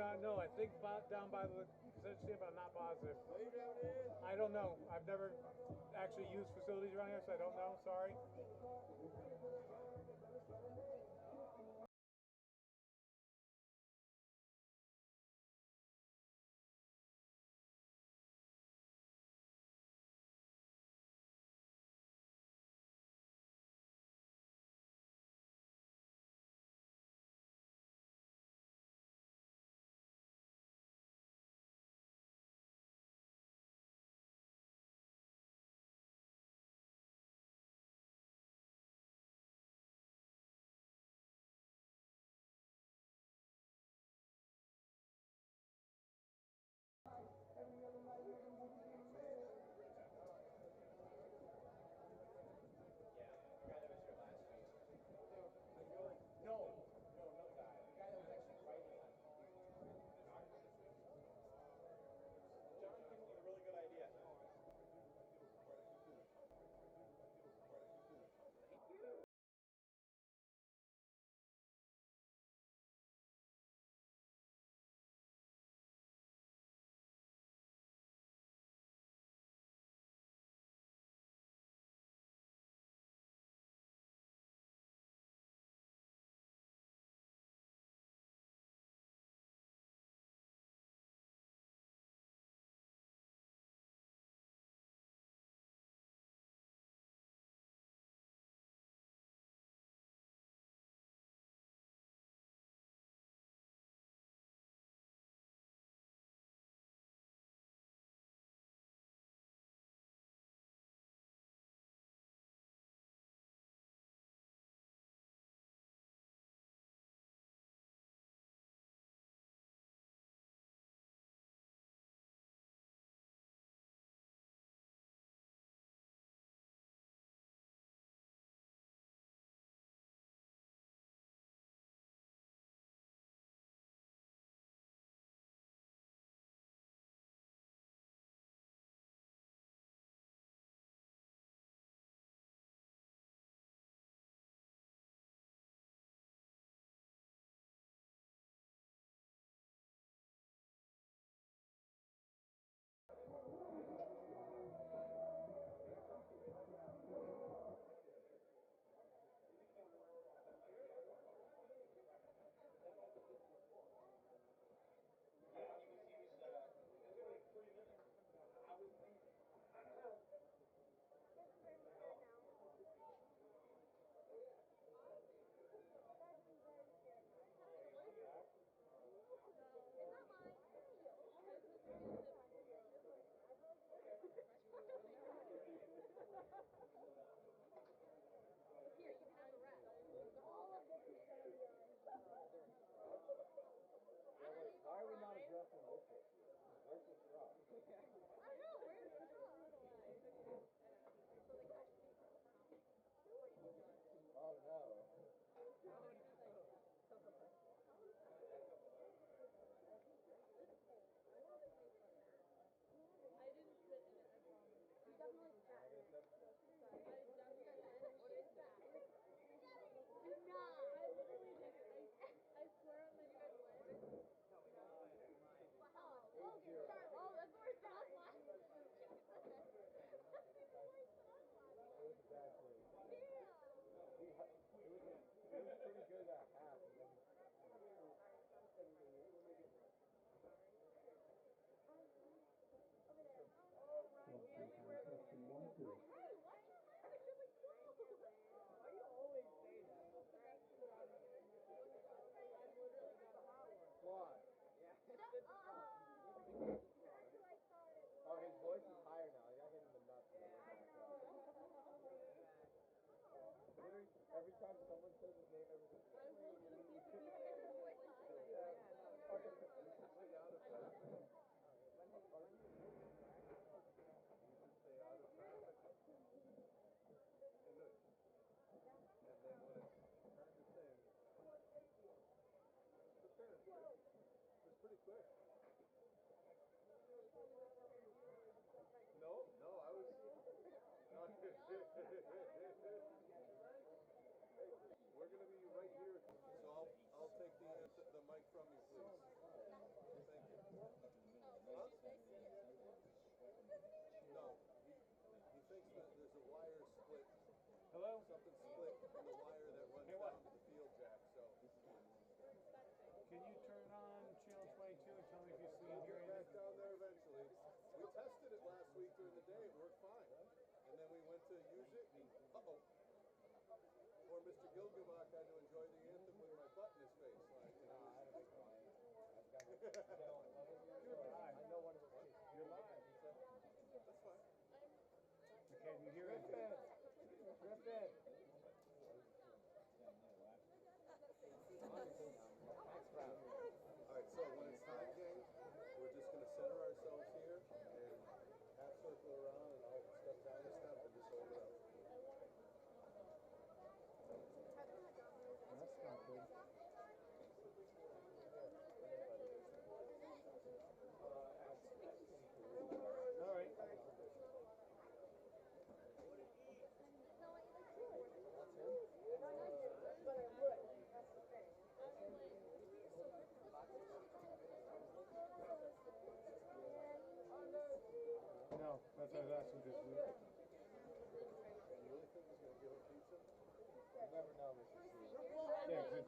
not know. I think down by the concession stand, but I'm not positive. I don't know. I've never actually used facilities around here, so I don't know. Sorry. Why are we not addressing this issue? Where's the straw? I don't know, where's the straw? Oh no. I didn't spit in it, I promise. You definitely spat in it. What is that? Do not! I literally did it. I swear on my God. Wow. Logan, Charlie. Oh, that's where it's not mine. Exactly. Yeah. It was pretty good at half. And then Over there. Oh, right. Yeah, we were. Hey, why'd you laugh? It's really close. Why do you always say that? Why? Yeah. Shut up. Oh, his voice is higher now. I got hit in the nuts. Every time someone says his name, everything. It's pretty quick. No, I was. We're gonna be right here, so I'll take the mic from you, please. there's a wire split. Hello? Something split in the wire that runs down to the field jack. So Can you turn on channel 22 and tell me if you see and hear get back anything? down there eventually. We tested it last week during the day. It worked fine. And then we went to use it and Poor Mr. Gilgabach had to enjoy the anthem with my butt in his face. Like, you know, You're live. I know one of those. You're live. that's fine. Okay, you hear anything? Rip it. All right, so when it's time, gang, we're just going to center ourselves here and half circle around, and I'll step down a step and just hold it up. That's not good. All right. No, that's what I was asking this week. You really think he's going to give a pizza? You never know, Mr. C. Yeah, it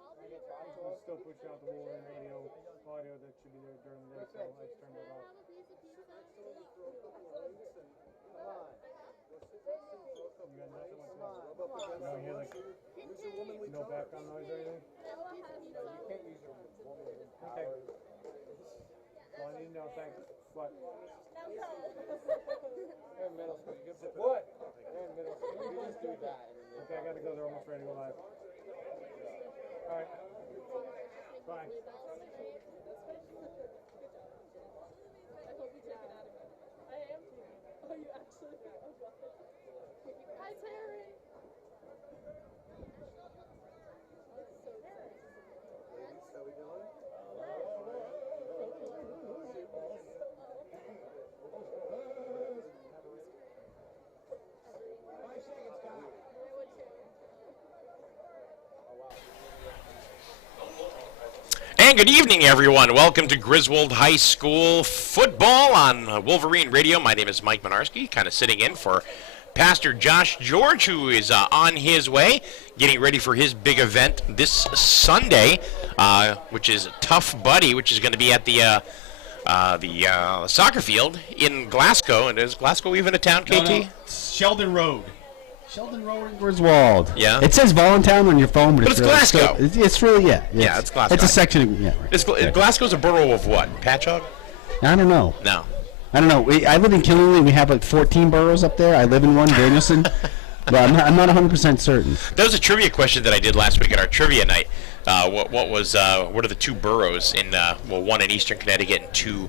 still puts out the Wolverine radio audio that should be there during the day, so I just turned it off. Throw a couple of links and Come on. go sit next to him, throw a couple You got of nothing links, with that? rub up against No, the you're wood, like- use your womanly No charms. background noise or anything? You can't use your womanly Okay. powers. Well, I need to know, thanks. What? They're in middle school. You can put what? They're in middle school. You just do that. Okay, I gotta go. They're almost ready to go live. All right. Bye. Hi, Terry. Ladies, how we doing? And good evening, everyone. Welcome to Griswold High School football on Wolverine Radio. My name is Mike Minarski, kind of sitting in for Pastor Josh George, who is on his way, getting ready for his big event this Sunday, which is Tough Buddy, which is going to be at the soccer field in Glasgow. And is Glasgow even a town, KT? No, Sheldon Road. Sheldon Road in Griswold. Yeah. It says Voluntown on your phone, but But it's really, Glasgow. It's really, yeah. Yeah, it's Glasgow. It's a section of, yeah. Right. Glasgow's a borough of what? Patchogue? I don't know. No. I don't know. I live in Killingley. We have like 14 boroughs up there. I live in one, Danielson. But I'm not 100% certain. That was a trivia question that I did last week at our trivia night. What are the two boroughs in one in Eastern Connecticut and two,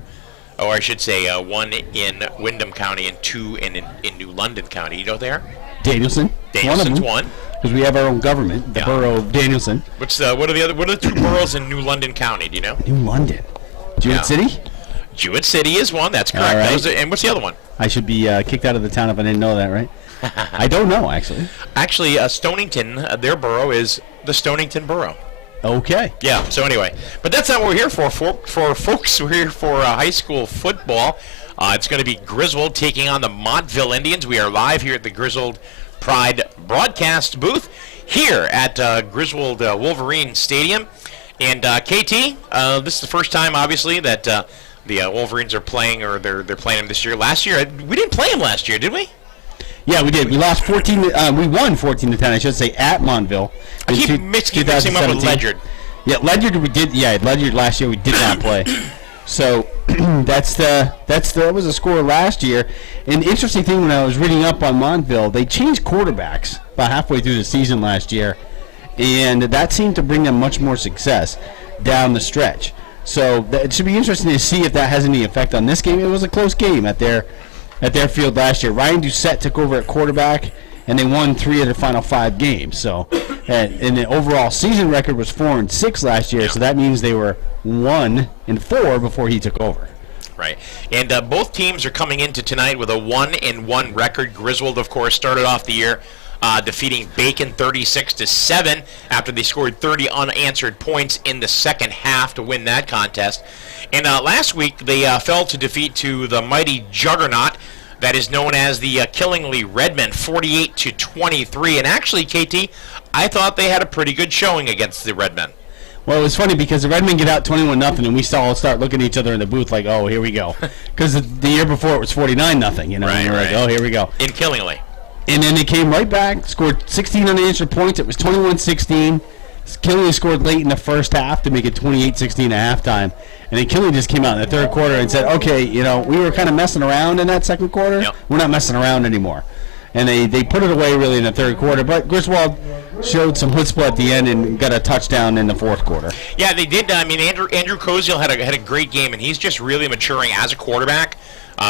or I should say one in Windham County and two in New London County. You know they are? Danielson. Danielson's one. Because we have our own government, the borough of Danielson. What are the two boroughs in New London County? Do you know? New London. Jewett City? Jewett City is one. That's correct. All right. And what's the other one? I should be kicked out of the town if I didn't know that, right? I don't know, actually. Actually, Stonington, their borough is the Stonington Borough. Okay. Yeah, so anyway. But that's not what we're here for. For folks, we're here for high school football. It's going to be Griswold taking on the Montville Indians. We are live here at the Griswold Pride broadcast booth here at Griswold Wolverine Stadium. And KT, this is the first time, obviously, that the Wolverines are playing, or they're playing them this year. Last year, we didn't play them last year, did we? Yeah, we did. We lost 14. We won 14-10, I should say, at Montville. I keep mixing them up with Ledyard. Yeah, Ledyard we did. Yeah, Ledyard last year we did not play. So that was the score last year. And the interesting thing, when I was reading up on Montville, they changed quarterbacks about halfway through the season last year, and that seemed to bring them much more success down the stretch. So it should be interesting to see if that has any effect on this game. It was a close game at their field last year. Ryan Doucette took over at quarterback, and they won 3 of their final 5 games. So, and the overall season record was 4-6 last year. So that means they were 1-4 before he took over. Right, and both teams are coming into tonight with a 1-1 record. Griswold, of course, started off the year defeating Bacon 36-7 after they scored 30 unanswered points in the second half to win that contest. And last week they fell to defeat to the mighty juggernaut, that is known as the Killingly Redmen, 48-23. And actually, KT, I thought they had a pretty good showing against the Redmen. Well, it was funny because the Redmen get out 21-0, and we all start looking at each other in the booth like, oh, here we go. Because the year before it was 49-0, you know, right, and you're right. like, oh, here we go. In Killingly. And then they came right back, scored 16 unanswered points. It was 21-16. Killingly scored late in the first half to make it 28-16 at halftime. And then Killingly just came out in the third quarter and said, okay, you know, we were kind of messing around in that second quarter. Yep. We're not messing around anymore. And they put it away really in the third quarter. But Griswold showed some chutzpah at the end and got a touchdown in the fourth quarter. Yeah, they did. I mean, Andrew Koziel had a great game, and he's just really maturing as a quarterback.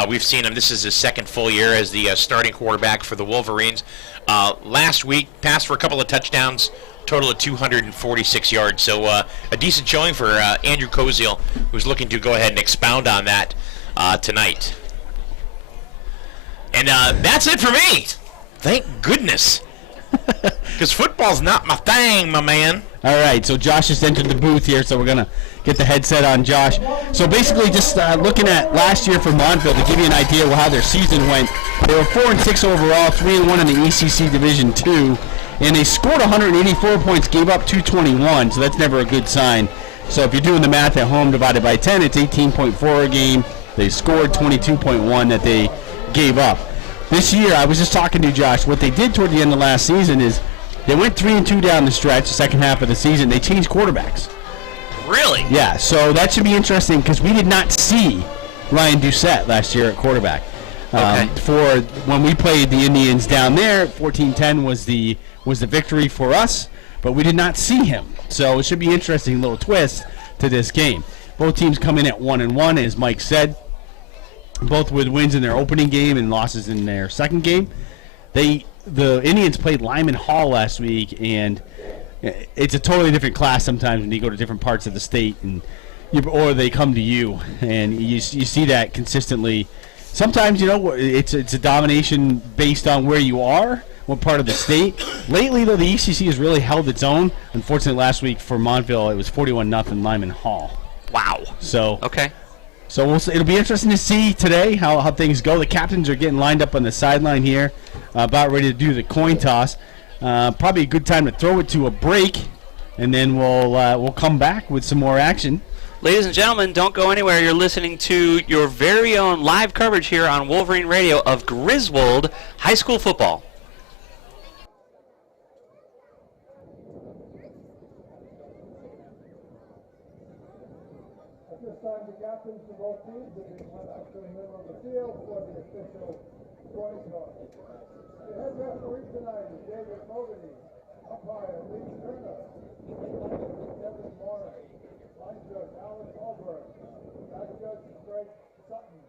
We've seen him. This is his second full year as the starting quarterback for the Wolverines. Last week, passed for a couple of touchdowns, total of 246 yards. So a decent showing for Andrew Koziel, who's looking to go ahead and expound on that tonight. And that's it for me. Thank goodness. Because football's not my thing, my man. All right, so Josh just entered the booth here, so we're going to get the headset on Josh. So basically just looking at last year for Montville to give you an idea of how their season went. They were 4-6 overall, 3-1 in the ECC Division II, and they scored 184 points, gave up 221, so that's never a good sign. So if you're doing the math at home divided by 10, it's 18.4 a game. They scored 22.1 that they gave up. This year, I was just talking to Josh, what they did toward the end of last season is they went 3-2 down the stretch, the second half of the season. They changed quarterbacks. Really? Yeah, so that should be interesting because we did not see Ryan Doucette last year at quarterback. Okay. For when we played the Indians down there, 14-10 was the victory for us, but we did not see him. So it should be interesting little twist to this game. Both teams come in at 1-1, as Mike said. Both with wins in their opening game and losses in their second game. The Indians played Lyman Hall last week, and it's a totally different class sometimes when you go to different parts of the state, or they come to you, and you see that consistently. Sometimes, you know, it's a domination based on where you are, what part of the state. Lately, though, the ECC has really held its own. Unfortunately, last week for Montville, it was 41-0 Lyman Hall. Wow. So okay. So it'll be interesting to see today how things go. The captains are getting lined up on the sideline here, about ready to do the coin toss. Probably a good time to throw it to a break, and then we'll come back with some more action. Ladies and gentlemen, don't go anywhere. You're listening to your very own live coverage here on Wolverine Radio of Griswold High School football. At this time, the captains of both teams will be led up to the middle of the field for the official coin toss. The head referee tonight is David Fogarty, umpire Lee Turner, Kevin Morris, line judge Alan Alberg, back judge Greg Sutton,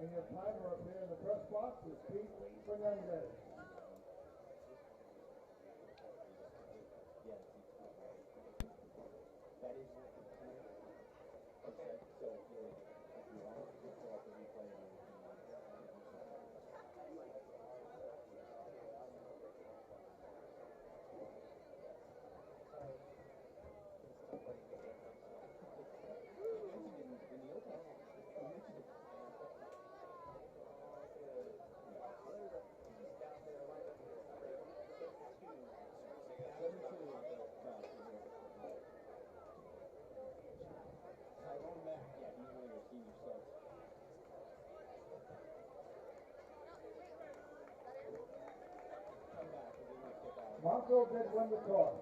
and your timer up here in the press box is Pete Fernandez. Montville did win the toss.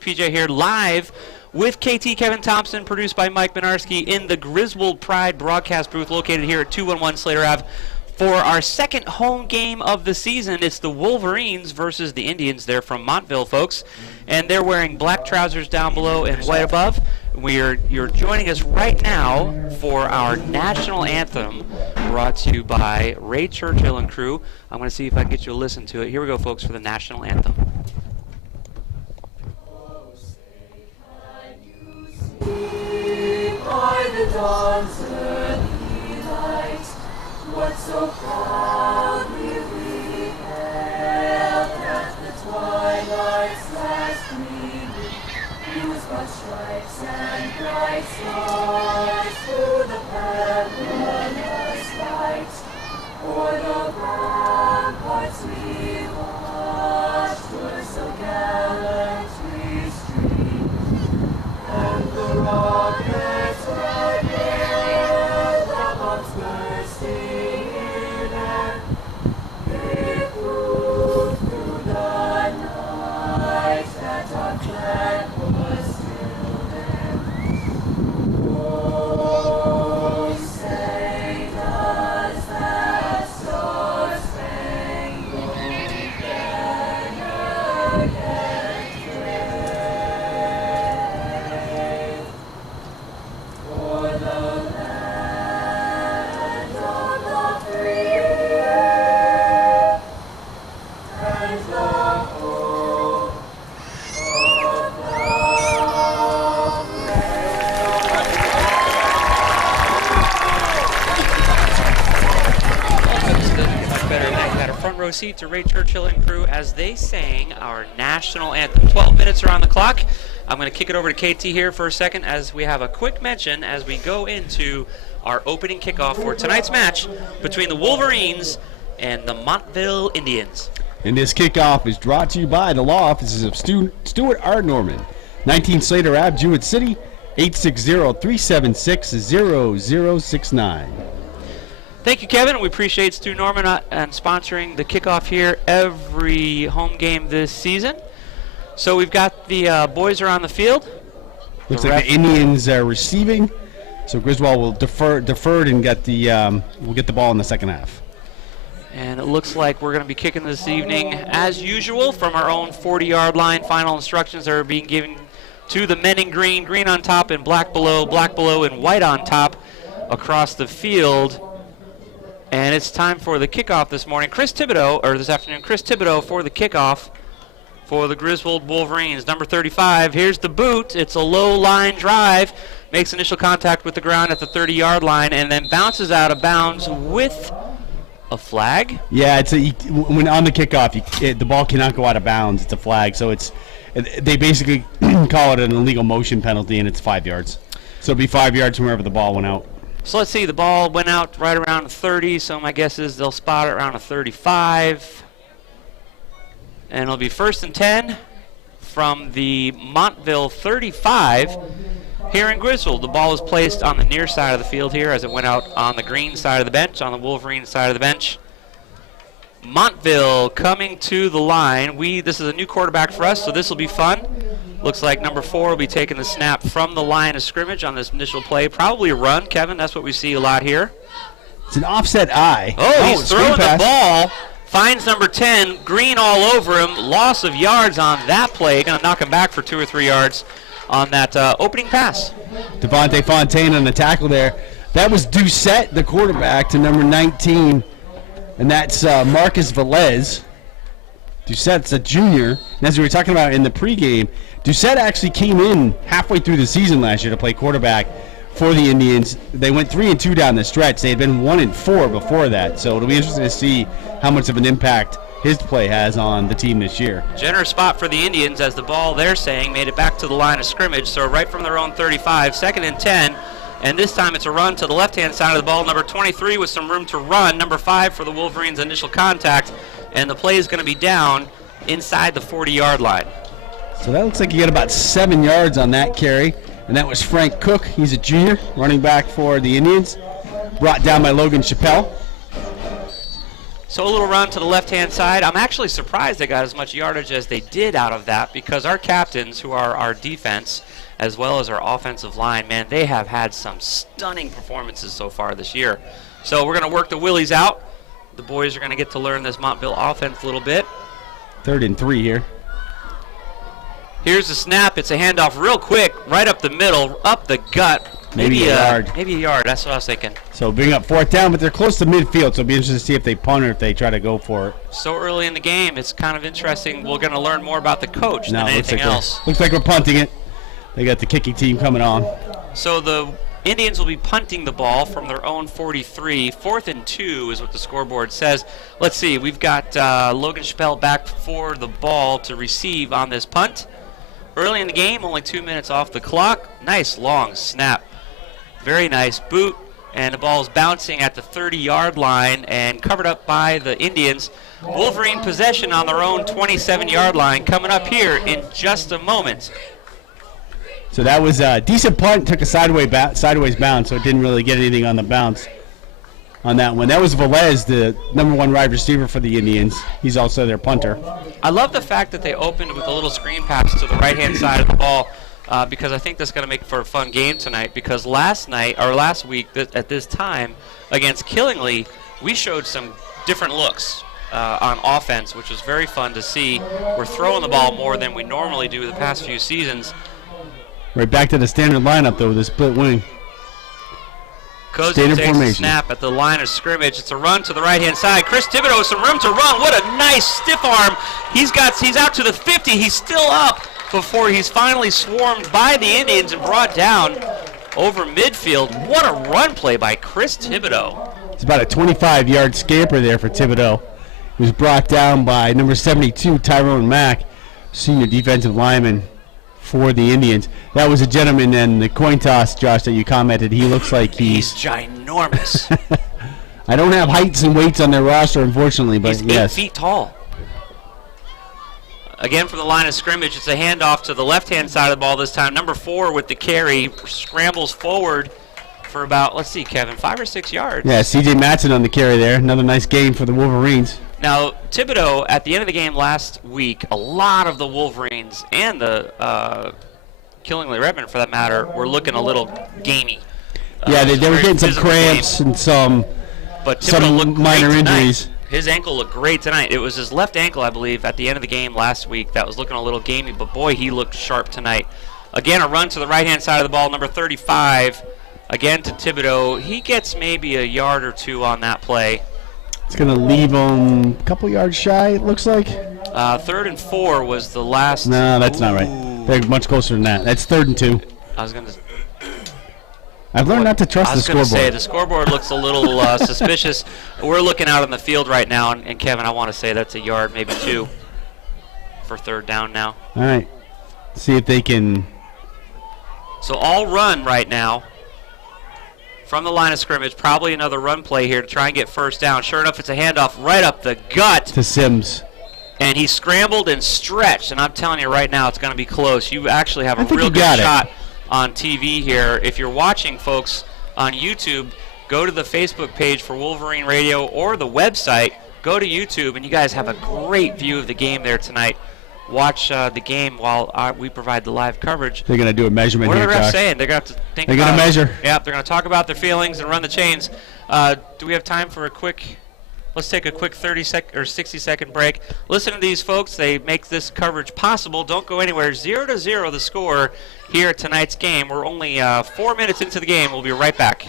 PJ here live with KT Kevin Thompson, produced by Mike Minarski in the Griswold Pride broadcast booth located here at 211 Slater Ave. For our second home game of the season, it's the Wolverines versus the Indians. They're from Montville, folks, and they're wearing black trousers down below and white above. You're joining us right now for our national anthem, brought to you by Ray Churchill and crew. I'm going to see if I can get you to listen to it. Here we go, folks, for the national anthem. Our stripes and bright stars, for the perilous fight, for the ramparts we watched were so gallantly streamed, and the rockets were near, the bombs bursting in, and they flew through the night that our flag was still there. Oh, say does that star-spangled banner yet wave for the land of the free and the hope of the Much better than that. You had a front row seat to Ray Churchill and crew as they sang our national anthem. 12 minutes are on the clock. I'm going to kick it over to KT here for a second as we have a quick mention as we go into our opening kickoff for tonight's match between the Wolverines and the Montville Indians. And this kickoff is brought to you by the law offices of Stuart R. Norman, 19 Slater Ave, Jewett City, 860-376-0069. Thank you, Kevin. We appreciate Stu Norman and sponsoring the kickoff here every home game this season. So we've got the boys are on the field. Looks like the Indians are receiving, so Griswold will deferred and get the will get the ball in the second half. And it looks like we're going to be kicking this evening, as usual, from our own 40-yard line. Final instructions are being given to the men in green, green on top and black below and white on top across the field. And it's time for the kickoff this morning. Chris Thibodeau for the kickoff for the Griswold Wolverines. Number 35, here's the boot. It's a low line drive. Makes initial contact with the ground at the 30-yard line and then bounces out of bounds with a flag? Yeah, when on the kickoff, the ball cannot go out of bounds. It's a flag, so they basically call it an illegal motion penalty, and it's 5 yards. So it'll be 5 yards from wherever the ball went out. So let's see, the ball went out right around the 30, so my guess is they'll spot it around a 35. And it'll be 1st and 10 from the Montville 35 here in Griswold. The ball was placed on the near side of the field here as it went out on the green side of the bench, on the Wolverine side of the bench. Montville coming to the line. This is a new quarterback for us, so this will be fun. Looks like number 4 will be taking the snap from the line of scrimmage on this initial play. Probably a run, Kevin. That's what we see a lot here. It's an offset eye. Oh, he's throwing the ball. Finds number 10. Green all over him. Loss of yards on that play. Going to knock him back for 2 or 3 yards on that opening pass. Devontae Fontaine on the tackle there. That was Doucette, the quarterback, to number 19. And that's Marcus Velez. Doucette's a junior. And as we were talking about in the pregame, Doucette actually came in halfway through the season last year to play quarterback for the Indians. They went 3-2 down the stretch. They had been 1-4 before that. So it'll be interesting to see how much of an impact his play has on the team this year. Generous spot for the Indians as the ball, they're saying, made it back to the line of scrimmage. So right from their own 35, 2nd and 10. And this time it's a run to the left-hand side of the ball. Number 23 with some room to run. Number 5 for the Wolverines' initial contact. And the play is going to be down inside the 40-yard line. So that looks like you got about 7 yards on that carry. And that was Frank Cook. He's a junior, running back for the Indians. Brought down by Logan Chappelle. So a little run to the left-hand side. I'm actually surprised they got as much yardage as they did out of that because our captains, who are our defense, as well as our offensive line, man, they have had some stunning performances so far this year. So we're going to work the willies out. The boys are going to get to learn this Montville offense a little bit. 3rd and 3 here. Here's the snap. It's a handoff real quick, right up the middle, up the gut. Maybe a yard. Maybe a yard. That's what I was thinking. So bring up 4th down, but they're close to midfield, so it'll be interesting to see if they punt or if they try to go for it. So early in the game, it's kind of interesting. We're going to learn more about the coach than anything else. Looks like we're punting it. They got the kicking team coming on. So the Indians will be punting the ball from their own 43. 4th and 2 is what the scoreboard says. Let's see. We've got Logan Chappelle back for the ball to receive on this punt. Early in the game, only 2 minutes off the clock. Nice long snap. Very nice boot. And the ball is bouncing at the 30-yard line and covered up by the Indians. Wolverine possession on their own 27-yard line coming up here in just a moment. So that was a decent punt. Took a sideways bounce, so it didn't really get anything on the bounce on that one. That was Velez, the number 1 wide receiver for the Indians. He's also their punter. I love the fact that they opened with a little screen pass to the right-hand side of the ball because I think that's going to make for a fun game tonight, because last week at this time against Killingly, we showed some different looks on offense, which was very fun to see. We're throwing the ball more than we normally do the past few seasons. Right back to the standard lineup, though, with a split wing. Cozy takes a snap at the line of scrimmage. It's a run to the right-hand side. Chris Thibodeau, some room to run. What a nice stiff arm. He's out to the 50. He's still up before he's finally swarmed by the Indians and brought down over midfield. What a run play by Chris Thibodeau. It's about a 25-yard scamper there for Thibodeau. He was brought down by number 72, Tyrone Mack, senior defensive lineman for the Indians. That was a gentleman in the coin toss, Josh, that you commented. He looks like he's ginormous. I don't have heights and weights on their roster, unfortunately, but he's yes. 8 feet tall. Again, from the line of scrimmage, it's a handoff to the left-hand side of the ball this time. Number 4 with the carry, scrambles forward for about, let's see, Kevin, 5 or 6 yards. Yeah, C.J. Matson on the carry there. Another nice game for the Wolverines. Now, Thibodeau, at the end of the game last week, a lot of the Wolverines and the Killingly Redmen, for that matter, were looking a little gamey. Yeah, they were getting some cramps and some minor injuries. His ankle looked great tonight. It was his left ankle, I believe, at the end of the game last week that was looking a little gamey, but boy, he looked sharp tonight. Again, a run to the right-hand side of the ball, number 35. Again to Thibodeau. He gets maybe a yard or two on that play. It's going to leave him a couple yards shy, it looks like. 3rd and 4 was the last. No, that's not right. They're much closer than that. That's 3rd and 2. I've learned not to trust the scoreboard. I was going to say, the scoreboard looks a little suspicious. We're looking out on the field right now, and Kevin, I want to say that's a yard, maybe 2 for 3rd down now. All right. See if they can. So all run right now from the line of scrimmage. Probably another run play here to try and get 1st down. Sure enough, it's a handoff right up the gut to Sims. And he scrambled and stretched, and I'm telling you right now it's going to be close. You actually have a real good shot on TV here. If you're watching, folks, on YouTube, go to the Facebook page for Wolverine Radio or the website. Go to YouTube, and you guys have a great view of the game there tonight. Watch the game while we provide the live coverage. They're going to do a measurement here, What are the refs Josh. saying? They're going to have to think They're going to measure. Yeah, they're going to talk about their feelings and run the chains. Do we have time for a quick... Let's take a quick 60-second break. Listen to these folks. They make this coverage possible. Don't go anywhere. 0-0 the score here at tonight's game. We're only 4 minutes into the game. We'll be right back.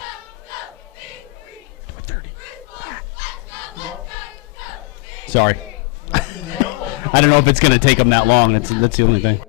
Sorry. I don't know if it's going to take them that long. That's the only thing.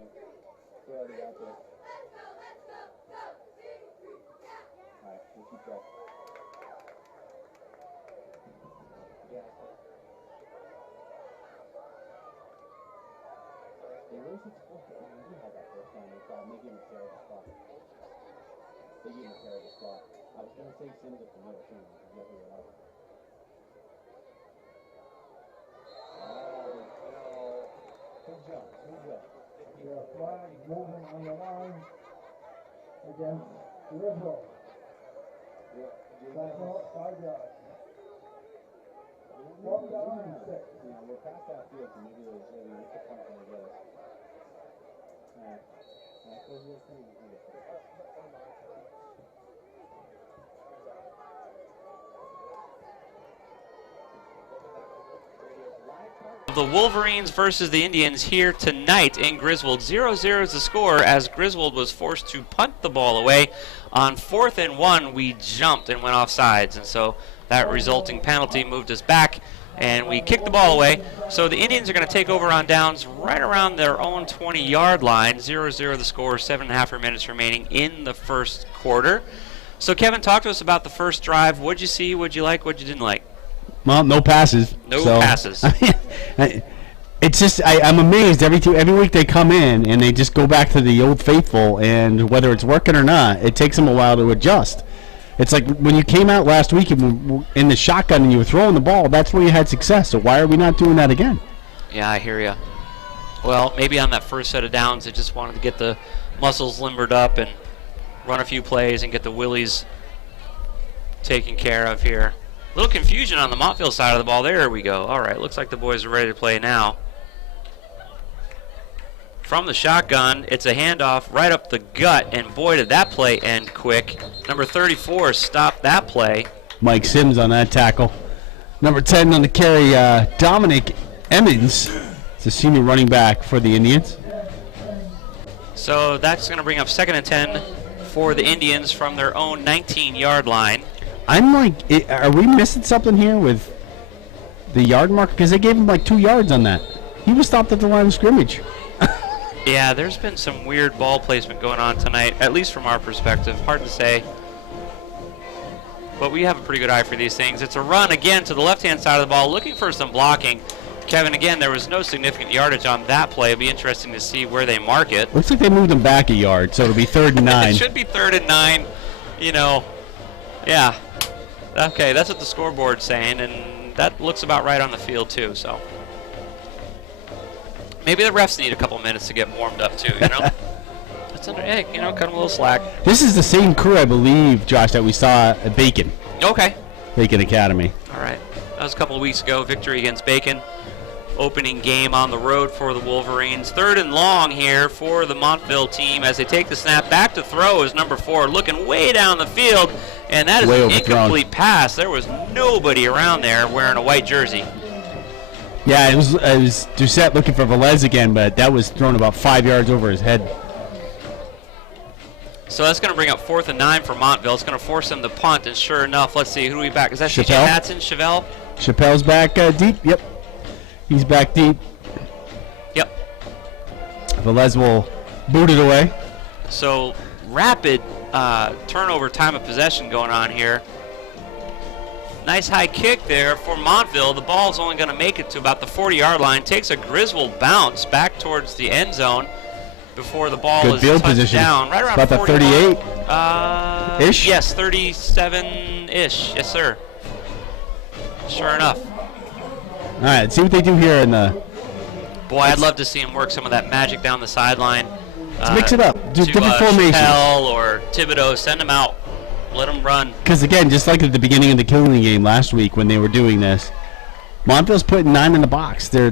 Flag moving on the line against Griswold. That's all, 5 yards. 1 down and 6. Yeah, we're past that field, so maybe we'll get the punt when we get it. Alright. Close your thing. The Wolverines versus the Indians here tonight in Griswold. 0-0 is the score as Griswold was forced to punt the ball away. On 4th and 1, we jumped and went off sides, and so that resulting penalty moved us back, and we kicked the ball away. So the Indians are going to take over on downs right around their own 20-yard line. 0-0 the score, 7.5 minutes remaining in the first quarter. So Kevin, talk to us about the first drive. What'd you see, what'd you like, what you didn't like? Well, no passes. No passes. It's just I'm amazed every week they come in and they just go back to the old faithful, and whether it's working or not, it takes them a while to adjust. It's like when you came out last week in the shotgun and you were throwing the ball, that's where you had success. So why are we not doing that again? Yeah, I hear you. Well, maybe on that first set of downs, they just wanted to get the muscles limbered up and run a few plays and get the willies taken care of here. A little confusion on the Montville side of the ball. There we go. All right, looks like the boys are ready to play now. From the shotgun, it's a handoff right up the gut, and boy, did that play end quick. Number 34 stopped that play. Mike Sims on that tackle. Number 10 on the carry, Dominic Emmons. It's a senior running back for the Indians. So that's going to bring up 2nd and 10 for the Indians from their own 19-yard line. I'm like, are we missing something here with the yard marker? Because they gave him like 2 yards on that. He was stopped at the line of scrimmage. Yeah, there's been some weird ball placement going on tonight, at least from our perspective. Hard to say. But we have a pretty good eye for these things. It's a run again to the left-hand side of the ball, looking for some blocking. Kevin, again, there was no significant yardage on that play. It'll be interesting to see where they mark it. Looks like they moved him back a yard, so it'll be 3rd and 9. It should be 3rd and 9. You know, yeah. Okay, that's what the scoreboard's saying, and that looks about right on the field, too, so. Maybe the refs need a couple minutes to get warmed up, too, you know? That's hey, you know, cut them a little slack. This is the same crew, I believe, Josh, that we saw at Bacon. Okay. Bacon Academy. All right. That was a couple of weeks ago. Victory against Bacon. Opening game on the road for the Wolverines. 3rd and long here for the Montville team as they take the snap. Back to throw is number 4, looking way down the field, and that is an incomplete pass. There was nobody around there wearing a white jersey. Yeah, it was Doucette looking for Velez again, but that was thrown about 5 yards over his head. So that's going to bring up 4th and 9 for Montville. It's going to force them to punt, and sure enough, let's see, who do we back? Is that CJ Matson, Chevelle? Chappelle's back deep, yep. He's back deep. Yep. Velez will boot it away. So rapid turnover time of possession going on here. Nice high kick there for Montville. The ball's only going to make it to about the 40-yard line. Takes a Griswold bounce back towards the end zone before the ball Good is field touched position. down. Right around about the 38? Ish? Yes, 37-ish. Yes, sir. Sure enough. All right, let's see what they do here in the... Boy, I'd love to see him work some of that magic down the sideline. Let's mix it up. Do different formations. Chappelle or Thibodeau, send them out. Let them run. Because, again, just like at the beginning of the Killing game last week when they were doing this, Montville's putting 9 in the box. They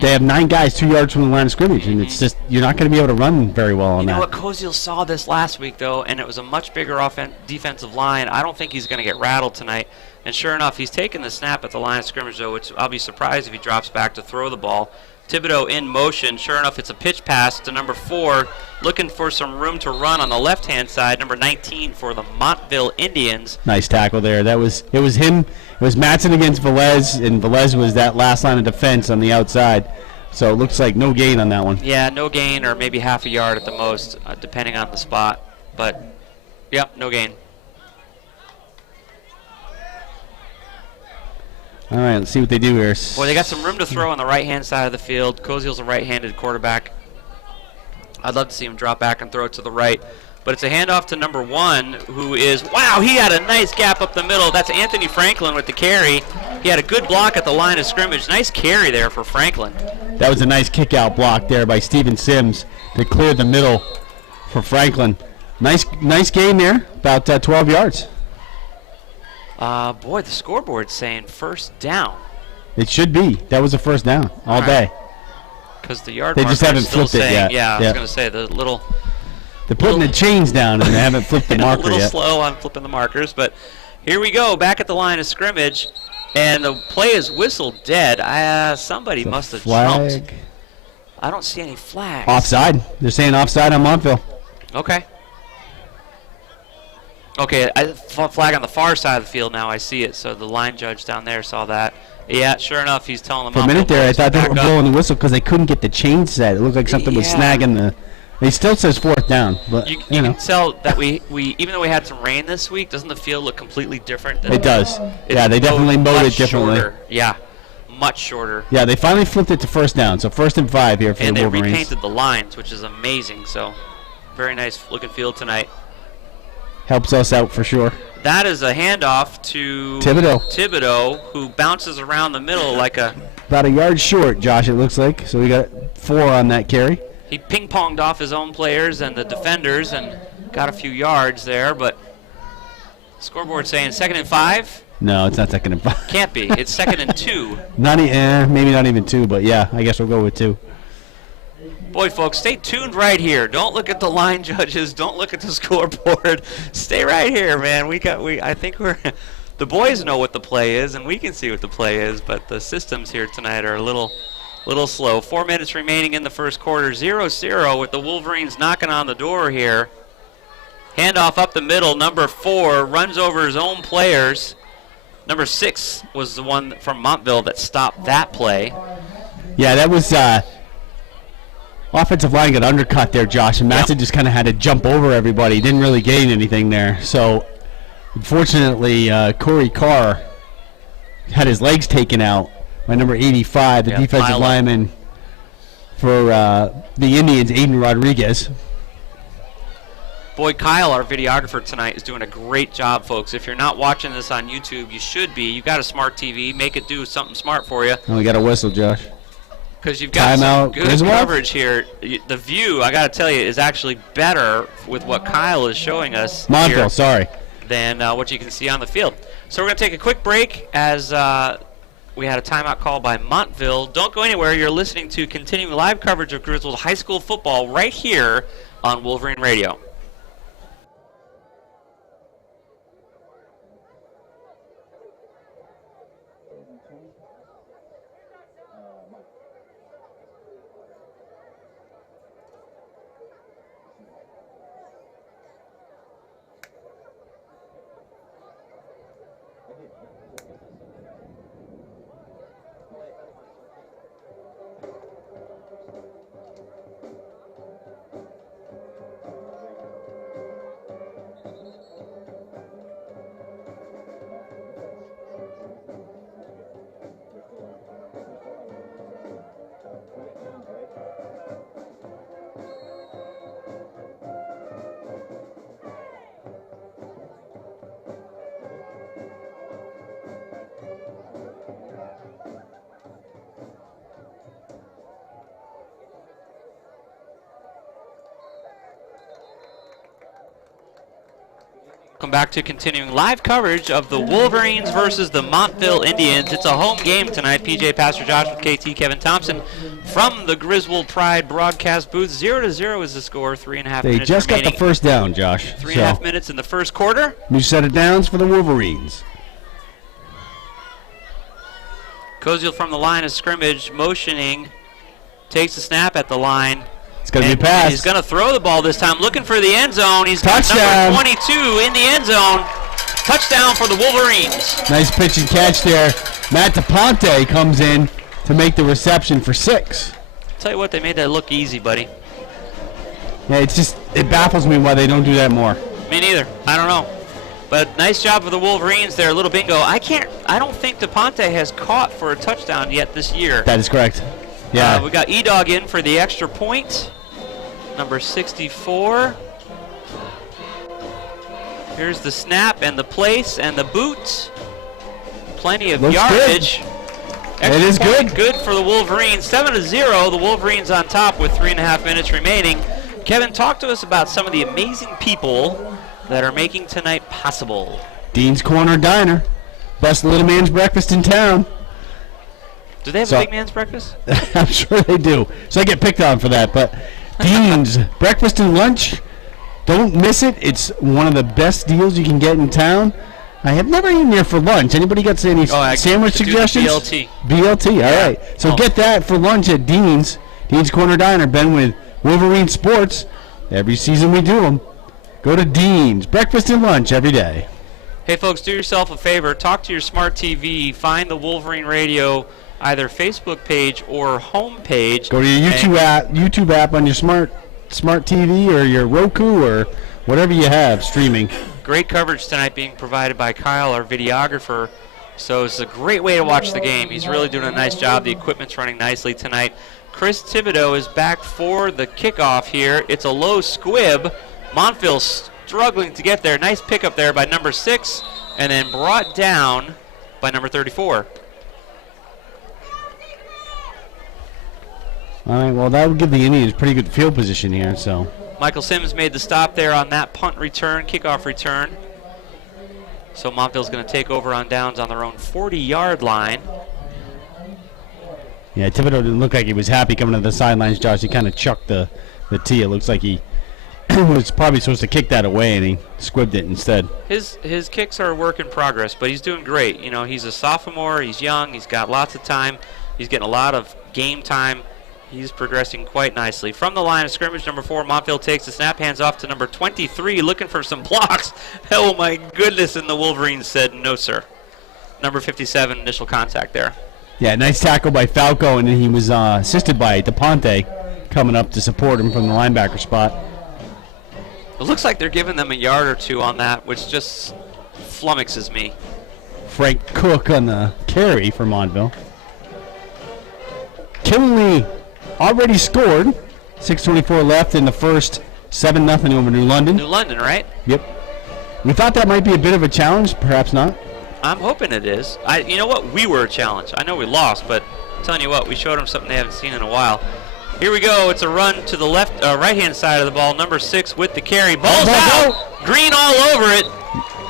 have 9 guys 2 yards from the line of scrimmage, and it's just you're not going to be able to run very well on that. You know what? Koziel saw this last week, though, and it was a much bigger defensive line. I don't think he's going to get rattled tonight. And sure enough, he's taking the snap at the line of scrimmage, though, which I'll be surprised if he drops back to throw the ball. Thibodeau in motion. Sure enough, it's a pitch pass to number 4, looking for some room to run on the left-hand side. Number 19 for the Montville Indians. Nice tackle there. It was him. It was Matson against Velez, and Velez was that last line of defense on the outside. So it looks like no gain on that one. Yeah, no gain, or maybe half a yard at the most, depending on the spot. But, yep, no gain. All right, let's see what they do here. Boy, they got some room to throw on the right-hand side of the field. Koziel's a right-handed quarterback. I'd love to see him drop back and throw it to the right. But it's a handoff to number 1, who is, wow, he had a nice gap up the middle. That's Anthony Franklin with the carry. He had a good block at the line of scrimmage. Nice carry there for Franklin. That was a nice kick-out block there by Steven Sims to clear the middle for Franklin. Nice gain there, about 12 yards. Boy, the scoreboard's saying first down. It should be. That was a first down all day. Because the yard they just haven't flipped it yet. Yeah, I was going to say the little. They're putting the chains down and they haven't flipped the marker yet. A little slow on flipping the markers, but here we go, back at the line of scrimmage, and the play is whistled dead. Somebody must have jumped. I don't see any flags. Offside. They're saying offside on Montville. Okay. Okay, flag on the far side of the field now. I see it. So the line judge down there saw that. Yeah, sure enough, he's telling them. For a minute there, I thought they were blowing the whistle because they couldn't get the chain set. It looked like something was snagging the. It still says fourth down, but you can tell that we even though we had some rain this week, doesn't the field look completely different? It does. Yeah, they definitely mowed it differently. Shorter. Yeah, much shorter. Yeah, they finally flipped it to first down, so 1st and 5 here for And the they Wolverines. repainted the lines, which is amazing. So very nice looking field tonight. Helps us out for sure. That is a handoff to Thibodeau, who bounces around the middle like a... About a yard short, Josh, it looks like. So we got 4 on that carry. He ping-ponged off his own players and the defenders and got a few yards there, but scoreboard saying 2nd and 5. No, it's not 2nd and 5. Can't be. It's 2nd and 2. Maybe not even 2, but yeah, I guess we'll go with 2. Boy, folks, stay tuned right here. Don't look at the line judges. Don't look at the scoreboard. Stay right here, man. I think the boys know what the play is, and we can see what the play is, but the systems here tonight are a little slow. 4 minutes remaining in the first quarter. 0-0 with the Wolverines knocking on the door here. Handoff up the middle. Number 4 runs over his own players. Number 6 was the one from Montville that stopped that play. Yeah, that was offensive line got undercut there, Josh, and Massa just kind of had to jump over everybody. Didn't really gain anything there. So, unfortunately, Corey Carr had his legs taken out by number 85, the defensive lineman for the Indians, Aiden Rodriguez. Boy, Kyle, our videographer tonight, is doing a great job, folks. If you're not watching this on YouTube, you should be. You've got a smart TV. Make it do something smart for you. Oh, we got a whistle, Josh. Because you've got some good Griswold? coverage here. The view, I got to tell you, is actually better with what Kyle is showing us Montville, sorry. than what you can see on the field. So we're going to take a quick break as we had a timeout call by Montville. Don't go anywhere. You're listening to continuing live coverage of Griswold High School football right here on Wolverine Radio. Welcome back to continuing live coverage of the Wolverines versus the Montville Indians. It's a home game tonight. PJ Pastor Josh with KT Kevin Thompson from the Griswold Pride broadcast booth. 0-0 is the score. 3.5 minutes They just got remaining. the first down, Josh. 3.5 minutes in the first quarter. New set of downs for the Wolverines. Koziel from the line of scrimmage, motioning, takes the snap at the line. It's going to be a pass. He's going to throw the ball this time, looking for the end zone. He's got Touchdown. number 22 in the end zone. Touchdown for the Wolverines. Nice pitch and catch there. Matt DePonte comes in to make the reception for 6. Tell you what, they made that look easy, buddy. Yeah, it baffles me why they don't do that more. Me neither. I don't know. But nice job for the Wolverines there. Little bingo. I don't think DePonte has caught for a touchdown yet this year. That is correct. Yeah. We got E-Dog in for the extra point. Number 64. Here's the snap and the place and the boot. Plenty of Looks yardage. Good. It is good. Good for the Wolverines. 7-0. The Wolverines on top with 3.5 minutes remaining. Kevin, talk to us about some of the amazing people that are making tonight possible. Dean's Corner Diner. Best little man's breakfast in town. Do they have a big man's breakfast? I'm sure they do. So I get picked on for that. But Dean's breakfast and lunch, don't miss it. It's one of the best deals you can get in town. I have never eaten there for lunch. Anybody got any sandwich suggestions? BLT. BLT, all right. So get that for lunch at Dean's Corner Diner. Been with Wolverine Sports. Every season we do them. Go to Dean's. Breakfast and lunch every day. Hey, folks, do yourself a favor. Talk to your smart TV. Find the Wolverine Radio either Facebook page or home page. Go to your YouTube app on your smart TV or your Roku or whatever you have streaming. Great coverage tonight being provided by Kyle, our videographer. So it's a great way to watch the game. He's really doing a nice job. The equipment's running nicely tonight. Chris Thibodeau is back for the kickoff here. It's a low squib. Montville struggling to get there. Nice pickup there by number 6, and then brought down by number 34. All right, well, that would give the Indians pretty good field position here. So Michael Sims made the stop there on that punt return, kickoff return. So Montville's going to take over on downs on their own 40-yard line. yeah, Thibodeau didn't look like he was happy coming to the sidelines, Josh. He kind of chucked the tee. It looks like he was probably supposed to kick that away, and he squibbed it instead. His kicks are a work in progress, but he's doing great. You know, he's a sophomore. He's young. He's got lots of time. He's getting a lot of game time. He's progressing quite nicely. From the line of scrimmage, number 4, Montville takes the snap, hands off to number 23, looking for some blocks. Oh, my goodness, and the Wolverines said no, sir. Number 57, initial contact there. Yeah, nice tackle by Falco, and then he was assisted by DePonte coming up to support him from the linebacker spot. It looks like they're giving them a yard or two on that, which just flummoxes me. Frank Cook on the carry for Montville. Killingly already scored. 6:24 left in the first. 7-0 over New London. New London, right? Yep. We thought that might be a bit of a challenge, perhaps not. I'm hoping it is. You know what? We were a challenge. I know we lost, but I'm telling you what, we showed them something they haven't seen in a while. Here we go. It's a run to the right-hand side of the ball. Number 6 with the carry. Ball's out. Green all over it.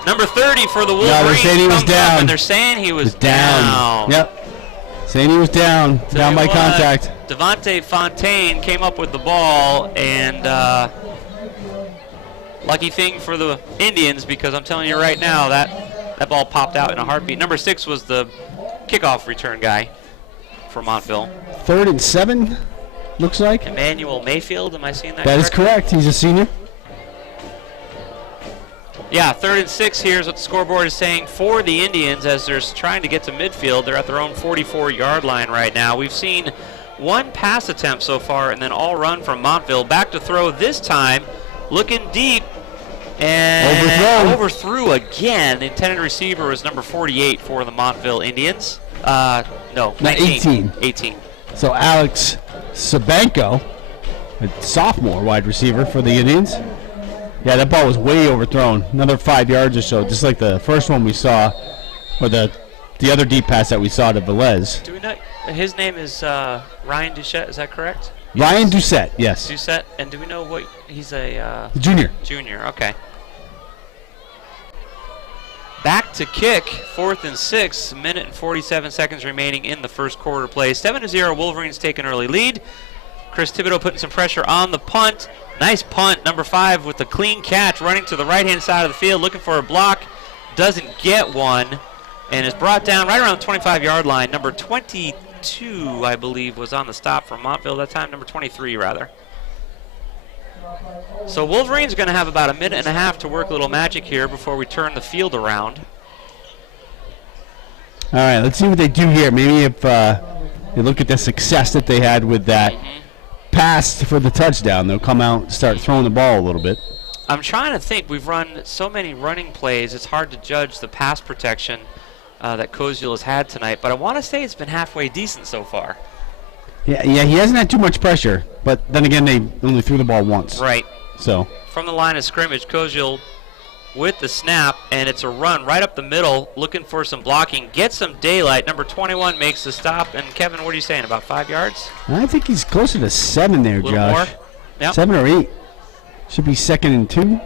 Number 30 for the Wolverines. No, they're saying he was down. And they're saying he was down. Yep. Saying he was down. Down by contact. Devontae Fontaine came up with the ball, and lucky thing for the Indians, because I'm telling you right now that ball popped out in a heartbeat. Number 6 was the kickoff return guy for Montville. 3rd and 7, looks like. Emmanuel Mayfield, am I seeing that? That is correct. He's a senior. Yeah, 3rd and 6 here is what the scoreboard is saying for the Indians as they're trying to get to midfield. They're at their own 44-yard line right now. We've seen one pass attempt so far and then all run from Montville. Back to throw this time, looking deep, and overthrew again. The intended receiver was number 48 for the Montville Indians. No, 19. 18. So Alex Sabanko, a sophomore wide receiver for the Indians. Yeah, that ball was way overthrown. Another 5 yards or so, just like the first one we saw, or the other deep pass that we saw to Velez. Do we know his name is Ryan Doucette? Is that correct? Ryan Doucette, yes. Doucette, and do we know what he's a junior? Junior, okay. Back to kick, 4th and 6, minute and 47 seconds remaining in the first quarter play. 7-0, Wolverines take an early lead. Chris Thibodeau putting some pressure on the punt. Nice punt, number 5 with a clean catch, running to the right-hand side of the field, looking for a block. Doesn't get one, and is brought down right around the 25-yard line. Number 22, I believe, was on the stop from Montville that time. Number 23, rather. So Wolverines are going to have about a minute and a half to work a little magic here before we turn the field around. All right, let's see what they do here. Maybe if they look at the success that they had with that pass for the touchdown, they'll come out and start throwing the ball a little bit. I'm trying to think. We've run so many running plays, it's hard to judge the pass protection that Koziel has had tonight, but I want to say it's been halfway decent so far. Yeah, he hasn't had too much pressure, but then again, they only threw the ball once. Right. So from the line of scrimmage, Koziel with the snap, and it's a run right up the middle, looking for some blocking, gets some daylight. Number 21 makes the stop, and Kevin, what are you saying, about 5 yards? I think he's closer to 7 there, Josh. More? Yep. 7 or 8. Should be 2nd and 2,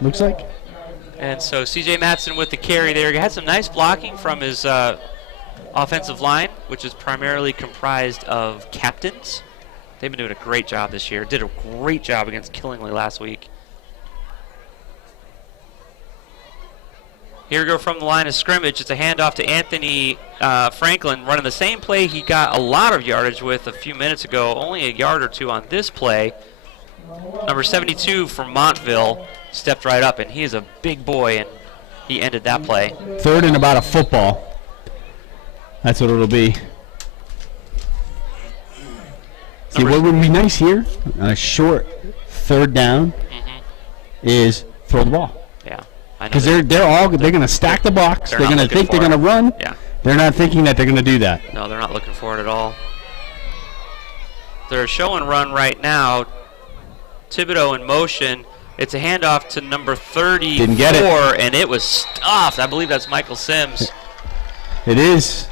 looks like. And so C.J. Matson with the carry there. He had some nice blocking from his offensive line, which is primarily comprised of captains. They've been doing a great job this year. Did a great job against Killingly last week. Here we go from the line of scrimmage. It's a handoff to Anthony Franklin, running the same play he got a lot of yardage with a few minutes ago. Only a yard or two on this play. Number 72 from Montville stepped right up, and he is a big boy, and he ended that play. 3rd and about a football. That's what it'll be. See, what would be nice here, on a short 3rd down, is throw the ball. Yeah. Because they're going to stack the box. They're going to think they're going to run. Yeah. They're not thinking that they're going to do that. No, they're not looking for it at all. They're show and run right now. Thibodeau in motion. It's a handoff to number 34, Didn't get it. And it was stuffed. I believe that's Michael Sims. It is.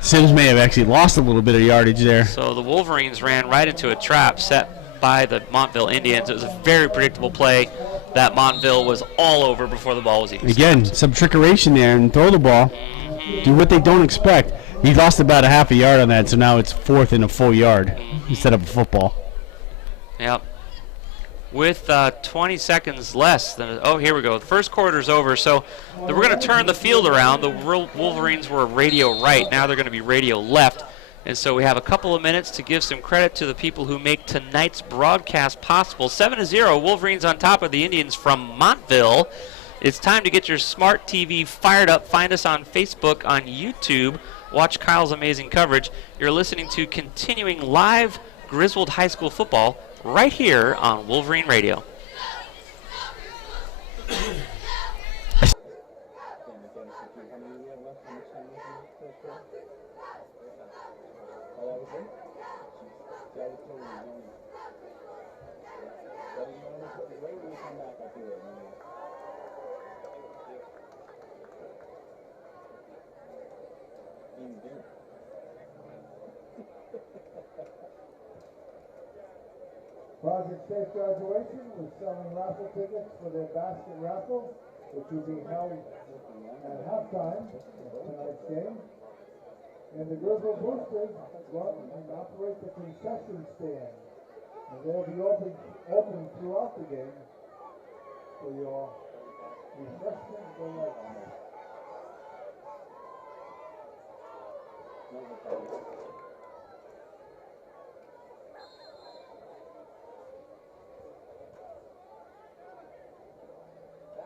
Sims may have actually lost a little bit of yardage there. So the Wolverines ran right into a trap set by the Montville Indians. It was a very predictable play that Montville was all over before the ball was even Again, some trickeration there and throw the ball. Do what they don't expect. He lost about a half a yard on that, so now it's 4th and a full yard instead of a football. Yep. With 20 seconds less than, oh, here we go. The first quarter's over, so we're going to turn the field around. The Wolverines were radio right. Now they're going to be radio left. And so we have a couple of minutes to give some credit to the people who make tonight's broadcast possible. 7-0, Wolverines on top of the Indians from Montville. It's time to get your smart TV fired up. Find us on Facebook, on YouTube. Watch Kyle's amazing coverage. You're listening to continuing live Griswold High School football right here on Wolverine Radio. Project Safe Graduation was selling raffle tickets for their basket raffle, which will be held at halftime of tonight's game. And the Griswold Boosters run and operate the concession stand. And they'll be open throughout the game for your refreshment or lunch.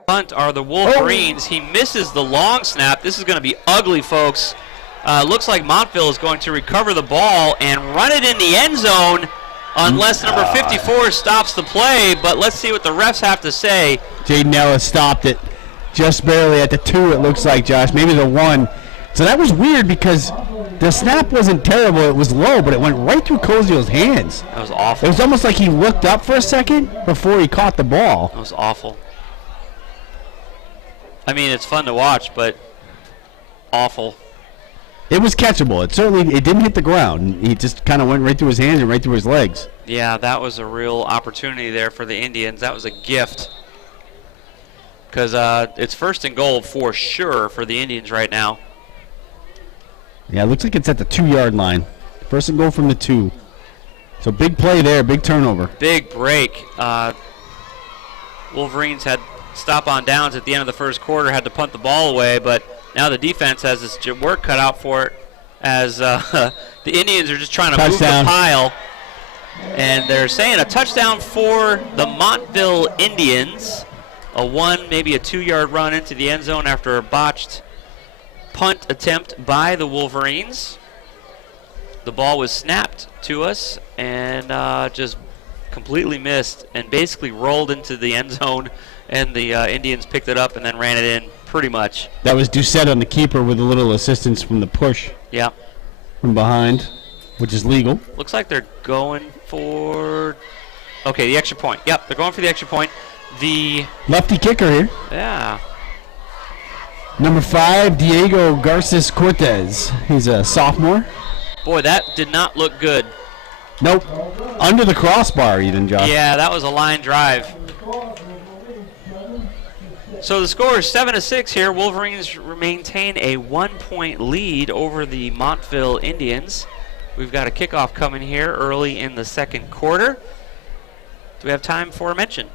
Punt are the Wolverines. He misses the long snap. This is going to be ugly, folks. Looks like Montville is going to recover the ball and run it in the end zone unless number 54 stops the play. But let's see what the refs have to say. Jaden Ellis stopped it just barely at the 2, it looks like, Josh. Maybe the 1. So that was weird because the snap wasn't terrible. It was low, but it went right through Koziel's hands. That was awful. It was almost like he looked up for a second before he caught the ball. That was awful. I mean, it's fun to watch, but awful. It was catchable. It didn't hit the ground. He just kind of went right through his hands and right through his legs. Yeah, that was a real opportunity there for the Indians. That was a gift. Because it's 1st and goal for sure for the Indians right now. Yeah, it looks like it's at the 2-yard line. 1st and goal from the 2. So big play there, big turnover. Big break. Wolverines had stop on downs at the end of the first quarter, had to punt the ball away, but now the defense has this work cut out for it as the Indians are just trying to move the pile. And they're saying a touchdown for the Montville Indians. A 1, maybe a 2-yard run into the end zone after a botched punt attempt by the Wolverines. The ball was snapped to us and just completely missed and basically rolled into the end zone, and the Indians picked it up and then ran it in pretty much. That was Doucette on the keeper with a little assistance from the push. Yeah. From behind, which is legal. Looks like they're going for, okay, the extra point. Yep, they're going for the extra point. The lefty kicker here. Yeah. Number 5, Diego Garces Cortez. He's a sophomore. Boy, that did not look good. Nope. Under the crossbar even, Josh. Yeah, that was a line drive. So the score is 7-6 here. Wolverines maintain a 1-point lead over the Montville Indians. We've got a kickoff coming here early in the second quarter. Do we have time for a mention?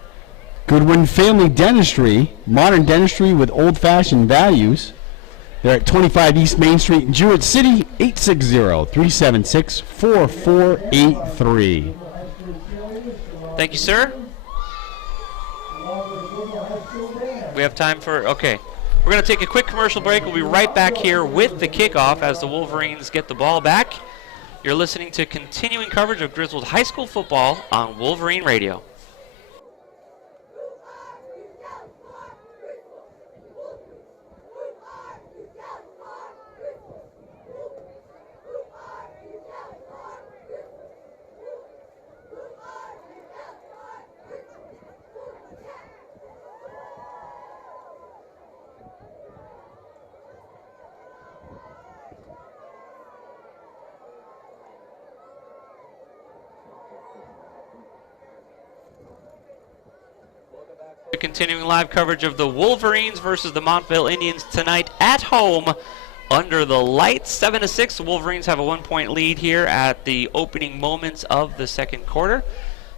Goodwin Family Dentistry, modern dentistry with old-fashioned values. They're at 25 East Main Street in Jewett City, 860-376-4483. Thank you, sir. We have time for, okay. We're going to take a quick commercial break. We'll be right back here with the kickoff as the Wolverines get the ball back. You're listening to continuing coverage of Griswold High School football on Wolverine Radio. Continuing live coverage of the Wolverines versus the Montville Indians tonight at home under the lights. 7-6. The Wolverines have a 1-point lead here at the opening moments of the second quarter.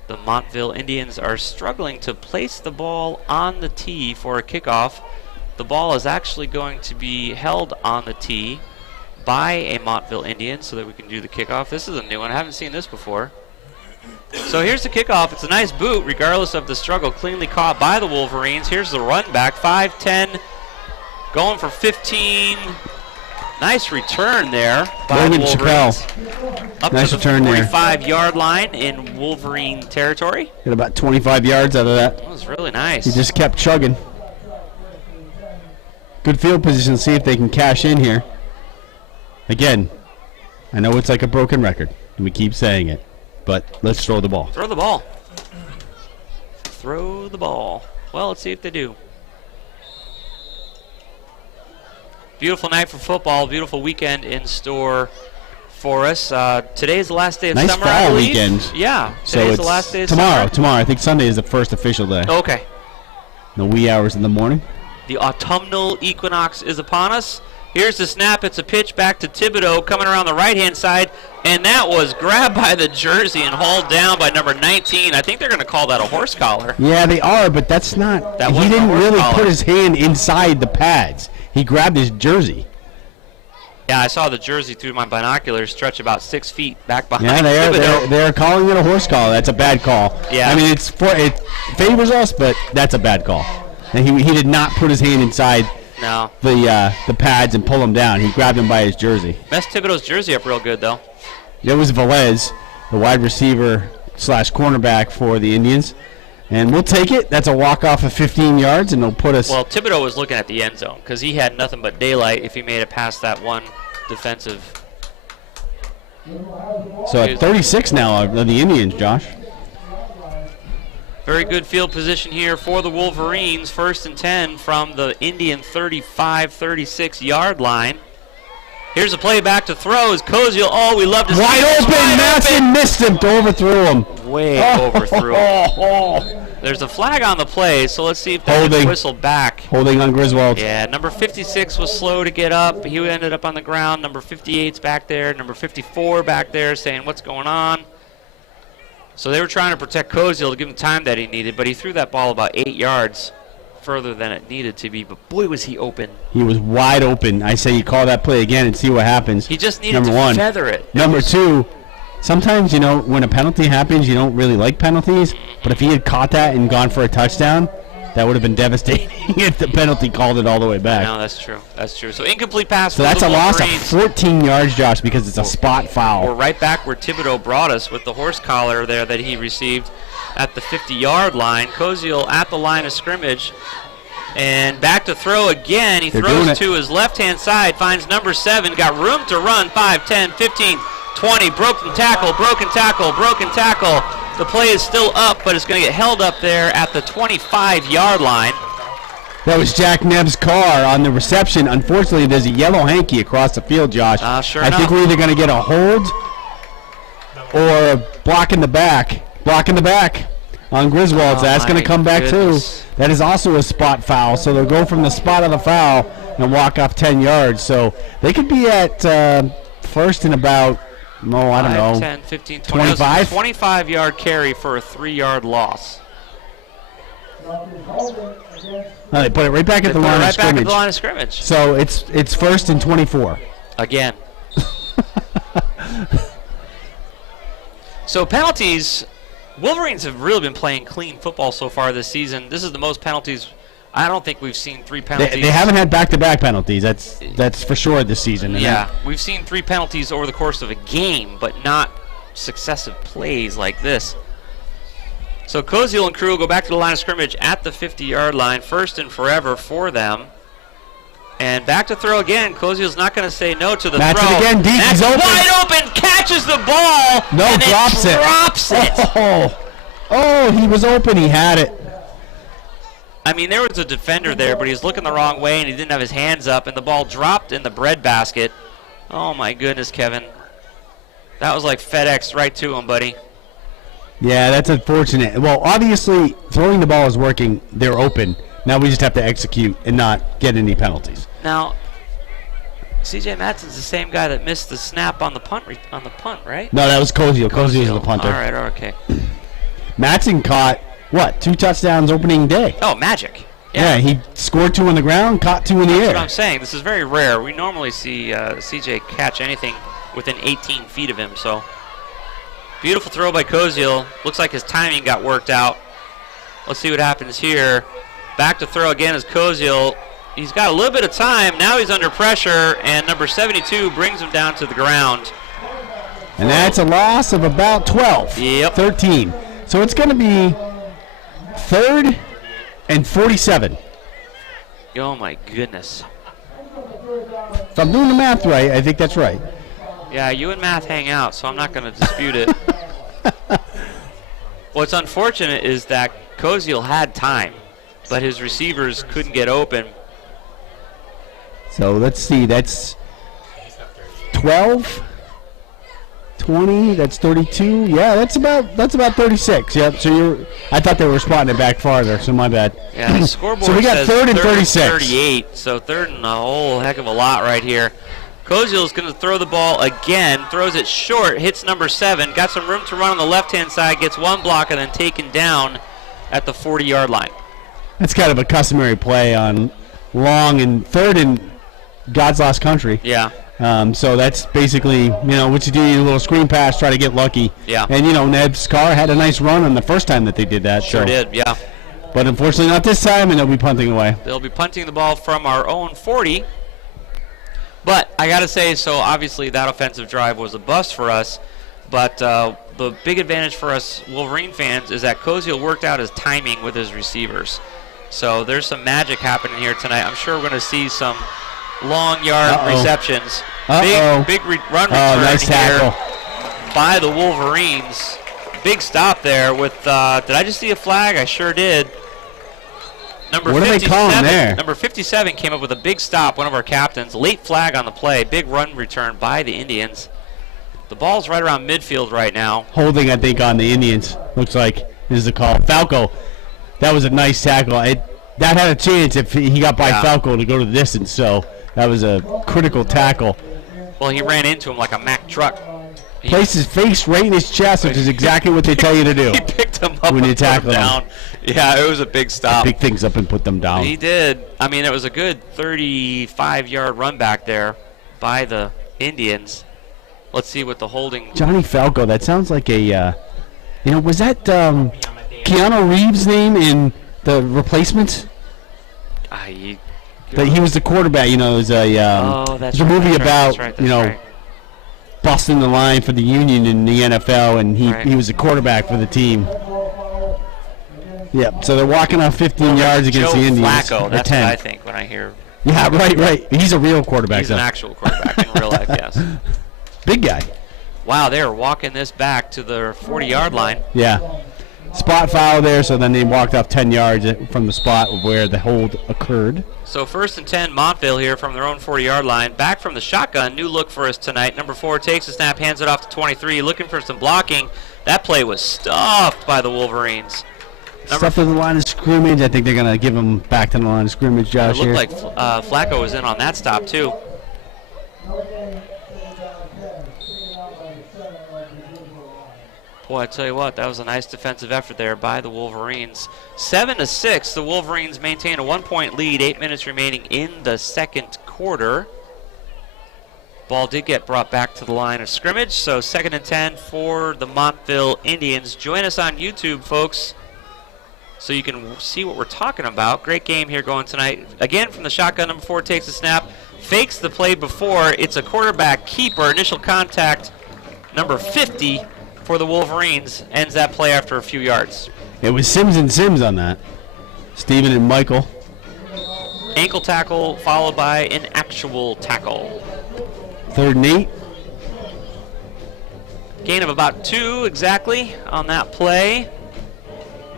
The Montville Indians are struggling to place the ball on the tee for a kickoff. The ball is actually going to be held on the tee by a Montville Indian so that we can do the kickoff. This is a new one. I haven't seen this before. So here's the kickoff. It's a nice boot, regardless of the struggle. Cleanly caught by the Wolverines. Here's the run back. 5-10, going for 15. Nice return there by the Wolverines. Up nice to the return there. 45-yard line in Wolverine territory. Got about 25 yards out of that. That was really nice. He just kept chugging. Good field position to see if they can cash in here. Again, I know it's like a broken record, and we keep saying it. But let's throw the ball. Throw the ball. Throw the ball. Well, let's see if they do. Beautiful night for football. Beautiful weekend in store for us. Today is the last day of nice summer, fall I believe. weekend. Yeah. So Today's it's the last day of tomorrow. summer. Tomorrow. I think Sunday is the first official day. Okay. The wee hours in the morning. The autumnal equinox is upon us. Here's the snap. It's a pitch back to Thibodeau coming around the right-hand side, and that was grabbed by the jersey and hauled down by number 19. I think they're going to call that a horse collar. Yeah, they are, but that's not. That he wasn't a didn't horse really collar. put his hand inside the pads. He grabbed his jersey. Yeah, I saw the jersey through my binoculars stretch about 6 feet back behind Yeah, Thibodeau. they're calling it a horse collar. That's a bad call. Yeah. I mean, it favors us, but that's a bad call. And he did not put his hand inside No. the pads and pull him down. He grabbed him by his jersey. Messed Thibodeau's jersey up real good, though. It was Velez, the wide receiver / cornerback for the Indians. And we'll take it. That's a walk-off of 15 yards, and it'll put us. Well, Thibodeau was looking at the end zone because he had nothing but daylight if he made it past that one defensive. So at 36 now of the Indians, Josh. Very good field position here for the Wolverines. 1st and 10 from the Indian 35-36 yard line. Here's a play back to throw. Is Koziel. Oh, we love to see Wide this. open. Madsen missed him to overthrow him. Way overthrew him. There's a flag on the play, so let's see if they can whistle back. Holding on Griswold. Yeah, number 56 was slow to get up. He ended up on the ground. Number 58's back there. Number 54 back there saying, what's going on? So they were trying to protect Koziel to give him time that he needed, but he threw that ball about 8 yards further than it needed to be. But boy, was he open. He was wide open. I say you call that play again and see what happens. He just needed Number to one. feather it. Number two, sometimes, when a penalty happens, you don't really like penalties. But if he had caught that and gone for a touchdown, that would have been devastating if the penalty called it all the way back. No, that's true. That's true. So incomplete pass So for that's the a loss of Wolverines. 14 yards, Josh, because it's a spot We're foul. right back where Thibodeau brought us with the horse collar there that he received at the 50-yard line. Koziel at the line of scrimmage. And back to throw again. He They're doing throws it. to his left-hand side, finds number 7, got room to run, 5, 10, 15, 20, broken tackle, broken tackle, broken tackle. The play is still up, but it's going to get held up there at the 25-yard line. That was Jack Nebb's car on the reception. Unfortunately, there's a yellow hanky across the field, Josh. Sure I think enough. we're either going to get a hold or a block in the back. Block in the back on Griswold. Oh, That's going my to come back, goodness. too. That is also a spot foul. So they'll go from the spot of the foul and walk off 10 yards. So they could be at first and about, I don't 5, know, 10, 15, 20. 25? 25-yard carry for a 3-yard loss. They put it right back at the line of Right back at scrimmage. the line of scrimmage. So it's first and 24. Again. So penalties, Wolverines have really been playing clean football so far this season. This is the most penalties. I don't think we've seen 3 penalties. They haven't had back-to-back penalties. That's for sure this season. And Yeah, we've seen 3 penalties over the course of a game, but not successive plays like this. So Koziel and crew will go back to the line of scrimmage at the 50-yard line, first and forever for them. And back to throw again. Koziel's not going to say no to the That's throw. it again, deep. That's He's open. wide open, catches the ball. No, and then drops it. Drops it. Oh, he was open. He had it. I mean, there was a defender there, but he was looking the wrong way, and he didn't have his hands up, and the ball dropped in the breadbasket. Oh, my goodness, Kevin. That was like FedEx right to him, buddy. Yeah, that's unfortunate. Well, obviously, throwing the ball is working. They're open. Now we just have to execute and not get any penalties. Now, C.J. Matson's the same guy that missed the snap on the punt, right? No, that was Koziel. Koziel was the punter. All right, okay. Matson caught, 2 touchdowns opening day. Oh, magic. Yeah, he scored 2 on the ground, caught 2 in the air. That's what I'm saying. This is very rare. We normally see C.J. catch anything within 18 feet of him. So, beautiful throw by Koziel. Looks like his timing got worked out. Let's see what happens here. Back to throw again is Koziel. He's got a little bit of time. Now he's under pressure, and number 72 brings him down to the ground. And that's a loss of about 12. Yep. 13. So it's going to be 3rd and 47. Oh, my goodness. If I'm doing the math right, I think that's right. Yeah, you and math hang out, so I'm not going to dispute it. What's unfortunate is that Koziel had time, but his receivers couldn't get open. So let's see, that's 12, 20, that's 32. Yeah, that's about 36. Yep. So I thought they were spotting it back farther, so my bad. Yeah, the scoreboard so we got says 3rd and 36. 38, so 3rd and a whole heck of a lot right here. Koziel is going to throw the ball again, throws it short, hits number 7, got some room to run on the left-hand side, gets one block, and then taken down at the 40-yard line. That's kind of a customary play on long and 3rd in God's lost country. Yeah. So that's basically, what you do, you do a little screen pass, try to get lucky. Yeah. And, Neb's car had a nice run on the first time that they did that. Sure did, yeah. But unfortunately not this time, and they'll be punting away. They'll be punting the ball from our own 40. But I got to say, so obviously that offensive drive was a bust for us. But the big advantage for us Wolverine fans is that Koziel worked out his timing with his receivers. So there's some magic happening here tonight. I'm sure we're going to see some long yard receptions. Big run return nice tackle here by the Wolverines. Big stop there with, did I just see a flag? I sure did. Number 57, there? Number 57 came up with a big stop, one of our captains. Late flag on the play. Big run return by the Indians. The ball's right around midfield right now. Holding, I think, on the Indians. Looks like is the call. Falco, that was a nice tackle. That had a chance if he got by Falco to go to the distance, so that was a critical tackle. Well, he ran into him like a Mack truck. Placed his face right in his chest, which is exactly what they tell you to do. He picked him up when you and put tackle him down. Yeah, it was a big stop. Pick things up and put them down. He did. I mean, it was a good 35-yard run back there by the Indians. Let's see what the holding. Johnny Falco, that sounds like a, was that Keanu Reeves' name in The Replacements? He was the quarterback, it was a movie about, busting the line for the Union in the NFL, and he was a quarterback for the team. Yep, so they're walking off 15 yards against the Indians. Flacco, that's 10. What I think when I hear. Yeah, right. He's a real quarterback. He's an actual quarterback in real life, yes. Big guy. Wow, they're walking this back to the 40-yard line. Yeah. Spot foul there, so then they walked off 10 yards from the spot where the hold occurred. So 1st and 10, Montville here from their own 40-yard line. Back from the shotgun, new look for us tonight. Number 4 takes the snap, hands it off to 23, looking for some blocking. That play was stuffed by the Wolverines. Stuffed to the line of scrimmage. I think they're going to give him back to the line of scrimmage, Josh. It looked like Flacco was in on that stop, too. Boy, I tell you what, that was a nice defensive effort there by the Wolverines. 7-6, the Wolverines maintain a 1-point lead, 8 minutes remaining in the second quarter. Ball did get brought back to the line of scrimmage, so 2nd and 10 for the Montville Indians. Join us on YouTube, folks, so you can see what we're talking about. Great game here going tonight. Again, from the shotgun, number 4 takes the snap, fakes the play before. It's a quarterback keeper. Initial contact, number 50 for the Wolverines, ends that play after a few yards. It was Sims and Sims on that. Steven and Michael. Ankle tackle followed by an actual tackle. 3rd and 8. Gain of about 2 exactly on that play.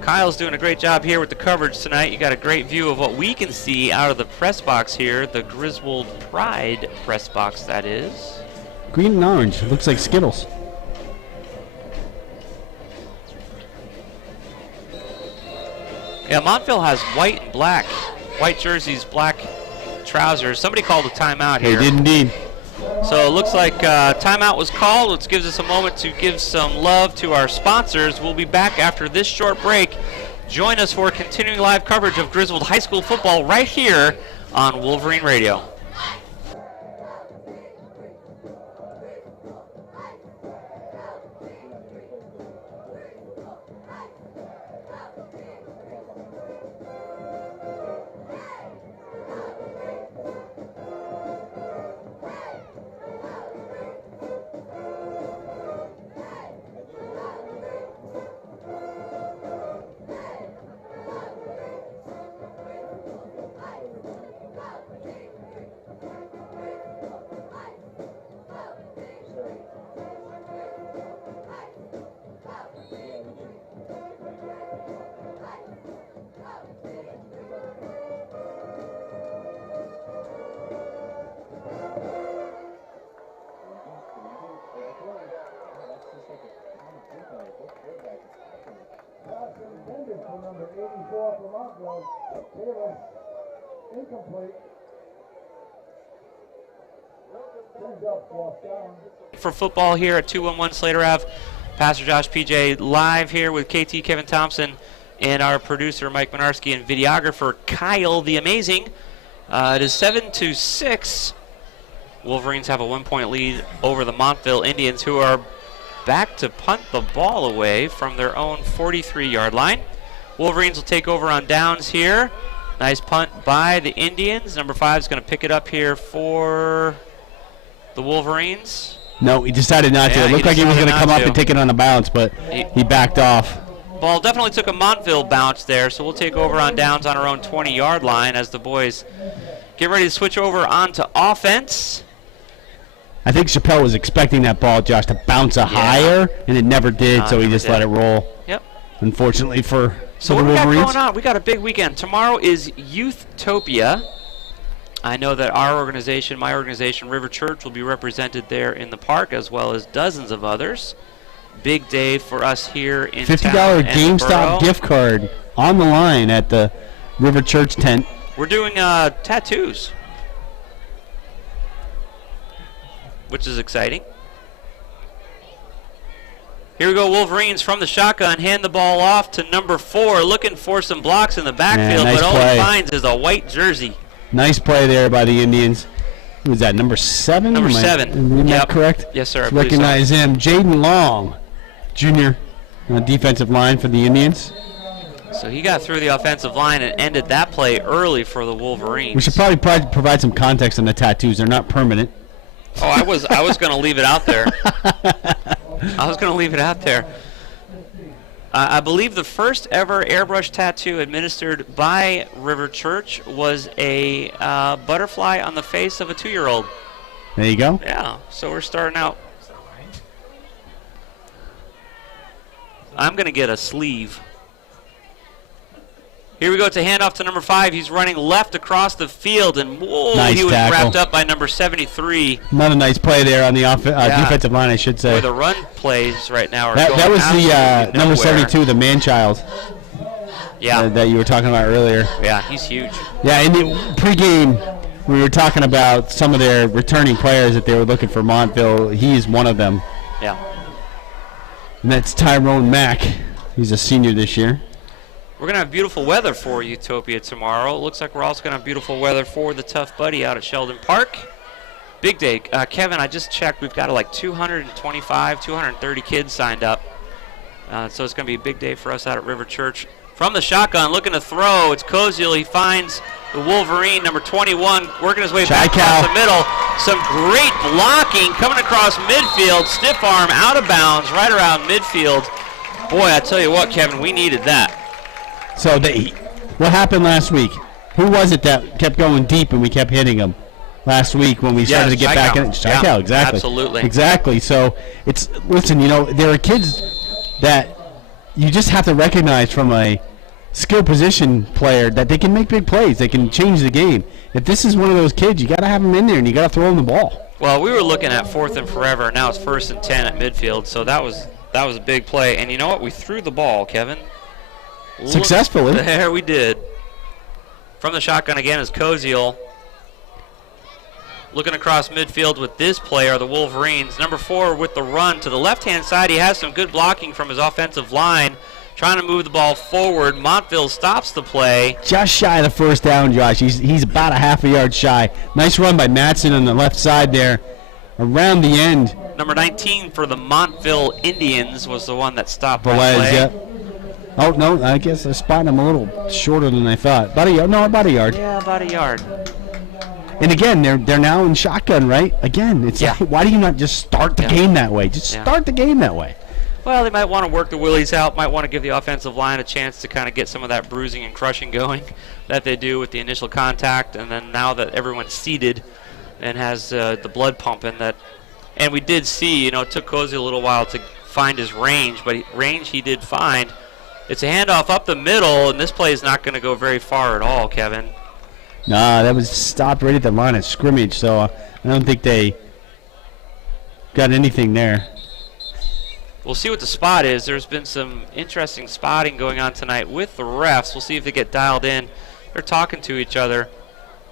Kyle's doing a great job here with the coverage tonight. You got a great view of what we can see out of the press box here, the Griswold Pride press box, that is. Green and orange. Looks like Skittles. Yeah, Montville has white and black. White jerseys, black trousers. Somebody called a timeout here. They did indeed. So it looks like timeout was called, which gives us a moment to give some love to our sponsors. We'll be back after this short break. Join us for continuing live coverage of Griswold High School football right here on Wolverine Radio. Intended for number 84 from Montville. Taylor, incomplete. Brings up fourth down. For football here at 211 Slater Ave. Pastor Josh PJ live here with KT Kevin Thompson and our producer Mike Minarski and videographer Kyle the Amazing. It is 7-6. Wolverines have a 1-point lead over the Montville Indians, who are back to punt the ball away from their own 43-yard line. Wolverines will take over on downs here. Nice punt by the Indians. Number 5 is going to pick it up here for the Wolverines. No, he decided not to. It looked like he was going to come up and take it on a bounce, but he backed off. Ball definitely took a Montville bounce there, so we'll take over on downs on our own 20-yard line as the boys get ready to switch over onto offense. I think Chappelle was expecting that ball, Josh, to bounce higher, and it never did, so he just let it roll. Yep. Unfortunately for So the what do we got Wolverines. going on? We got a big weekend. Tomorrow is Youthtopia. I know that our organization, my organization, River Church, will be represented there in the park, as well as dozens of others. Big day for us here in $50 town. GameStop gift card on the line at the River Church tent. We're doing tattoos, which is exciting. Here we go, Wolverines from the shotgun, hand the ball off to number 4, looking for some blocks in the backfield, nice but all play. he finds is a white jersey. Nice play there by the Indians. Who was that, number 7? Number Am I 7. That Yep. correct? Yes, sir. I Let's believe so. recognize him. Jaden Long, junior defensive line for the Indians. So he got through the offensive line and ended that play early for the Wolverines. We should probably provide some context on the tattoos. They're not permanent. Oh, I was going to leave it out there. I was going to leave it out there. I believe the first ever airbrush tattoo administered by River Church was a butterfly on the face of a 2-year-old. There you go. Yeah, so we're starting out. I'm going to get a sleeve. Here we go to handoff to number 5. He's running left across the field, and whoa, Nice he was tackle. wrapped up by number 73. Not a nice play there on the defensive line, I should say. Boy, the run plays right now are That going was the absolutely number nowhere. 72, the man-child. Yeah. That you were talking about earlier. Yeah, he's huge. Yeah, in the pregame, we were talking about some of their returning players that they were looking for Montville. He is one of them. Yeah. And that's Tyrone Mack. He's a senior this year. We're going to have beautiful weather for Utopia tomorrow. It looks like we're also going to have beautiful weather for the Tough Buddy out at Sheldon Park. Big day. Kevin, I just checked. We've got like 225, 230 kids signed up. So it's going to be a big day for us out at River Church. From the shotgun, looking to throw. It's Koziel. He finds the Wolverine, number 21, working his way back across the middle. Some great blocking coming across midfield. Stiff arm out of bounds right around midfield. Boy, I tell you what, Kevin, we needed that. So what happened last week? Who was it that kept going deep and we kept hitting them last week when we started to get back in? Strike out, exactly. Absolutely. Exactly. So listen, there are kids that you just have to recognize from a skill position player that they can make big plays. They can change the game. If this is one of those kids, you got to have them in there and you got to throw them the ball. Well, we were looking at 4th and forever, and now it's 1st and 10 at midfield. So that was a big play. And you know what? We threw the ball, Kevin. Successfully. There we did. From the shotgun again is Koziel. Looking across midfield with this play are the Wolverines. Number 4 with the run to the left-hand side. He has some good blocking from his offensive line. Trying to move the ball forward. Montville stops the play. Just shy of the first down, Josh. He's about a half a yard shy. Nice run by Matson on the left side there. Around the end. Number 19 for the Montville Indians was the one that stopped the Velez, play. yeah. Oh, no, I guess I spotted him a little shorter than I thought. About a yard. No, about a yard. Yeah, about a yard. And again, they're now in shotgun, right? Again, it's like, why do you not just start the game that way? Just start the game that way. Well, they might want to work the willies out, might want to give the offensive line a chance to kind of get some of that bruising and crushing going that they do with the initial contact, and then now that everyone's seated and has the blood pumping, and we did see, it took Cozy a little while to find his range, but he did find. It's a handoff up the middle, and this play is not going to go very far at all, Kevin. Nah, that was stopped right at the line of scrimmage, so I don't think they got anything there. We'll see what the spot is. There's been some interesting spotting going on tonight with the refs. We'll see if they get dialed in. They're talking to each other.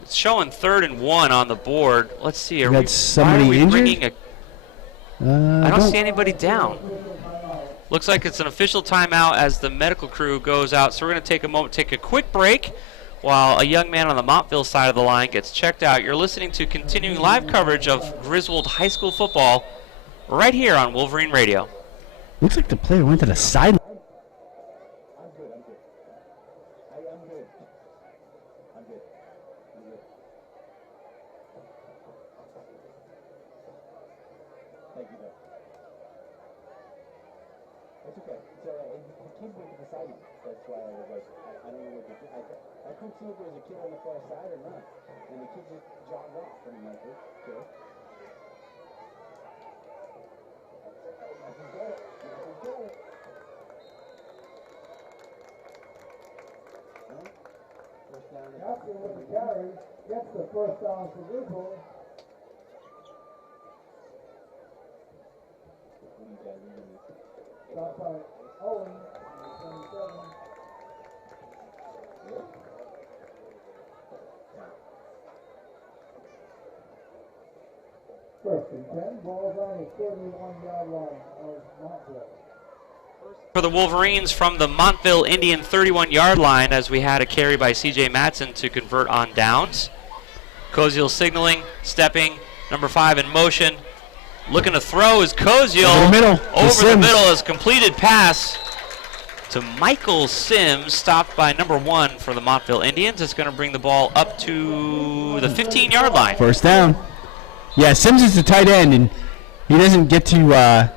It's showing 3rd and 1 on the board. Let's see. Why are we injured? I don't see anybody down. Looks like it's an official timeout as the medical crew goes out. So we're going to take a moment, take a quick break while a young man on the Montville side of the line gets checked out. You're listening to continuing live coverage of Griswold High School football right here on Wolverine Radio. Looks like the player went to the sideline. I'm good. I'm good. I'm good. I'm good. Thank you, though. It's okay. So the kid went to the sideline. That's why I was like, I don't know what the kid. I couldn't see if there was a kid on the far side or not. And the kid just jogged off. And I'm like, okay. I can get it. Captain with the carry gets the first down for Griswold. Shot by Owen, 27. First and 10, ball's on the 31-yard line of Montville. For the Wolverines from the Montville Indian 31-yard line, as we had a carry by C.J. Matson to convert on downs. Koziel signaling, stepping, number 5 in motion. Looking to throw is Koziel. Over the middle. Over the middle is completed pass to Michael Sims, stopped by number 1 for the Montville Indians. It's going to bring the ball up to the 15-yard line. First down. Yeah, Sims is the tight end, and he doesn't get to.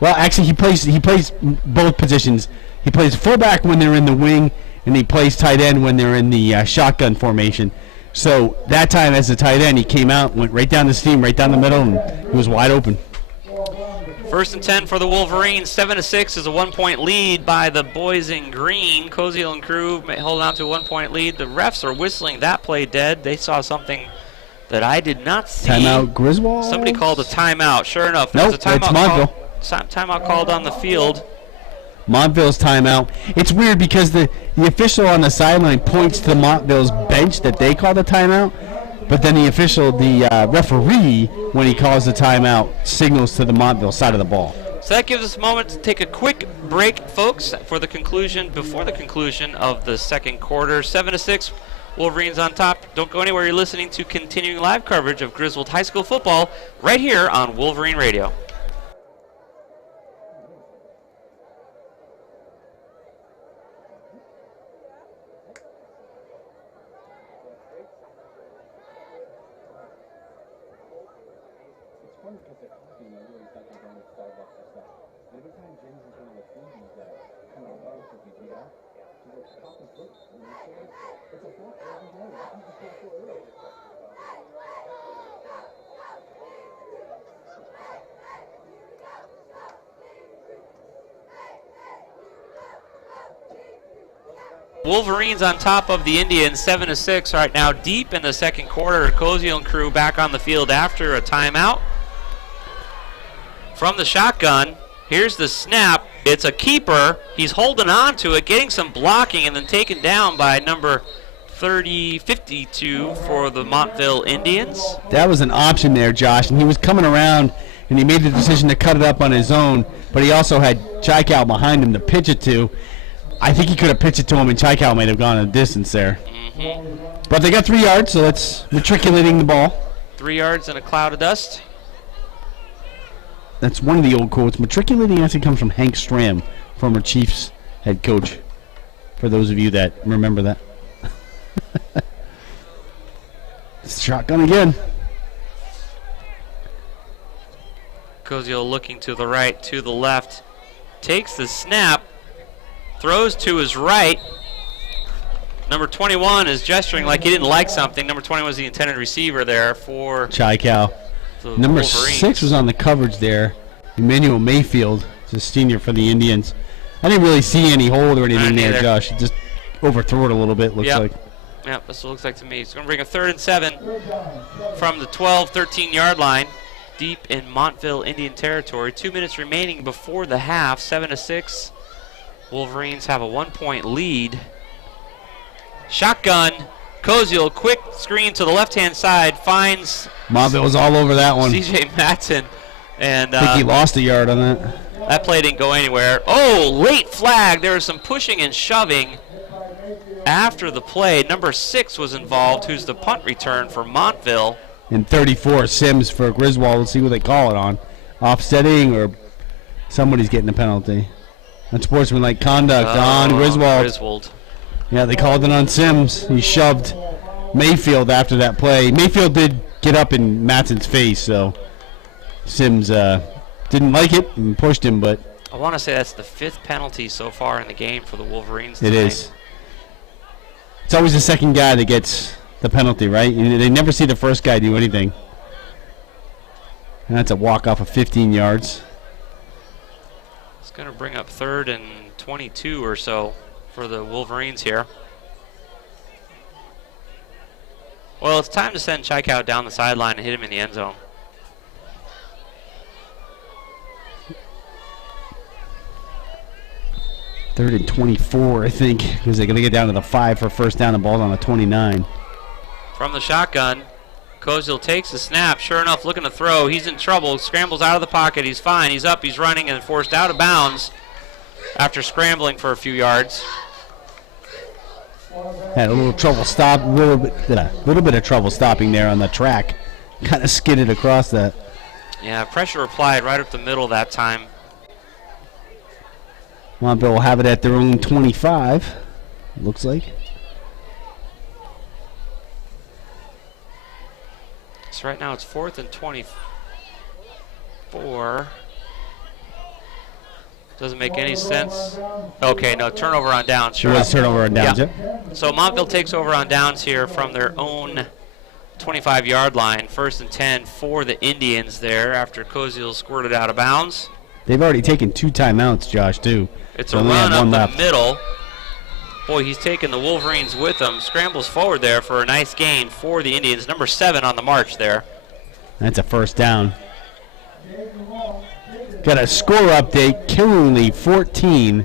Well, actually, he plays both positions. He plays fullback when they're in the wing, and he plays tight end when they're in the shotgun formation. So that time, as a tight end, he came out, went right down the seam, right down the middle, and he was wide open. First and 10 for the Wolverines. 7-6 is a 1-point lead by the boys in green. Koziel and crew hold on to a 1-point lead. The refs are whistling that play dead. They saw something that I did not see. Timeout, Griswold. Somebody called a timeout. Sure enough, nope, there's a timeout it's Montville. Timeout called on the field. Montville's timeout. It's weird because the official on the sideline points to Montville's bench that they call the timeout, but then the referee, when he calls the timeout, signals to the Montville side of the ball. So that gives us a moment to take a quick break, folks, before the conclusion of the second quarter. 7-6, Wolverines on top. Don't go anywhere. You're listening to continuing live coverage of Griswold High School football right here on Wolverine Radio. Wolverines on top of the Indians, 7-6 right now, deep in the second quarter. Koziel and crew back on the field after a timeout. From the shotgun, here's the snap. It's a keeper. He's holding on to it, getting some blocking, and then taken down by number 52 for the Montville Indians. That was an option there, Josh, and he was coming around, and he made the decision to cut it up on his own, but he also had Chaikow behind him to pitch it to. I think he could have pitched it to him, and Chaikow might have gone a distance there. But they got 3 yards, so that's matriculating the ball. 3 yards in a cloud of dust. That's one of the old quotes. Matriculating actually comes from Hank Stram, former Chiefs head coach, for those of you that remember that. Shotgun again. Cozio looking to the right, to the left. Takes the snap. Throws to his right. Number 21 is gesturing like he didn't like something. Number 21 was the intended receiver there for Chaikow. Number Wolverines. 6 was on the coverage there. Emmanuel Mayfield, is a senior for the Indians. I didn't really see any hold or anything there, Josh. He just overthrew it a little bit, looks like. Yep, that's what it looks like to me. It's going to bring a 3rd and 7 from the 12, 13-yard line, deep in Montville Indian territory. 2 minutes remaining before the half, 7-6. Wolverines have a 1-point lead. Shotgun. Koziel, quick screen to the left-hand side, finds Montville was all over that one. C.J. Matson. And I think he lost a yard on that. That play didn't go anywhere. Oh, late flag. There was some pushing and shoving after the play. Number 6 was involved, who's the punt return for Montville. And 34, Sims for Griswold. Let's see what they call it on. Offsetting or somebody's getting a penalty. Unsportsmanlike conduct on Griswold. Yeah, they called it on Sims. He shoved Mayfield after that play. Mayfield did get up in Matson's face, so Sims didn't like it and pushed him, but I want to say that's the 5th penalty so far in the game for the Wolverines tonight. It is. It's always the second guy that gets the penalty, right? They never see the first guy do anything. And that's a walk off of 15 yards. It's going to bring up 3rd and 22 or so for the Wolverines here. Well, it's time to send Chaikow down the sideline and hit him in the end zone. Third and 24, I think, because they're going to get down to the 5 for first down. The ball's on the 29. From the shotgun, Koziel takes the snap. Sure enough, looking to throw. He's in trouble. Scrambles out of the pocket. He's fine. He's up. He's running and forced out of bounds after scrambling for a few yards. Had a little trouble a little bit of trouble stopping there on the track. Kind of skidded across that. Yeah, pressure applied right up the middle that time. Montville will have it at their own 25, looks like. So right now it's 4th and 24. Doesn't make any sense. Okay, no, turnover on downs. Sure. It was turnover on downs, yeah. So Montville takes over on downs here from their own 25-yard line. 1st and 10 for the Indians there after Koziel squirted out of bounds. They've already taken 2 timeouts, Josh, too. It's a run up the middle. Boy, he's taking the Wolverines with him. Scrambles forward there for a nice gain for the Indians. Number 7 on the march there. That's a first down. Got a score update. Killingley 14,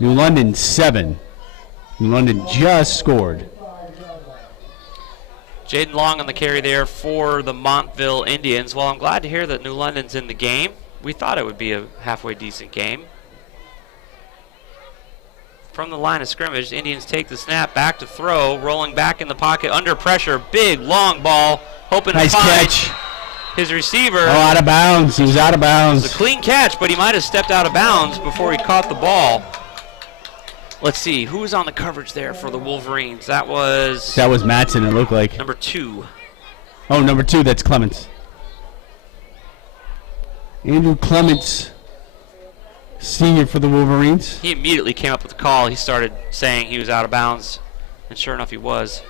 New London 7. New London just scored. Jaden Long on the carry there for the Montville Indians. Well, I'm glad to hear that New London's in the game. We thought it would be a halfway decent game. From the line of scrimmage, the Indians take the snap, back to throw, rolling back in the pocket, under pressure, big, long ball, hoping nice to find catch. His receiver. Oh, out of bounds. He was out of bounds. It's a clean catch, but he might have stepped out of bounds before he caught the ball. Let's see, who was on the coverage there for the Wolverines? That was Matson, it looked like. Number 2. Oh, number 2, that's Clements. Andrew Clements, senior for the Wolverines. He immediately came up with the call. He started saying he was out of bounds, and sure enough, he was.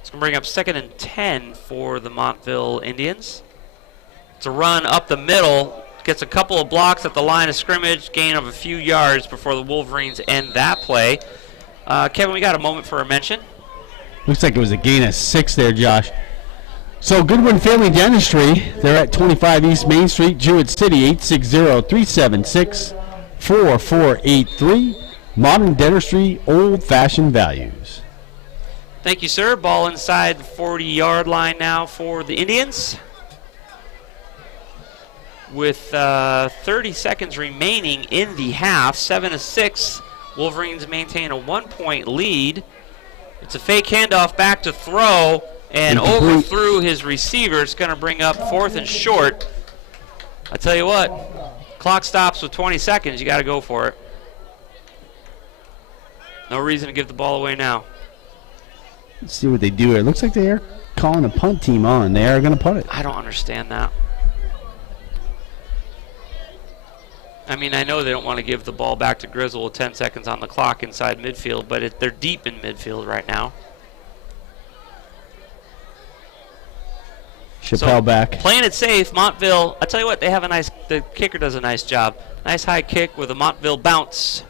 It's going to bring up 2nd and 10 for the Montville Indians. It's a run up the middle. Gets a couple of blocks at the line of scrimmage, gain of a few yards before the Wolverines end that play. Kevin, we got a moment for a mention. Looks like it was a gain of 6 there, Josh. So Goodwin Family Dentistry, they're at 25 East Main Street, Jewett City, 860-376-4483. Modern dentistry, old-fashioned values. Thank you, sir. Ball inside the 40-yard line now for the Indians. With 30 seconds remaining in the half, 7-6, Wolverines maintain a 1-point lead. It's a fake handoff back to throw, and overthrew his receiver. It's going to bring up 4th and short. I tell you what, clock stops with 20 seconds. You got to go for it. No reason to give the ball away now. Let's see what they do here. It looks like they are calling a punt team on. They are going to punt it. I don't understand that. I mean, I know they don't want to give the ball back to Griswold with 10 seconds on the clock inside midfield, but they're deep in midfield right now. Chappelle back. Playing it safe, Montville. I tell you what, they have the kicker does a nice job. Nice high kick with a Montville bounce.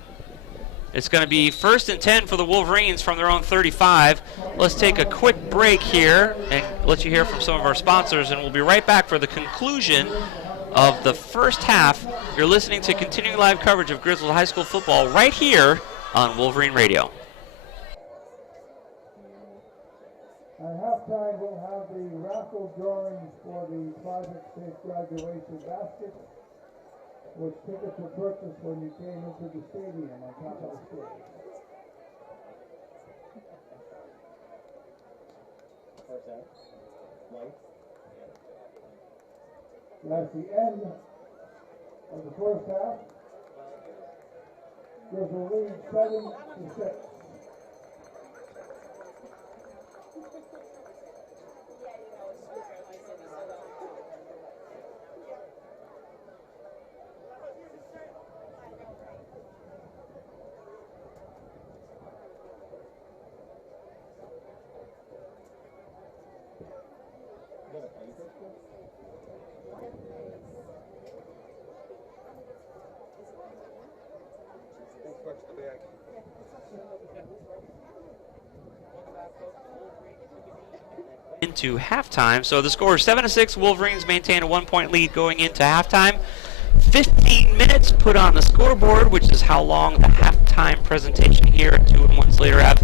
It's going to be 1st and 10 for the Wolverines from their own 35. Let's take a quick break here and let you hear from some of our sponsors, and we'll be right back for the conclusion of the first half. You're listening to continuing live coverage of Griswold High School football right here on Wolverine Radio. At halftime, we'll have the raffle drawings for the private state graduation baskets, which tickets were purchased when you came into the stadium on top of the stage. That's the end of the first half. Griswold lead 7-6. Into halftime. So the score is 7-6. Wolverines maintain a 1-point lead going into halftime. 15 minutes put on the scoreboard, which is how long the halftime presentation here at 2-1 Slater Ave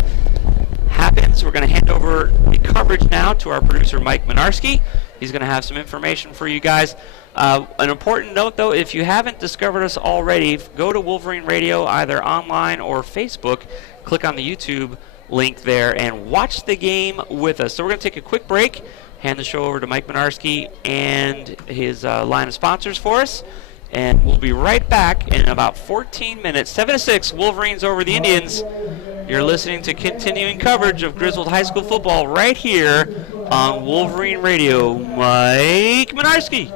happens. We're going to hand over the coverage now to our producer, Mike Minarski. He's going to have some information for you guys. An important note, though, if you haven't discovered us already, go to Wolverine Radio either online or Facebook. Click on the YouTube link there and watch the game with us. So we're going to take a quick break, hand the show over to Mike Minarski and his line of sponsors for us, and we'll be right back in about 14 minutes. 7-6, Wolverines over the Indians. You're listening to continuing coverage of Griswold High School football right here on Wolverine Radio. Mike Minarski.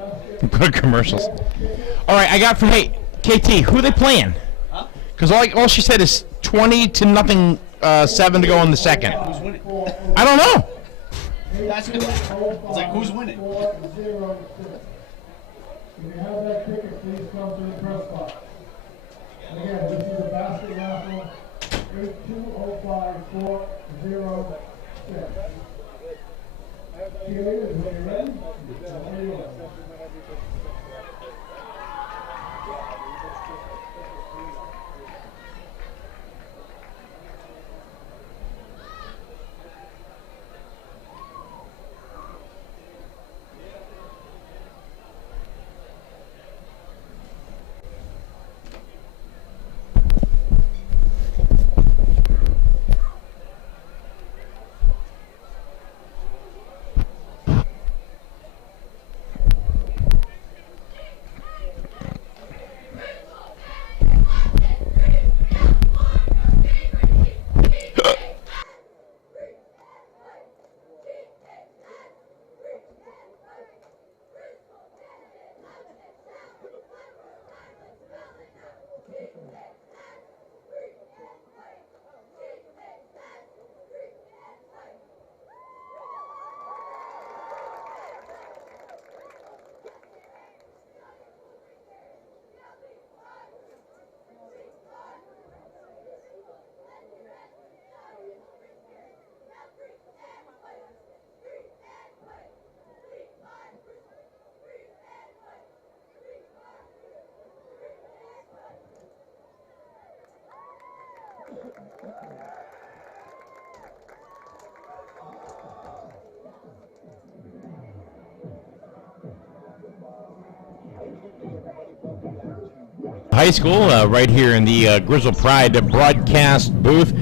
Good commercials. All right, I got from, hey, KT, who are they playing? Because all she said is 20-0, 7 to go in the second. Who's winning? I don't know. That's good. It's like, who's winning? If you have that ticket, please come to the press box. Again, this is the basket raffle, 8205406. Cheerleaders, when you're ready, there you go. High school, right here in the Griswold Pride broadcast booth.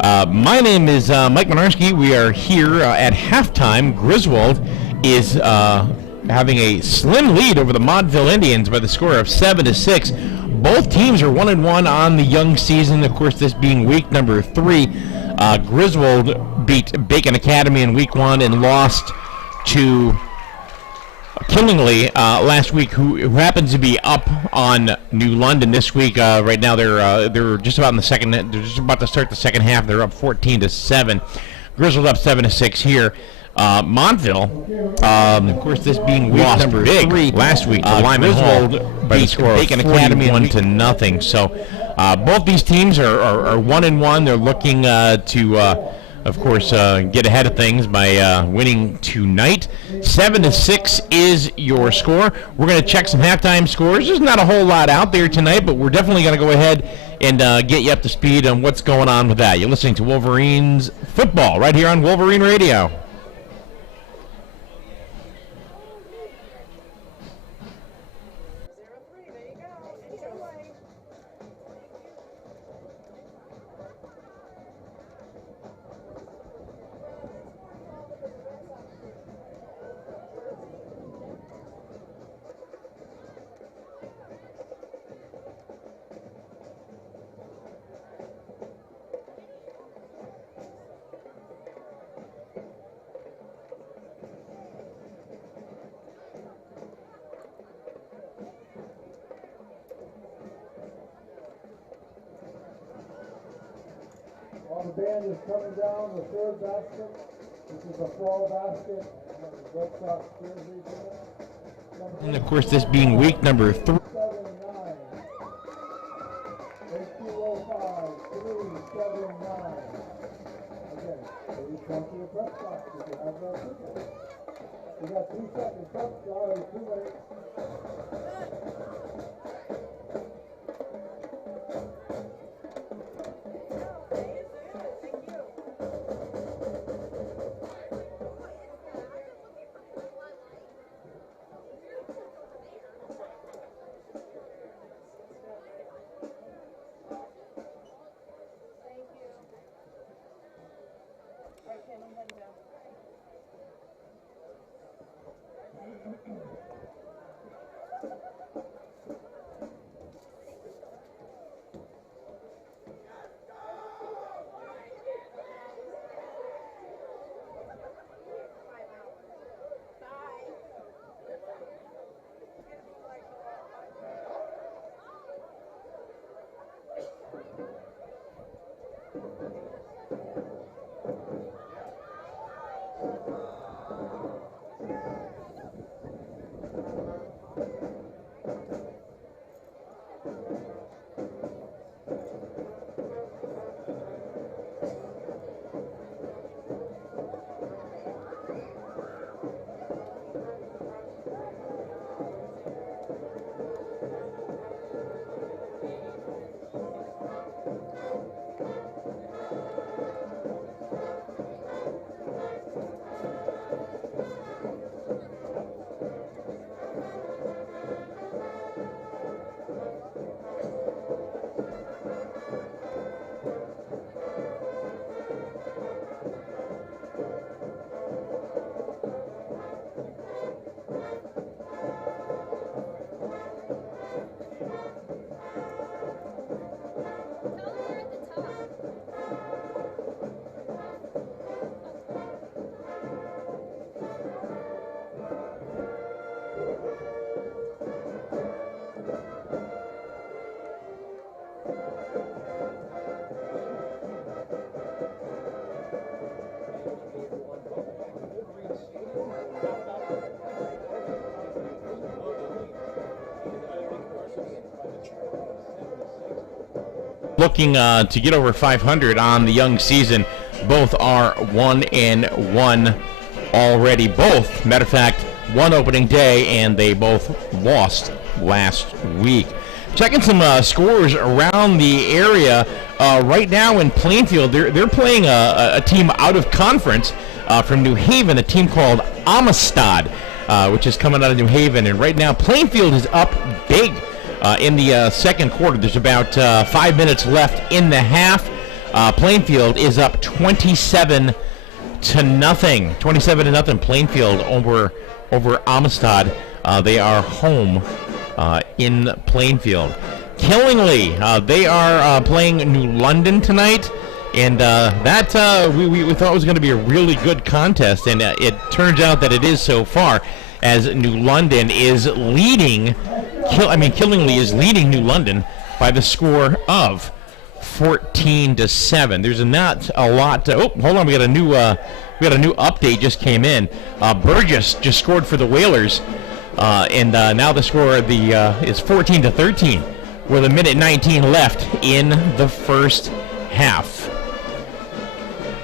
My name is Mike Minarski. We are here at halftime. Griswold is having a slim lead over the Montville Indians by the score of 7-6. Both teams are 1-1 on the young season. Of course, this being week number 3. Griswold beat Bacon Academy in week 1 and lost to Killingly last week, who happens to be up on New London this week. Right now, they're just about in the second. They're just about to start the second half. They're up 14-7. Griswold up 7-6 here. Montville, of course, this being week number 3 last week. Lyman Hall beat Bacon Academy 1-0. So both these teams are 1-1. They're looking to. Of course, get ahead of things by winning tonight. 7-6 is your score. We're going to check some halftime scores. There's not a whole lot out there tonight, but we're definitely going to go ahead and get you up to speed on what's going on with that. You're listening to Wolverines Football right here on Wolverine Radio. While the band is coming down, the third basket, this is a fall basket, Red Sox jersey. And of course, this being week number 3. 7-9. 8205, 379. Again, please come to the press box if you have that ticket. You got 2 seconds. Sorry, too late. Looking to get over 500 on the young season. Both are 1-1 already. Both, matter of fact, one opening day, and they both lost last week. checking some scores around the area. Right now in Plainfield, they're playing a team out of conference from New Haven, a team called Amistad, which is coming out of New Haven. And right now, Plainfield is up big in the second quarter. There's about 5 minutes left in the half. Plainfield is up 27 to nothing. 27 to nothing. Plainfield over Amistad. They are home in Plainfield. Killingly, they are playing New London tonight, and that we thought was going to be a really good contest, and it turns out that it is so far, as New London is leading. Killingly is leading New London by the score of 14 to 7. There's not a lot. Hold on, we got a new update just came in. Burgess just scored for the Whalers, and now the score is 14 to 13, with a minute 19 left in the first half.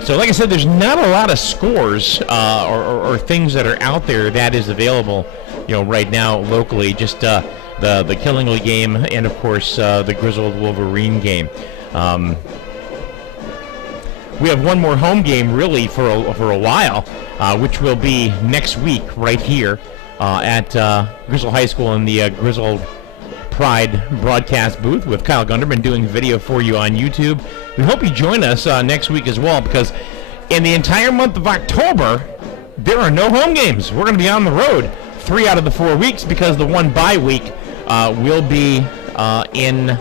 So, like I said, there's not a lot of scores or things that are out there that is available, right now locally. Just the Killingly game, and of course the Griswold Wolverine game. We have one more home game really for a while, which will be next week right here at Griswold High School in the Griswold Pride broadcast booth with Kyle Gunderman doing video for you on YouTube. We hope you join us next week as well, because in the entire month of October, there are no home games. We're going to be on the road 3 out of the 4 weeks, because the one bye week will be in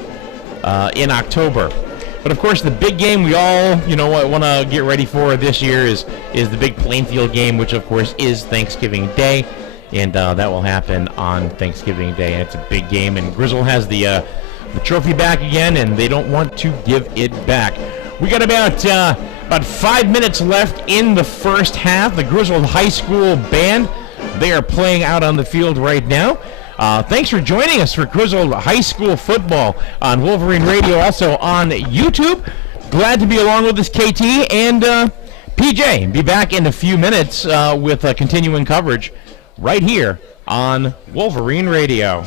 October. But of course, the big game we all, want to get ready for this year is the big Plainfield game, which of course is Thanksgiving Day, and that will happen on Thanksgiving Day. And it's a big game, and Griswold has the trophy back again, and they don't want to give it back. We got about 5 minutes left in the first half. The Griswold High School band, they are playing out on the field right now. Thanks for joining us for Griswold High School football on Wolverine Radio, also on YouTube. Glad to be along with us, KT and PJ. Be back in a few minutes with continuing coverage right here on Wolverine Radio.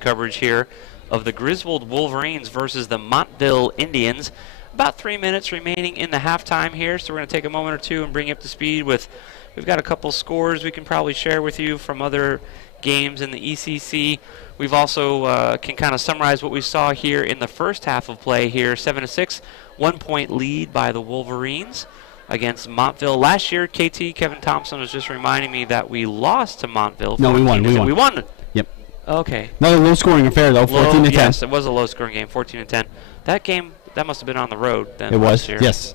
Coverage here of the Griswold Wolverines versus the Montville Indians. About 3 minutes remaining in the halftime here, so we're going to take a moment or two and bring you up to speed with, we've got a couple scores we can probably share with you from other games in the ECC. We've also can kind of summarize what we saw here in the first half of play here. 7-6, 1 point lead by the Wolverines against Montville. Last year, KT Kevin Thompson was just reminding me that we lost to Montville. No, we won. We won. Yep. Okay. Another low-scoring affair, though, 14 to 10. Yes, it was a low-scoring game, 14 to 10. That game, that must have been on the road then. It was, last year. yes.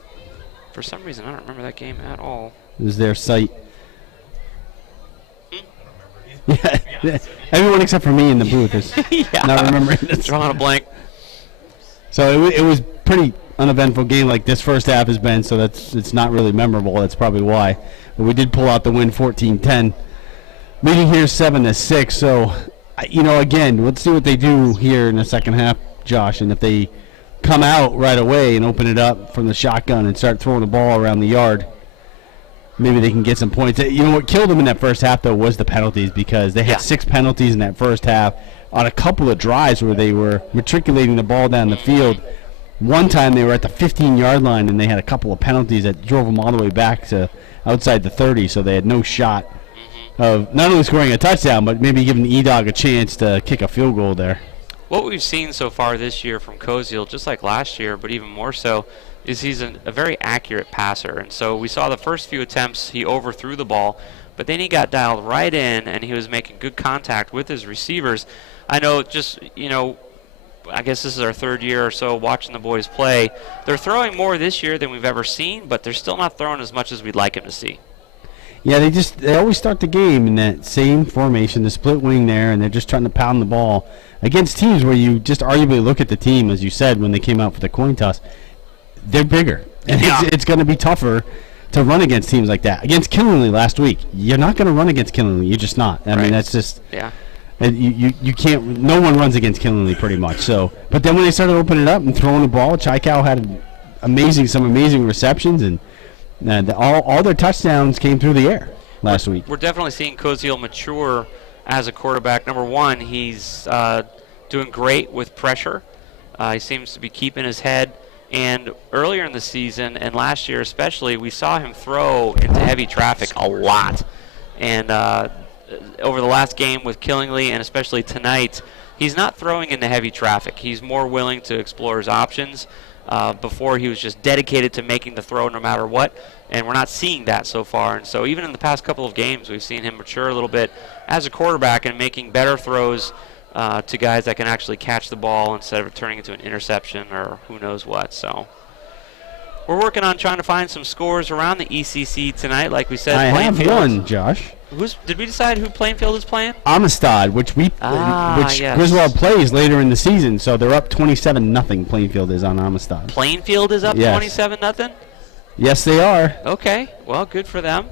For some reason, I don't remember that game at all. It was their site. Yeah, everyone except for me in the booth is not remembering this. Drawing a blank. So it was pretty uneventful game like this first half has been, so it's not really memorable. That's probably why. But we did pull out the win 14-10. Meeting here 7-6, so Again, let's see what they do here in the second half, Josh. And if they come out right away and open it up from the shotgun and start throwing the ball around the yard, maybe they can get some points. What killed them in that first half, though, was the penalties, because they had 6 penalties in that first half on a couple of drives where they were matriculating the ball down the field. One time they were at the 15-yard line, and they had a couple of penalties that drove them all the way back to outside the 30, so they had no shot of not only scoring a touchdown, but maybe giving E-Dog a chance to kick a field goal there. What we've seen so far this year from Koziel, just like last year, but even more so, is he's a very accurate passer. And so we saw the first few attempts he overthrew the ball, but then he got dialed right in, and he was making good contact with his receivers. I know I guess this is our third year or so watching the boys play. They're throwing more this year than we've ever seen, but they're still not throwing as much as we'd like them to see. Yeah, they always start the game in that same formation, the split wing there, and they're just trying to pound the ball against teams where you just arguably look at the team, as you said, when they came out for the coin toss. They're bigger, and it's going to be tougher to run against teams like that. Against Killingley last week, you're not going to run against Killingley. You're just not. I mean, that's just you can't. No one runs against Killingley pretty much. So, but then when they started opening it up and throwing the ball, Chaikau had some amazing receptions, and all their touchdowns came through the air last week. We're definitely seeing Koziel mature as a quarterback. Number one, he's doing great with pressure. He seems to be keeping his head. And earlier in the season, and last year especially, we saw him throw into heavy traffic a lot. And over the last game with Killingley, and especially tonight, he's not throwing into heavy traffic. He's more willing to explore his options. Before, he was just dedicated to making the throw no matter what, and we're not seeing that so far. And so even in the past couple of games, we've seen him mature a little bit as a quarterback and making better throws to guys that can actually catch the ball instead of turning into an interception or who knows what. So we're working on trying to find some scores around the ECC tonight. Like we said, I have one, Josh. Did we decide who Plainfield is playing? Amistad, which Griswold plays later in the season, so they're up 27-0. Plainfield is on Amistad. Plainfield is up 27-0? Yes, they are. Okay, well, good for them.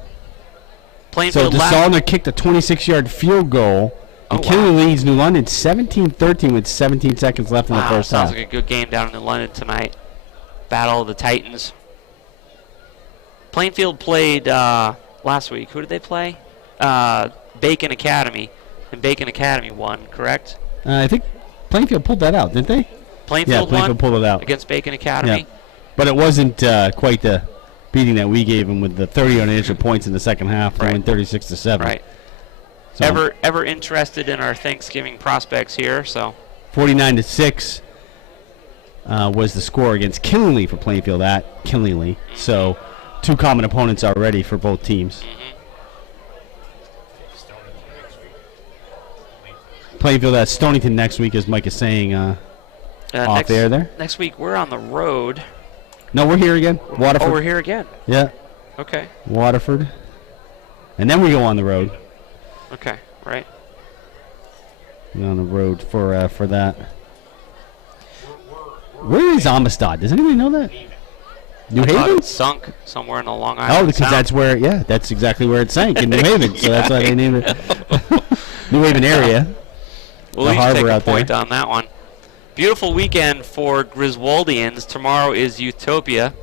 Plainfield so DeSalner kicked a 26-yard field goal. And Killingley leads New London 17-13 with 17 seconds left in the first half. Sounds like a good game down in New London tonight. Battle of the Titans. Plainfield played last week. Who did they play? Bacon Academy. And Bacon Academy won, correct? I think Plainfield pulled that out, didn't they? Plainfield Plainfield pulled it out against Bacon Academy. Yeah. But it wasn't quite the beating that we gave them with the 30 unanswered points in the second half. They went 36-7. Right. So ever interested in our Thanksgiving prospects here? So 49-6 was the score against Killingley for Plainfield at Killingley. So 2 common opponents already for both teams. Plainfield at Stonington next week, as Mike is saying off air there. Next week we're on the road. No, we're here again. Waterford. Oh, we're here again. Yeah. Okay. Waterford. And then we go on the road. Okay, right. We're on the road for that. Where is Amistad? Does anybody know that? New Haven? It's sunk somewhere in the Long Island Oh, because that's where, that's exactly where it sank, in New Haven. So that's why they named it New Haven area. We'll each take a point on that one. Beautiful weekend for Griswoldians. Tomorrow is Utopia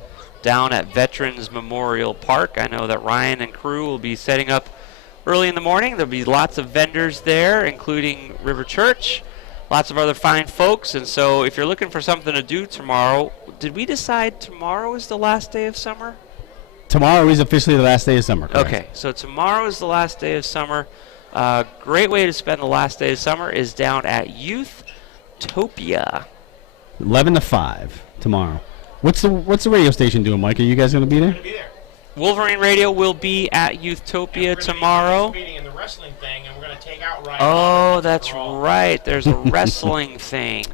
down at Veterans Memorial Park. I know that Ryan and crew will be setting up early in the morning. There'll be lots of vendors there, including River Church, lots of other fine folks. And so if you're looking for something to do tomorrow, did we decide tomorrow is the last day of summer? Tomorrow is officially the last day of summer. Correct. Okay, so tomorrow is the last day of summer. Great way to spend the last day of summer is down at Youth-topia. 11 to 5 tomorrow. What's the radio station doing, Mike? Are you guys going to be there? We're going to be there. Wolverine Radio will be at Youth-topia tomorrow. We're in the wrestling thing, and we're going to take out Ryan. Oh, that's right. There's a wrestling thing.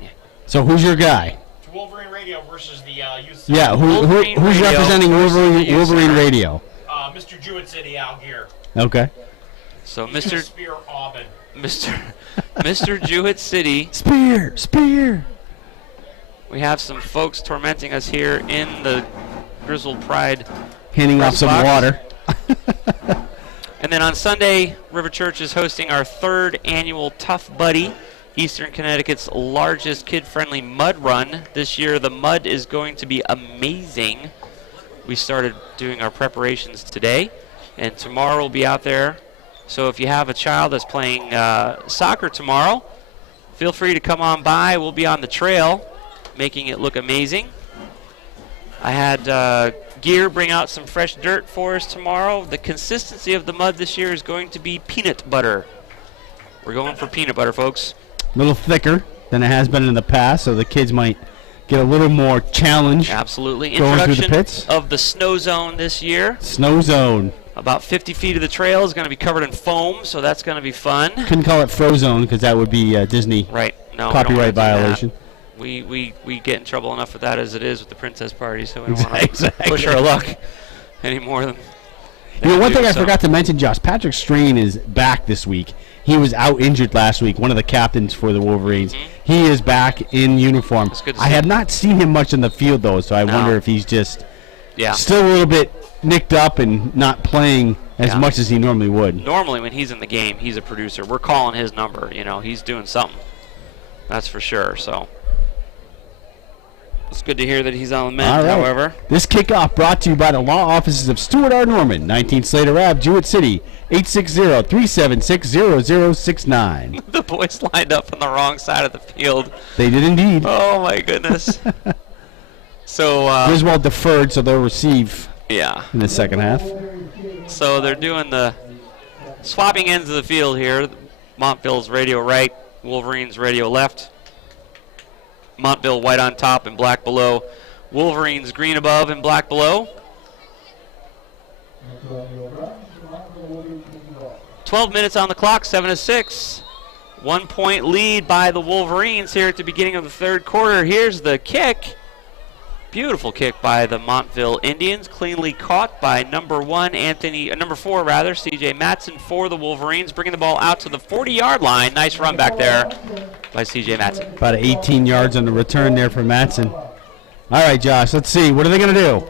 So who's your guy? It's Wolverine Radio versus the Youth. Yeah, who's representing Wolverine Radio? Mr. Jewett City, Al Gear. Okay. So Mr. Spear Auburn. Mr. Jewett City. Spear. We have some folks tormenting us here in the Griswold Pride. Handing off some water. And then on Sunday, River Church is hosting our 3rd annual Tough Buddy, Eastern Connecticut's largest kid-friendly mud run. This year, the mud is going to be amazing. We started doing our preparations today, and tomorrow we'll be out there. So if you have a child that's playing soccer tomorrow, feel free to come on by. We'll be on the trail, making it look amazing. I had Gear bring out some fresh dirt for us tomorrow. The consistency of the mud this year is going to be peanut butter. We're going for peanut butter, folks. A little thicker than it has been in the past, so the kids might get a little more challenge. Absolutely. Going through the Introduction pits of the snow zone this year. Snow zone. About 50 feet of the trail is going to be covered in foam, so that's going to be fun. Couldn't call it Frozone because that would be Disney Right. No, copyright violation. We get in trouble enough with that as it is with the princess party, so we don't want to Exactly. push our luck any more than. One thing I forgot to mention, Josh, Patrick Strain is back this week. He was out injured last week, one of the captains for the Wolverines. He is back in uniform. It's good to I see. have not seen him much in the field, though, so I wonder if he's just Yeah. still a little bit nicked up and not playing as Yeah. much as he normally would. Normally, when he's in the game, he's a producer. We're calling his number. He's doing something. That's for sure. So it's good to hear that he's on the mend. All right. However, This kickoff brought to you by the law offices of Stuart R. Norman, 19 Slater Ave, Jewett City, 860-376-0069. the boys lined up on the wrong side of the field. They did indeed. Oh my goodness. So Griswold deferred, so they'll receive yeah. in the second half. So they're doing the swapping ends of the field here. Montville's radio right, Wolverines radio left. Montville white on top and black below. Wolverines green above and black below. 12 minutes on the clock, 7-6. 1 point lead by the Wolverines here at the beginning of the third quarter. Here's the kick. Beautiful kick by the Montville Indians, cleanly caught by number 4 CJ Matson for the Wolverines, bringing the ball out to the 40-yard line. Nice run back there by CJ Matson. About 18 yards on the return there for Matson. All right, Josh, let's see. What are they going to do? Are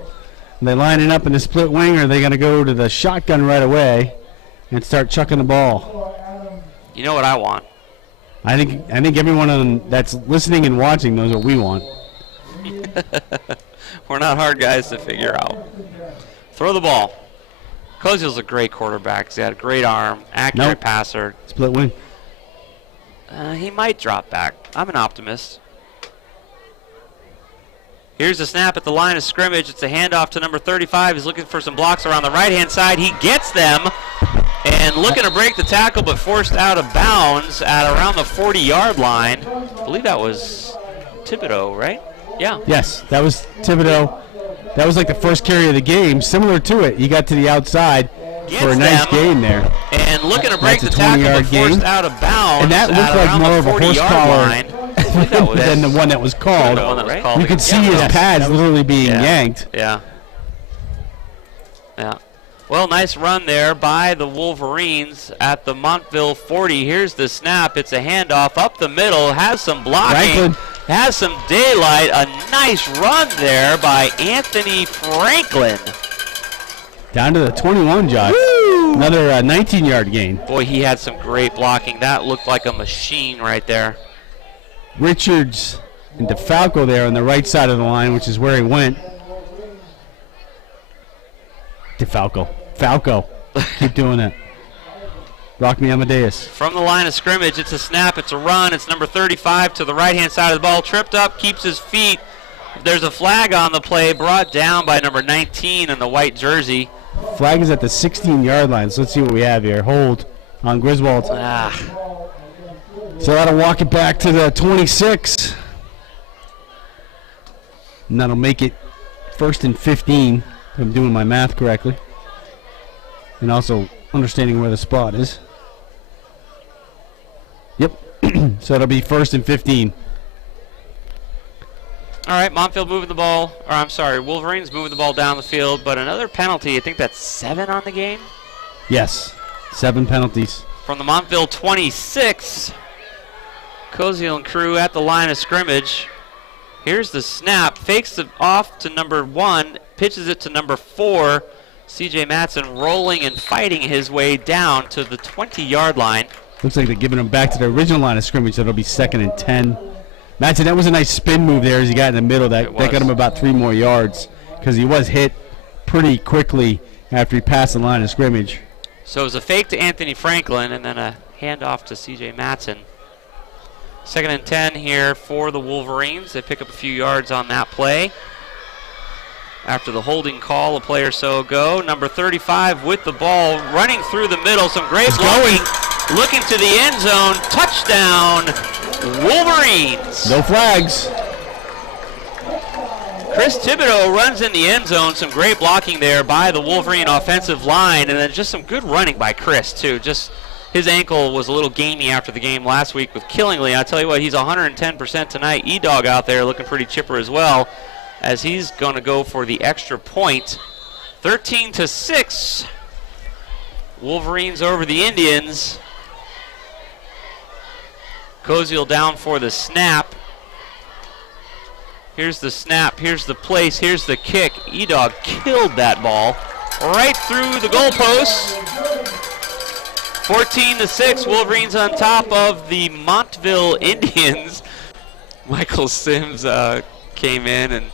they lining up in the split wing, or are they going to go to the shotgun right away and start chucking the ball? You know what I want? I think everyone that's listening and watching knows what we want. We're not hard guys to figure out. Throw the ball. Koziel's a great quarterback. He's got a great arm, accurate passer. Split wing. He might drop back. I'm an optimist. Here's the snap at the line of scrimmage. It's a handoff to number 35. He's looking for some blocks around the right-hand side. He gets them and looking to break the tackle, but forced out of bounds at around the 40-yard line. I believe that was Thibodeau, right? Yeah. Yes, that was Thibodeau. That was like the first carry of the game. Similar to it, he got to the outside for a nice gain there. And looking to break the That's a tackle, but 20-yard forced gain. out of bounds. And that looked like more of a horse collar than the one that was called. You could see his pads literally being yanked. Yeah. Yeah. Well, nice run there by the Wolverines at the Montville 40. Here's the snap. It's a handoff up the middle. Has some blocking. Franklin. Has some daylight. A nice run there by Anthony Franklin. Down to the 21, Josh. Woo! Another 19-yard gain. Boy, he had some great blocking. That looked like a machine right there. Richards and DeFalco there on the right side of the line, which is where he went. DeFalco. Falco. Keep doing that. Rock me Amadeus. From the line of scrimmage, it's a snap, it's a run. It's number 35 to the right-hand side of the ball. Tripped up, keeps his feet. There's a flag on the play, brought down by number 19 in the white jersey. Flag is at the 16-yard line, so let's see what we have here. Hold on Griswold. So that'll walk it back to the 26. And that'll make it 1st and 15, if I'm doing my math correctly. And also understanding where the spot is. Yep. So it'll be 1st and 15. All right, Montville moving the ball, Wolverines moving the ball down the field, but another penalty. I think that's 7 on the game. Yes, 7 penalties. From the Montville 26, Koziel and crew at the line of scrimmage. Here's the snap, fakes it off to number 1, pitches it to number 4. C.J. Matson rolling and fighting his way down to the 20-yard line. Looks like they're giving him back to the original line of scrimmage, so it'll be 2nd and 10. Matson, that was a nice spin move there as he got in the middle. That got him about 3 more yards because he was hit pretty quickly after he passed the line of scrimmage. So it was a fake to Anthony Franklin and then a handoff to C.J. Matson. 2nd and 10 here for the Wolverines. They pick up a few yards on that play. After the holding call a play or so ago, number 35 with the ball, running through the middle. Some great blocking, looking to the end zone. Touchdown, Wolverines. No flags. Chris Thibodeau runs in the end zone. Some great blocking there by the Wolverine offensive line, and then just some good running by Chris, too. Just his ankle was a little gamey after the game last week with Killingly. I tell you what, he's 110% tonight. E-Dog out there looking pretty chipper as well, as he's going to go for the extra point. 13-6. Wolverines over the Indians. Koziel down for the snap. Here's the snap, here's the place, here's the kick. E-Dog killed that ball right through the goalposts. 14-6, Wolverines on top of the Montville Indians. Michael Sims came in, and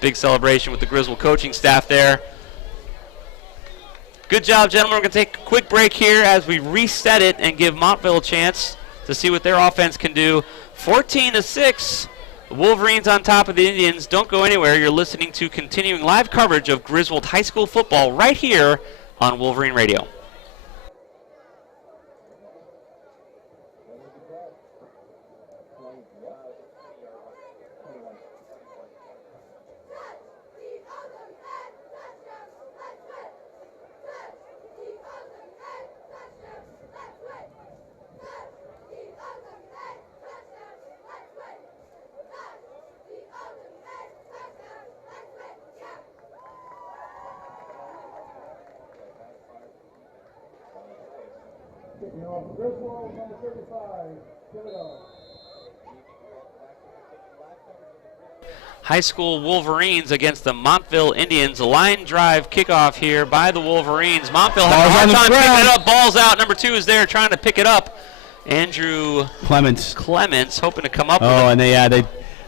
big celebration with the Griswold coaching staff there. Good job, gentlemen. We're going to take a quick break here as we reset it and give Montville a chance to see what their offense can do. 14-6. The Wolverines on top of the Indians. Don't go anywhere. You're listening to continuing live coverage of Griswold High School football right here on Wolverine Radio. Kicking off Griswold, number 35, Thibodeau. High school Wolverines against the Montville Indians. A line drive kickoff here by the Wolverines. Montville has a hard time picking it up. Ball's out. Number 2 is there trying to pick it up. Andrew Clements hoping to come up with it. Oh, and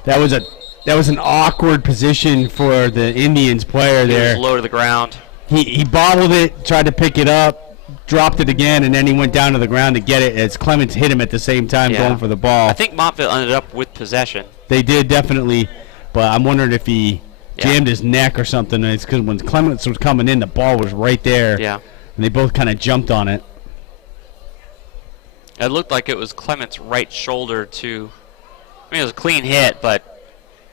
that was an awkward position for the Indians player there. He was low to the ground. He bobbled it, tried to pick it up, dropped it again, and then he went down to the ground to get it as Clements hit him at the same time going for the ball. I think Montville ended up with possession. They did, definitely, but I'm wondering if he jammed his neck or something. It's because when Clements was coming in, the ball was right there. Yeah. And they both kind of jumped on it. It looked like it was Clements' right shoulder to, it was a clean hit, but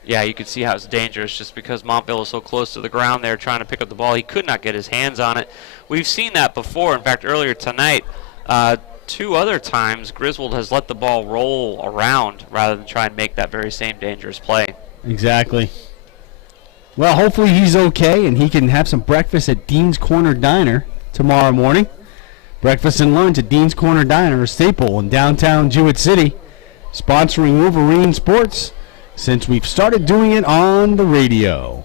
yeah, you could see how it's dangerous just because Montville was so close to the ground there trying to pick up the ball. He could not get his hands on it. We've seen that before. In fact, earlier tonight, 2 other times, Griswold has let the ball roll around rather than try and make that very same dangerous play. Exactly. Well, hopefully he's okay and he can have some breakfast at Dean's Corner Diner tomorrow morning. Breakfast and lunch at Dean's Corner Diner, a staple in downtown Jewett City, sponsoring Wolverine Sports since we've started doing it on the radio.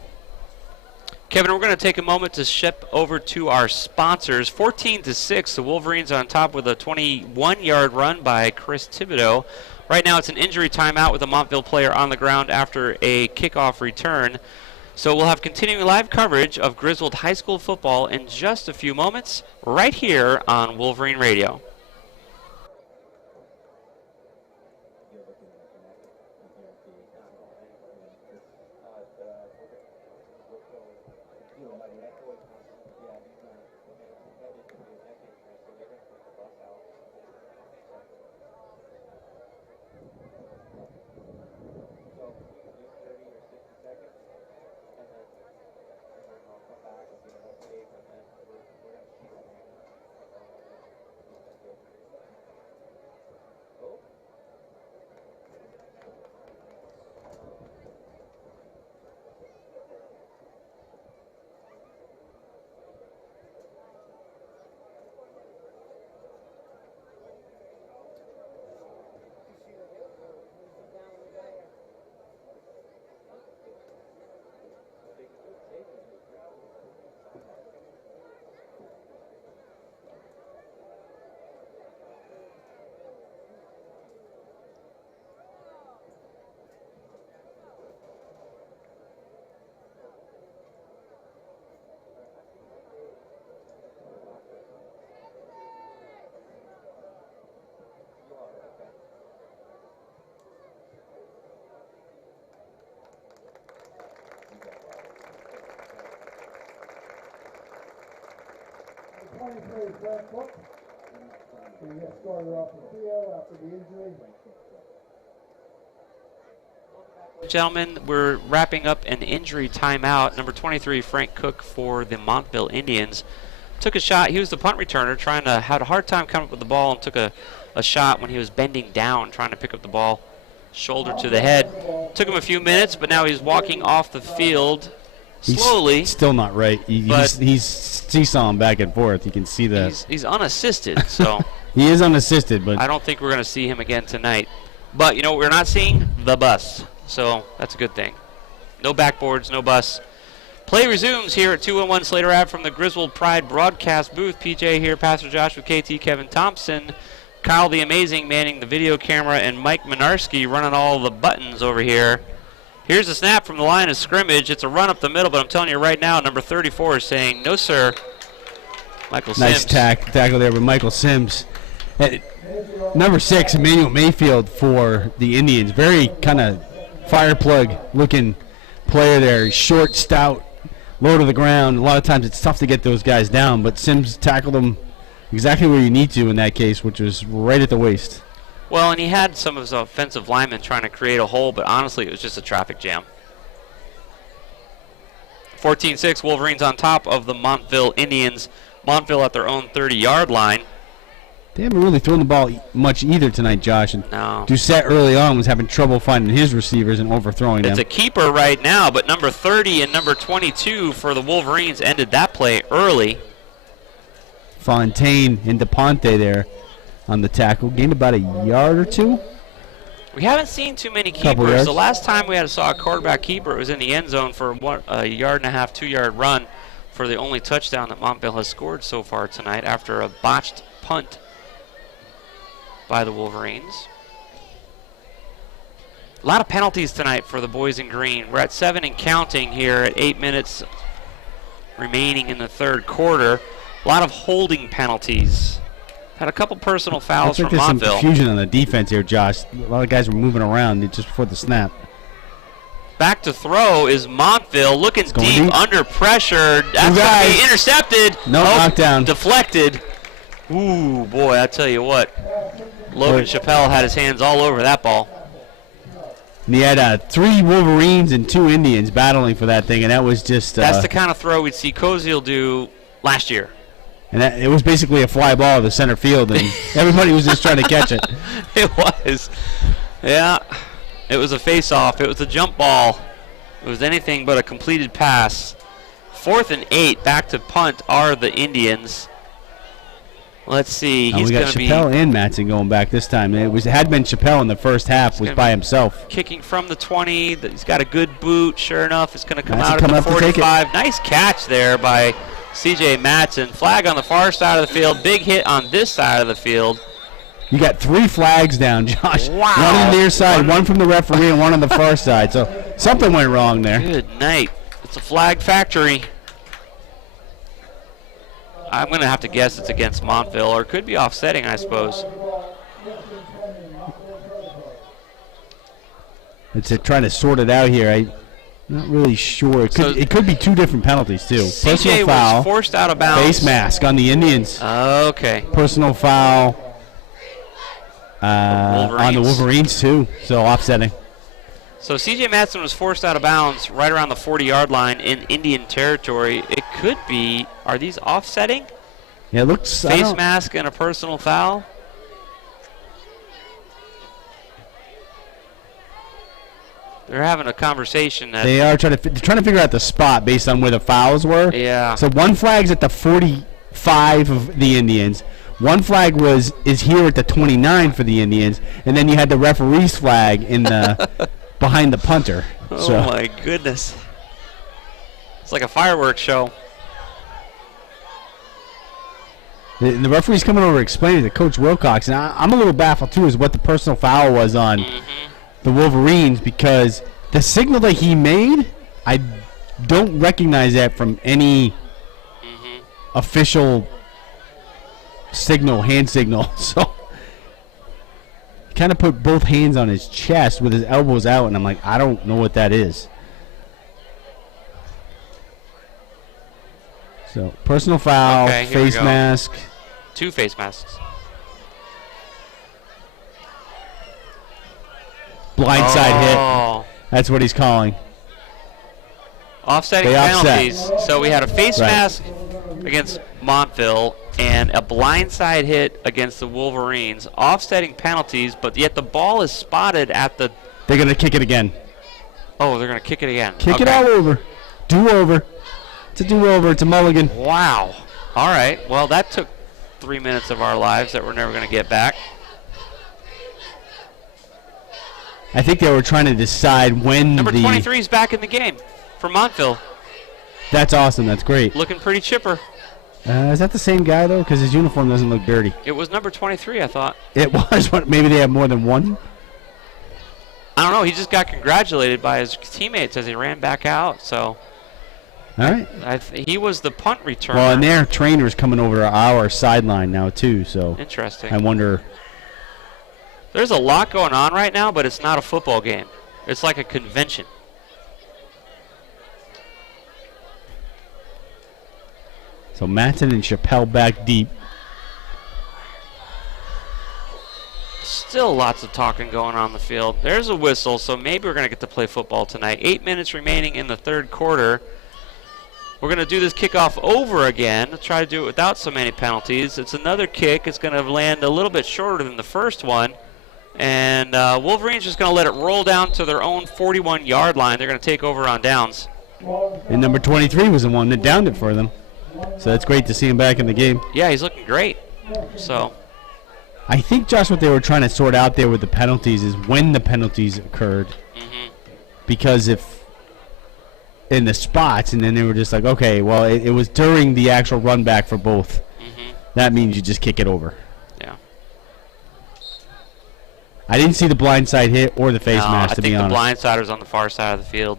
Kevin, we're going to take a moment to ship over to our sponsors. 14-6, the Wolverines on top with a 21-yard run by Chris Thibodeau. Right now it's an injury timeout with a Montville player on the ground after a kickoff return. So we'll have continuing live coverage of Griswold High School football in just a few moments right here on Wolverine Radio. 23, Frank Cook. He gets started off the field after the injury. Gentlemen, we're wrapping up an injury timeout. Number 23, Frank Cook for the Montville Indians, took a shot. He was the punt returner, had a hard time coming up with the ball, and took a shot when he was bending down, trying to pick up the ball, shoulder to the head. Took him a few minutes, but now he's walking off the field slowly. He's still not right. He's seesawing back and forth. You can see that. He's unassisted, so. He is unassisted, but I don't think we're going to see him again tonight. But, you know what we're not seeing? The bus. So that's a good thing. No backboards, no bus. Play resumes here at 211 Slater Ave from the Griswold Pride broadcast booth. PJ here, Pastor Josh with KT, Kevin Thompson, Kyle the Amazing manning the video camera, and Mike Minarski running all the buttons over here. Here's a snap from the line of scrimmage. It's a run up the middle, but I'm telling you right now, number 34 is saying, no, sir. Michael Sims. Nice tackle there with Michael Sims. Number 6, Emmanuel Mayfield for the Indians. Very kind of fire plug looking player there. Short, stout, low to the ground. A lot of times it's tough to get those guys down, but Sims tackled him exactly where you need to in that case, which was right at the waist. Well, and he had some of his offensive linemen trying to create a hole, but honestly it was just a traffic jam. 14-6, Wolverines on top of the Montville Indians. Montville at their own 30-yard line. They haven't really thrown the ball much either tonight, Josh. And no. Doucette early on was having trouble finding his receivers and overthrowing them. It's a keeper right now, but number 30 and number 22 for the Wolverines ended that play early. Fontaine and DePonte there on the tackle. Gained about a yard or two. We haven't seen too many keepers. The last time we saw a quarterback keeper, it was in the end zone for a yard and a half, 2-yard run for the only touchdown that Montville has scored so far tonight after a botched punt by the Wolverines. A lot of penalties tonight for the boys in green. We're at 7 and counting here at 8 minutes remaining in the third quarter. A lot of holding penalties. Had a couple personal fouls from there's some Montville. confusion on the defense here, Josh. A lot of guys were moving around just before the snap. Back to throw is Montville, looking deep, under pressure. That's going to be intercepted. No, knockdown. Deflected. Ooh, boy, I tell you what. Logan Chappelle had his hands all over that ball. And he had 3 Wolverines and 2 Indians battling for that thing, and that was just... that's the kind of throw we'd see Koziel do last year. And it was basically a fly ball to the center field, and everybody was just trying to catch it. It was. Yeah. It was a face-off. It was a jump ball. It was anything but a completed pass. 4th and 8, back to punt are the Indians. Let's see. We got Chappelle and Matson going back this time. It had been Chappelle in the first half, was by himself. Kicking from the 20. He's got a good boot. Sure enough, it's going to come out at the 45. Nice catch there by C.J. Matson. Flag on the far side of the field. Big hit on this side of the field. You got 3 flags down, Josh. Wow. One on their side, one from the referee, and one on the far side. So something went wrong there. Good night. It's a flag factory. I'm going to have to guess it's against Montville, or it could be offsetting, I suppose. It's trying to sort it out here. I'm not really sure. It could be 2 different penalties, too. CJ foul, was forced out of bounds. Face mask on the Indians. Okay. Personal foul on the Wolverines, too. So offsetting. So C.J. Matson was forced out of bounds right around the 40-yard line in Indian territory. It could be, are these offsetting? Yeah, it looks... Face mask and a personal foul? They're having a conversation. They are trying to figure out the spot based on where the fouls were. Yeah. So one flag's at the 45 of the Indians. One flag is here at the 29 for the Indians, and then you had the referee's flag in the behind the punter. Oh my goodness! It's like a fireworks show. The referee's coming over explaining to Coach Wilcox, and I'm a little baffled too, as what the personal foul was on the Wolverines, because the signal that he made, I don't recognize that from any official hand signal. So he kind of put both hands on his chest with his elbows out, and I'm like, I don't know what that is. So, personal foul, Okay, here we face go. mask. 2 face masks. Blindside Oh. hit. That's what he's calling. Offsetting They offset. penalties. So we had a face Right. mask against Montville and a blindside hit against the Wolverines. Offsetting penalties, but yet the ball is spotted at the... They're going to kick it again. Oh, they're going to kick it again. Kick it Okay. all over. Do-over. It's a do-over. It's a mulligan. Wow. All right. Well, that took 3 minutes of our lives that we're never going to get back. I think they were trying to decide when Number the... 23 is back in the game for Montville. That's awesome. That's great. Looking pretty chipper. Is that the same guy, though? Because his uniform doesn't look dirty. It was number 23, I thought. It was. Maybe they have more than one? I don't know. He just got congratulated by his teammates as he ran back out. So All right. he was the punt returner. Well, and their trainer's coming over to our sideline now, too. So Interesting. I wonder... There's a lot going on right now, but it's not a football game. It's like a convention. So Matson and Chappelle back deep. Still lots of talking going on the field. There's a whistle, so maybe we're going to get to play football tonight. 8 minutes remaining in the third quarter. We're going to do this kickoff over again. Try to do it without so many penalties. It's another kick. It's going to land a little bit shorter than the first one. And Wolverines just going to let it roll down to their own 41-yard line. They're going to take over on downs. And number 23 was the one that downed it for them. So that's great to see him back in the game. Yeah, he's looking great. So I think, Josh, what they were trying to sort out there with the penalties is when the penalties occurred. Because if in the spots, and then they were just like, okay, well, it was during the actual run back for both. That means you just kick it over. Yeah. I didn't see the blindside hit or the face mask, to be honest. I think the blindsider's on the far side of the field.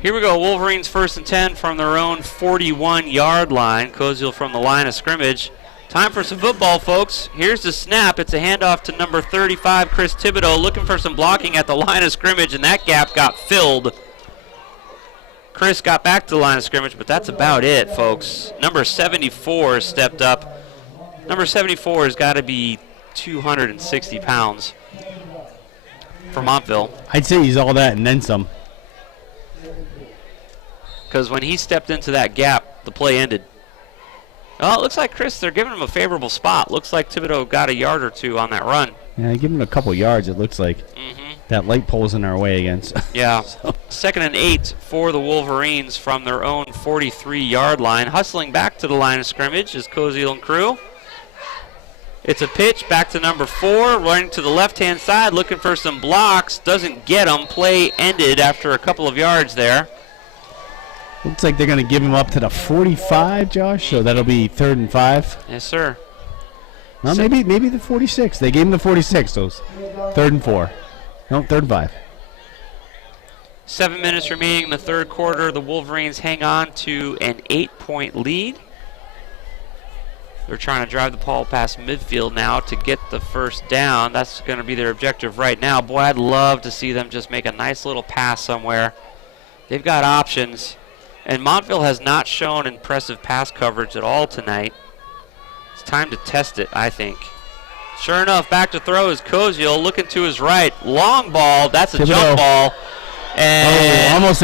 Here we go. Wolverines 1st and 10 from their own 41-yard line. Koziel from the line of scrimmage. Time for some football, folks. Here's the snap. It's a handoff to number 35, Chris Thibodeau, looking for some blocking at the line of scrimmage, and that gap got filled. Chris got back to the line of scrimmage, but that's about it, folks. Number 74 stepped up. Number 74 has got to be 260 pounds for Montville. I'd say he's all that and then some. Because when he stepped into that gap, the play ended. Well, it looks like, Chris, they're giving him a favorable spot. Looks like Thibodeau got a yard or two on that run. Yeah, give him a couple yards, it looks like. That light pole's in our way again. So. Yeah. 2nd and 8 for the Wolverines from their own 43-yard line. Hustling back to the line of scrimmage is Koziel and crew. It's a pitch back to number 4, running to the left-hand side, looking for some blocks. Doesn't get them. Play ended after a couple of yards there. Looks like they're going to give him up to the 45, Josh, so that'll be 3rd and 5. Yes, sir. Well, maybe the 46. They gave him the 46, so it's 3rd and 4. No, 3rd and 5. 7 minutes remaining in the third quarter. The Wolverines hang on to an 8-point lead. They're trying to drive the ball past midfield now to get the first down. That's going to be their objective right now. Boy, I'd love to see them just make a nice little pass somewhere. They've got options. And Montville has not shown impressive pass coverage at all tonight. It's time to test it, I think. Sure enough, back to throw is Koziel, looking to his right. Long ball, that's a jump ball. And almost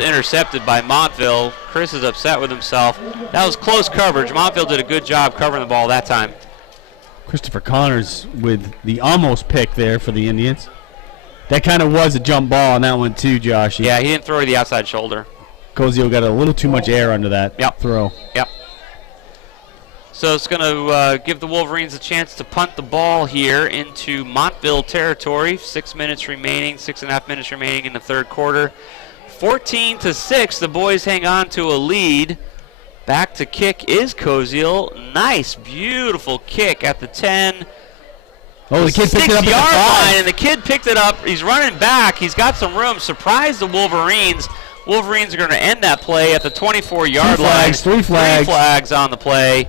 intercepted by Montville. Chris is upset with himself. That was close coverage. Montville did a good job covering the ball that time. Christopher Connors with the almost pick there for the Indians. That kind of was a jump ball on that one too, Josh. Yeah, he didn't throw to the outside shoulder. Koziel got a little too much air under that throw. Yep. So it's going to give the Wolverines a chance to punt the ball here into Montville territory. 6 minutes remaining, 6.5 minutes remaining in the third quarter. 14-6, the boys hang on to a lead. Back to kick is Koziel. Nice, beautiful kick at the 10. Oh, the kid picked it up at the 6-yard 5. line, and the kid picked it up. He's running back. He's got some room. Surprised the Wolverines. Wolverines are going to end that play at the 24-yard line. Three flags. 3 flags on the play.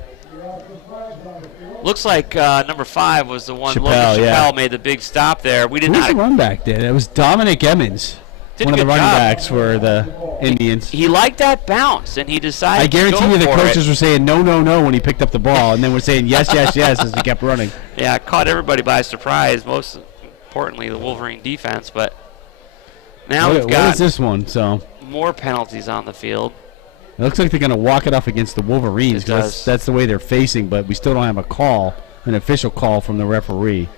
Looks like number 5 was the one. Chappelle, Logan Chappelle made the big stop there. We did Who's not. the run back there? It was Dominic Emmons. One of the running backs for the Indians. He liked that bounce, and he decided I guarantee to go you the for coaches it. were saying no, no, no when he picked up the ball, and then were saying yes, yes, yes as he kept running. Yeah, it caught everybody by surprise, most importantly the Wolverine defense. But now we've got what is this one? So more penalties on the field. it looks like they're going to walk it off against the Wolverines. It does. 'Cause that's the way they're facing, but we still don't have a call, an official call from the referee.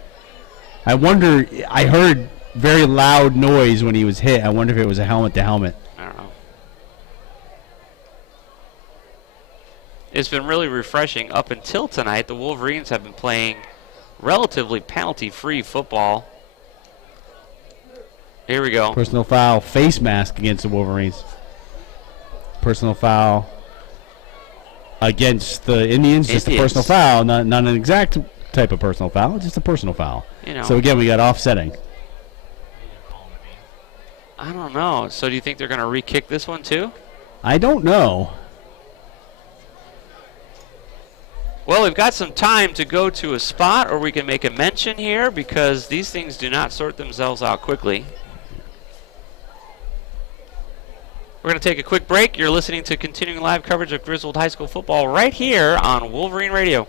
I wonder, I heard very loud noise when he was hit. I wonder if it was a helmet to helmet. I don't know. It's been really refreshing. Up until tonight, the Wolverines have been playing relatively penalty-free football. Here we go. Personal foul, face mask against the Wolverines. Personal foul against the Indians, just a personal foul, not an exact type of personal foul, just a personal foul. You know. So again, we got offsetting. I don't know. So do you think they're going to re-kick this one too? I don't know. Well, we've got some time to go to a spot, or we can make a mention here because these things do not sort themselves out quickly. We're going to take a quick break. You're listening to continuing live coverage of Griswold High School football right here on Wolverine Radio.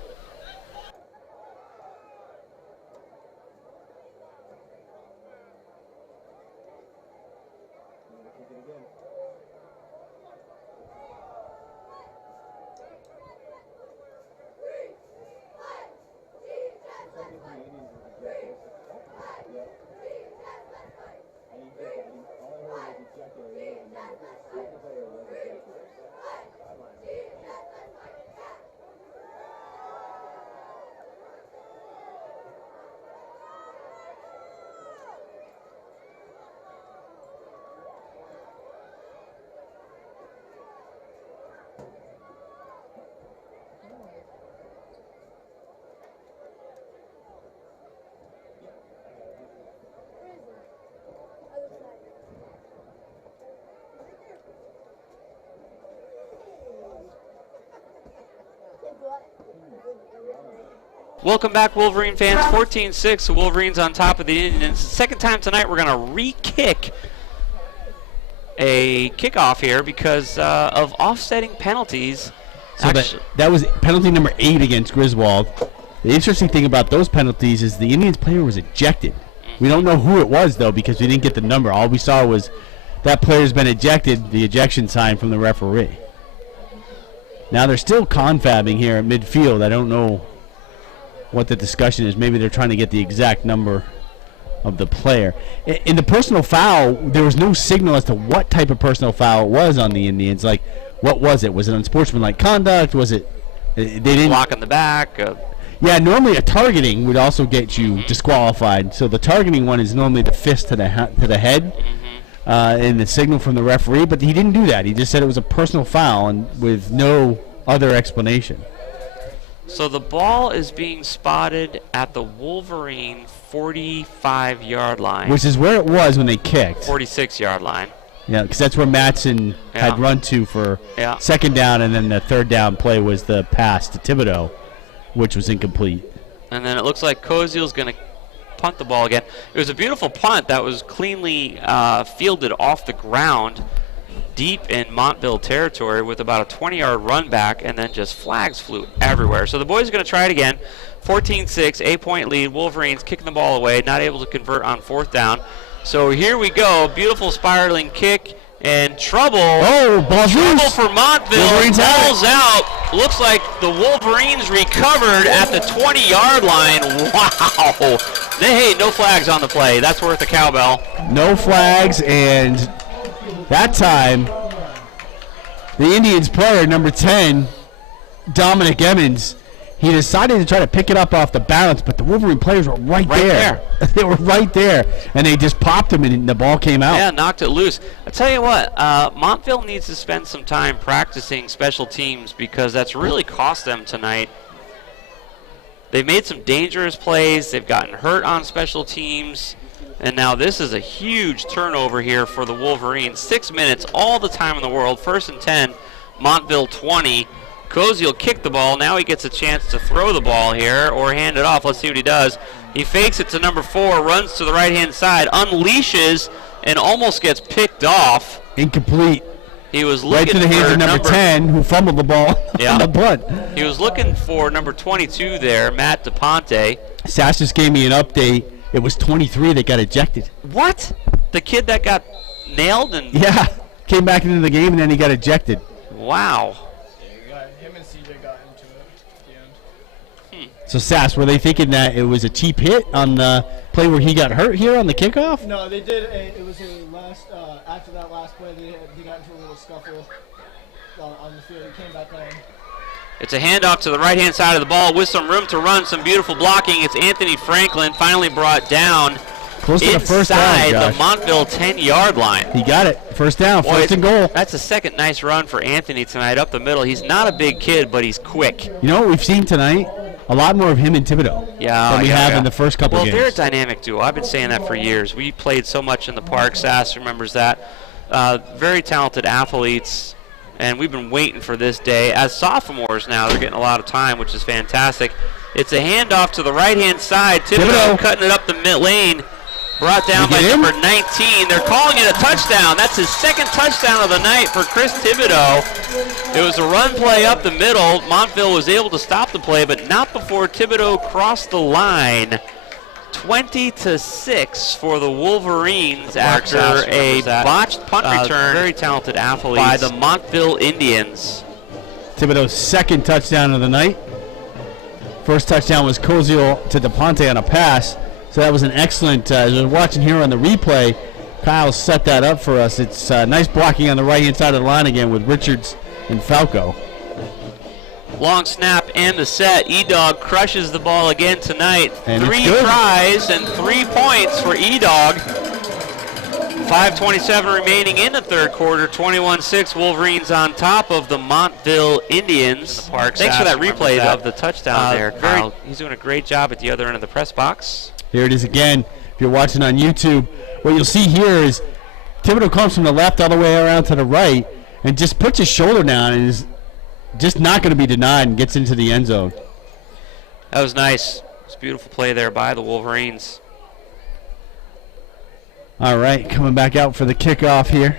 Welcome back, Wolverine fans. 14-6, the Wolverines on top of the Indians. Second time tonight, we're going to re-kick a kickoff here because of offsetting penalties. So that was penalty number 8 against Griswold. The interesting thing about those penalties is the Indians player was ejected. We don't know who it was, though, because we didn't get the number. All we saw was that player's been ejected, the ejection sign from the referee. Now they're still confabbing here at midfield. I don't know what the discussion is. Maybe they're trying to get the exact number of the player. In the personal foul, there was no signal as to what type of personal foul it was on the Indians. Like, what was it? Was it unsportsmanlike conduct? Was it? They didn't block in the back. Yeah, normally a targeting would also get you disqualified. So the targeting one is normally the fist to the head, and the signal from the referee. But he didn't do that. He just said it was a personal foul, and with no other explanation. So the ball is being spotted at the Wolverine 45-yard line. Which is where it was when they kicked. 46-yard line. Yeah, because that's where Matson had run to for second down, and then the third down play was the pass to Thibodeau, which was incomplete. And then it looks like Koziel's going to punt the ball again. It was a beautiful punt that was cleanly fielded off the ground deep in Montville territory with about a 20-yard run back, and then just flags flew everywhere. So the boys are going to try it again. 14-6, 8-point lead. Wolverines kicking the ball away, not able to convert on fourth down. So here we go. Beautiful spiraling kick and trouble. Oh, ball's trouble loose for Montville. Wolverines ball's out. Looks like the Wolverines recovered at the 20-yard line. Wow. Hey, no flags on the play. That's worth a cowbell. No flags, and that time, the Indians player, number 10, Dominic Emmons, he decided to try to pick it up off the balance, but the Wolverine players were right there. They were right there, and they just popped him, and the ball came out. Yeah, knocked it loose. I tell you what, Montville needs to spend some time practicing special teams because that's really cost them tonight. They've made some dangerous plays. They've gotten hurt on special teams. And now this is a huge turnover here for the Wolverines. 6 minutes, all the time in the world. 1st and 10, Montville 20. Koziel kicked the ball. Now he gets a chance to throw the ball here or hand it off. Let's see what he does. He fakes it to number 4, runs to the right-hand side, unleashes and almost gets picked off. Incomplete. He was Right looking to the hands for of number 10, who fumbled the ball on the punt. He was looking for number 22 there, Matt DePonte. Sass just gave me an update. It was 23 that got ejected. What? The kid that got nailed and Yeah, came back into the game and then he got ejected. wow. Him and CJ got into it at the end. So Sass, were they thinking that it was a cheap hit on the play where he got hurt here on the kickoff? No, they did. It was a last. After that last play, they got into a little scuffle on the field. He came back on. It's a handoff to the right-hand side of the ball with some room to run, some beautiful blocking. It's Anthony Franklin finally brought down Close to the first inside down, the Montville 10-yard line. He got it. First down, Boy, first and goal. That's a second nice run for Anthony tonight up the middle. He's not a big kid, but he's quick. You know what we've seen tonight? A lot more of him and Thibodeau than we have in the first couple well, games. They're a dynamic duo. I've been saying that for years. We played so much in the park. Sass remembers that. Very talented athletes, and we've been waiting for this day. As sophomores now, they're getting a lot of time, which is fantastic. It's a handoff to the right-hand side. Thibodeau cutting it up the mid lane. Brought down by number 19. They're calling it a touchdown. That's his second touchdown of the night for Chris Thibodeau. It was a run play up the middle. Montville was able to stop the play, but not before Thibodeau crossed the line. 20-6 for the Wolverines after a botched punt return. Very talented athlete by the Montville Indians. Thibodeau's second touchdown of the night. First touchdown was Koziel to DePonte on a pass. So that was an excellent, as we're watching here on the replay, Kyle set that up for us. It's nice blocking on the right-hand side of the line again with Richards and Falco. Long snap and the set. E-Dog crushes the ball again tonight. And 3 tries and 3 points for E-Dog. 5:27 remaining in the third quarter. 21-6 Wolverines on top of the Montville Indians. Thanks for that replay of the touchdown there, Kyle. He's doing a great job at the other end of the press box. Here it is again. If you're watching on YouTube, what you'll see here is Thibodeau comes from the left all the way around to the right and just puts his shoulder down and is just not going to be denied and gets into the end zone. That was nice. It's a beautiful play there by the Wolverines. All right, coming back out for the kickoff here.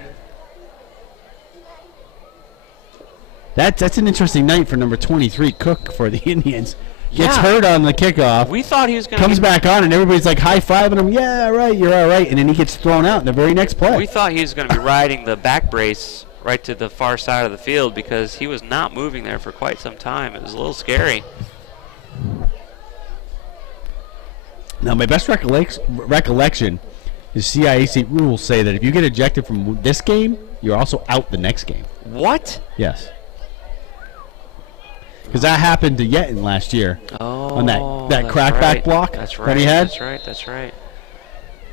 That's an interesting night for number 23, Cook, for the Indians. Gets hurt on the kickoff. We thought he was going to comes back on, and everybody's like high-fiving him. Yeah, all right, you're all right. And then he gets thrown out in the very next play. We thought he was going to be riding the back brace right to the far side of the field because he was not moving there for quite some time. It was a little scary. Now, my best recollection is CIAC rules say that if you get ejected from this game, you're also out the next game. What? Yes. Because that happened to Yetton last year on that crackback block that he had. That's right.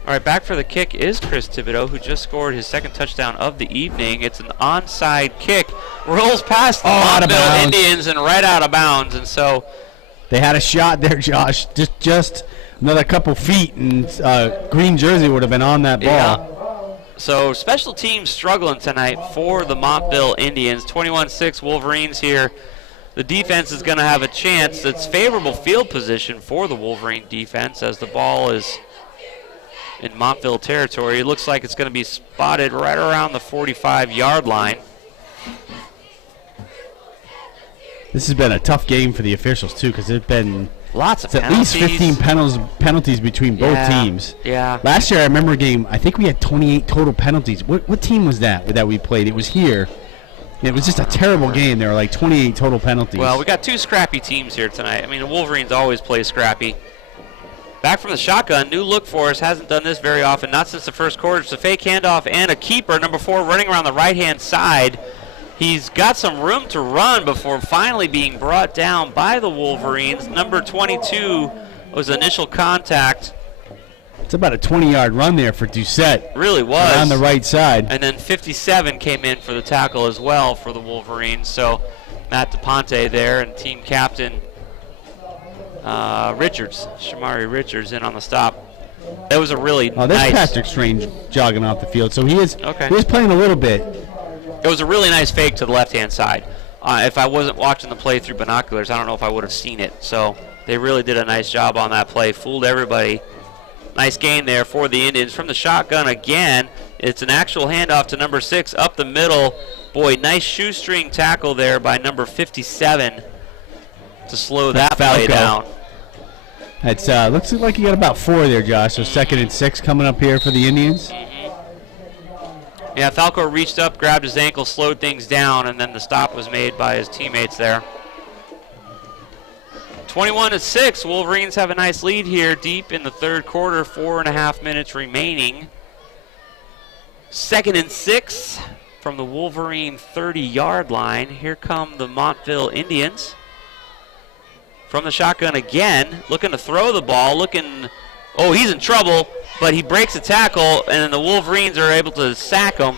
All right, back for the kick is Chris Thibodeau, who just scored his second touchdown of the evening. It's an onside kick. Rolls past the Montville Indians and right out of bounds. And so they had a shot there, Josh. Just another couple feet, and green jersey would have been on that ball. Yeah. So special teams struggling tonight for the Montville Indians. 21-6 Wolverines here. The defense is going to have a chance. It's favorable field position for the Wolverine defense as the ball is in Montville territory. It looks like it's going to be spotted right around the 45-yard line. This has been a tough game for the officials, too, because there's been lots of penalties. At least 15 penalties between both teams. Yeah. Last year, I remember a game, I think we had 28 total penalties. What team was that we played? It was here. It was just a terrible game. There were like 28 total penalties. Well, we got two scrappy teams here tonight. I mean, the Wolverines always play scrappy. Back from the shotgun, new look for us. Hasn't done this very often, not since the first quarter. It's a fake handoff and a keeper, number 4, running around the right-hand side. He's got some room to run before finally being brought down by the Wolverines. Number 22 was initial contact. It's about a 20-yard run there for Doucette. Really was. On the right side. And then 57 came in for the tackle as well for the Wolverines. So Matt DePonte there and team captain Shamari Richards in on the stop. That was a really nice. There's Patrick Strange jogging off the field. So he is playing a little bit. It was a really nice fake to the left-hand side. If I wasn't watching the play through binoculars, I don't know if I would have seen it. So they really did a nice job on that play. Fooled everybody. Nice gain there for the Indians from the shotgun again. It's an actual handoff to number 6 up the middle. Boy, nice shoestring tackle there by number 57 to slow that play down. It's looks like you got about 4 there, Josh. So 2nd and 6 coming up here for the Indians. Yeah, Falco reached up, grabbed his ankle, slowed things down, and then the stop was made by his teammates there. 21-6, Wolverines have a nice lead here deep in the third quarter, 4.5 minutes remaining. 2nd and 6 from the Wolverine 30-yard line. Here come the Montville Indians. From the shotgun again, looking to throw the ball, oh, he's in trouble, but he breaks a tackle, and then the Wolverines are able to sack him.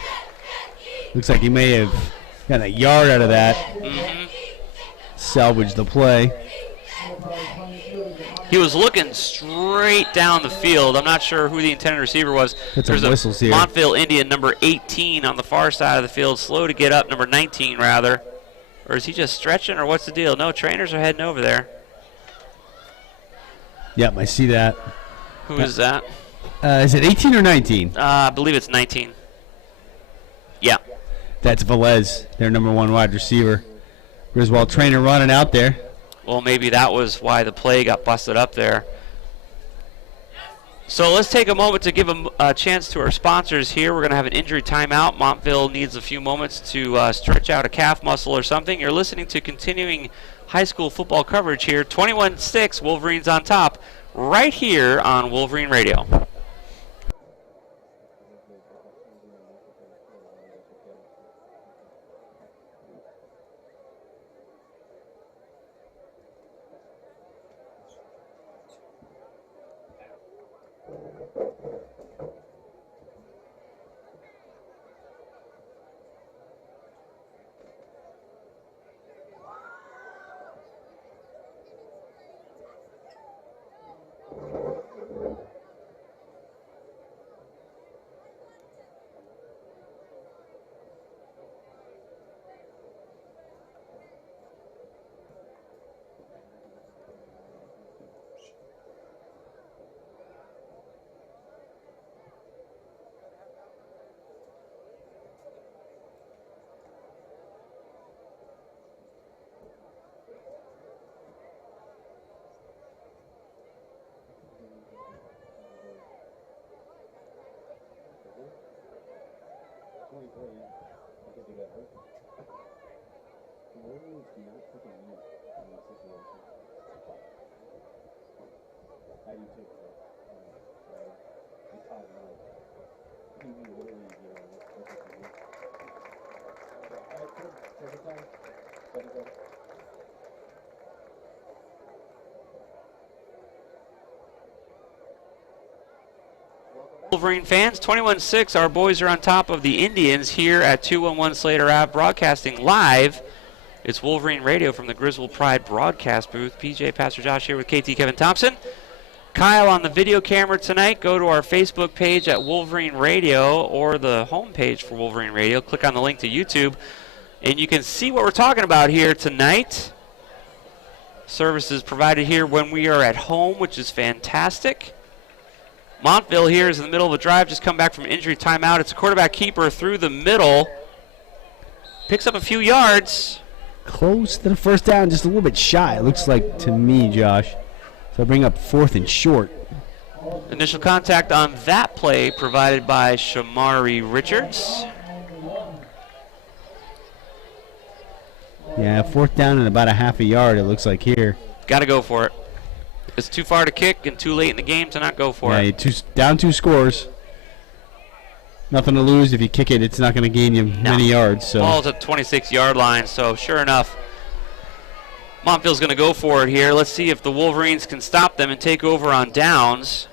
Looks like he may have got a yard out of that. Salvage the play. He was looking straight down the field. I'm not sure who the intended receiver was. There's whistles here. Montville Indian, number 18 on the far side of the field, slow to get up, number 19 rather. Or is he just stretching, or what's the deal? No, trainers are heading over there. Yep, I see that. Who is that? Is it 18 or 19? I believe it's 19. Yeah. That's Velez, their number 1 wide receiver. Griswold trainer running out there. Well, maybe that was why the play got busted up there. So let's take a moment to give a chance to our sponsors here. We're going to have an injury timeout. Montville needs a few moments to stretch out a calf muscle or something. You're listening to continuing high school football coverage here. 21-6, Wolverines on top, right here on Wolverine Radio. Wolverine fans, 21-6, our boys are on top of the Indians here at 211 Slater Ave, broadcasting live. It's Wolverine Radio from the Griswold Pride broadcast booth. PJ, Pastor Josh here with KT Kevin Thompson. Kyle on the video camera tonight. Go to our Facebook page at Wolverine Radio or the homepage for Wolverine Radio. Click on the link to YouTube, and you can see what we're talking about here tonight. Services provided here when we are at home, which is fantastic. Montville here is in the middle of a drive, just come back from injury timeout. It's a quarterback keeper through the middle. Picks up a few yards. Close to the first down, just a little bit shy, it looks like to me, Josh. So I bring up 4th and short. Initial contact on that play provided by Shamari Richards. Yeah, 4th down and about a half a yard, it looks like here. Got to go for it. It's too far to kick and too late in the game to not go for it. Down 2 scores. Nothing to lose. If you kick it, it's not going to gain you many yards. So. Ball's at 26-yard line, so sure enough, Montville's going to go for it here. Let's see if the Wolverines can stop them and take over on downs.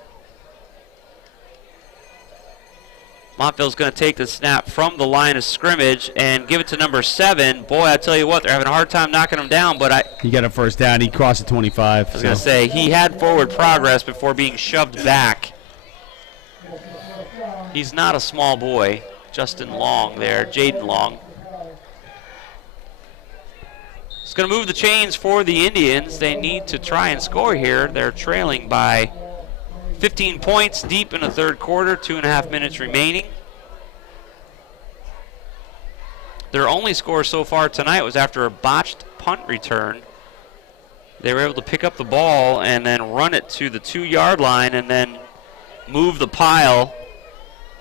Montville's going to take the snap from the line of scrimmage and give it to number 7. Boy, I tell you what, they're having a hard time knocking him down, but he got a first down. He crossed the 25. I was going to say, he had forward progress before being shoved back. He's not a small boy. Justin Long there, Jaden Long. It's going to move the chains for the Indians. They need to try and score here. They're trailing by 15 points deep in the third quarter, 2.5 minutes remaining. Their only score so far tonight was after a botched punt return. They were able to pick up the ball and then run it to the 2-yard line and then move the pile.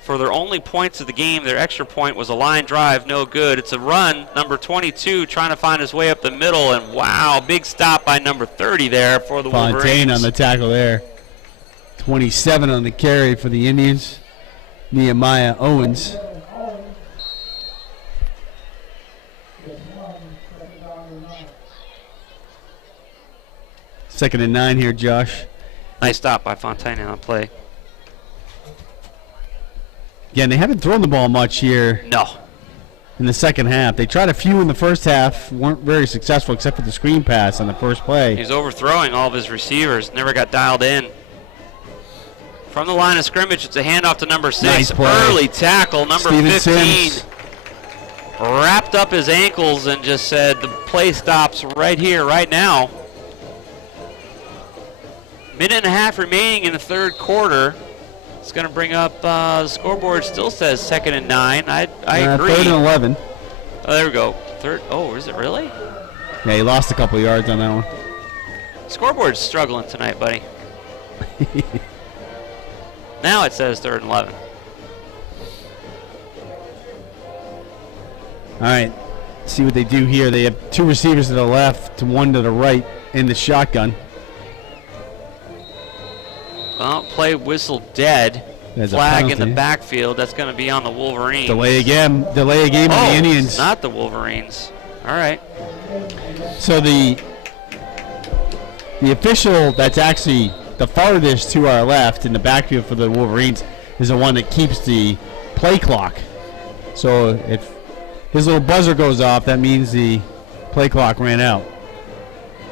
For their only points of the game, their extra point was a line drive, no good. It's a run, number 22 trying to find his way up the middle, and wow, big stop by number 30 there for the Wolverines. Fontaine on the tackle there. 27 on the carry for the Indians. Nehemiah Owens. Second and 9 here, Josh. Nice stop by Fontaine on the play. Again, they haven't thrown the ball much here. No. In the second half. They tried a few in the first half, weren't very successful except for the screen pass on the first play. He's overthrowing all of his receivers, never got dialed in. From the line of scrimmage, it's a handoff to number 6. Nice play. Early tackle, number Steven 15. Sims. Wrapped up his ankles and just said the play stops right here, right now. Minute and a half remaining in the third quarter. It's going to bring up the scoreboard. Still says second and 9. I agree. 3rd and 11. Oh, there we go. Third. Oh, is it really? Yeah, he lost a couple yards on that one. Scoreboard's struggling tonight, buddy. Now it says 3rd and 11. All right, see what they do here. They have 2 receivers to the left, 1 to the right in the shotgun. Well, play whistle dead. There's flag in the backfield. That's going to be on the Wolverines. Delay a game on the Indians. Not the Wolverines. All right. So the official that's actually the farthest to our left in the backfield for the Wolverines is the one that keeps the play clock. So if his little buzzer goes off, that means the play clock ran out.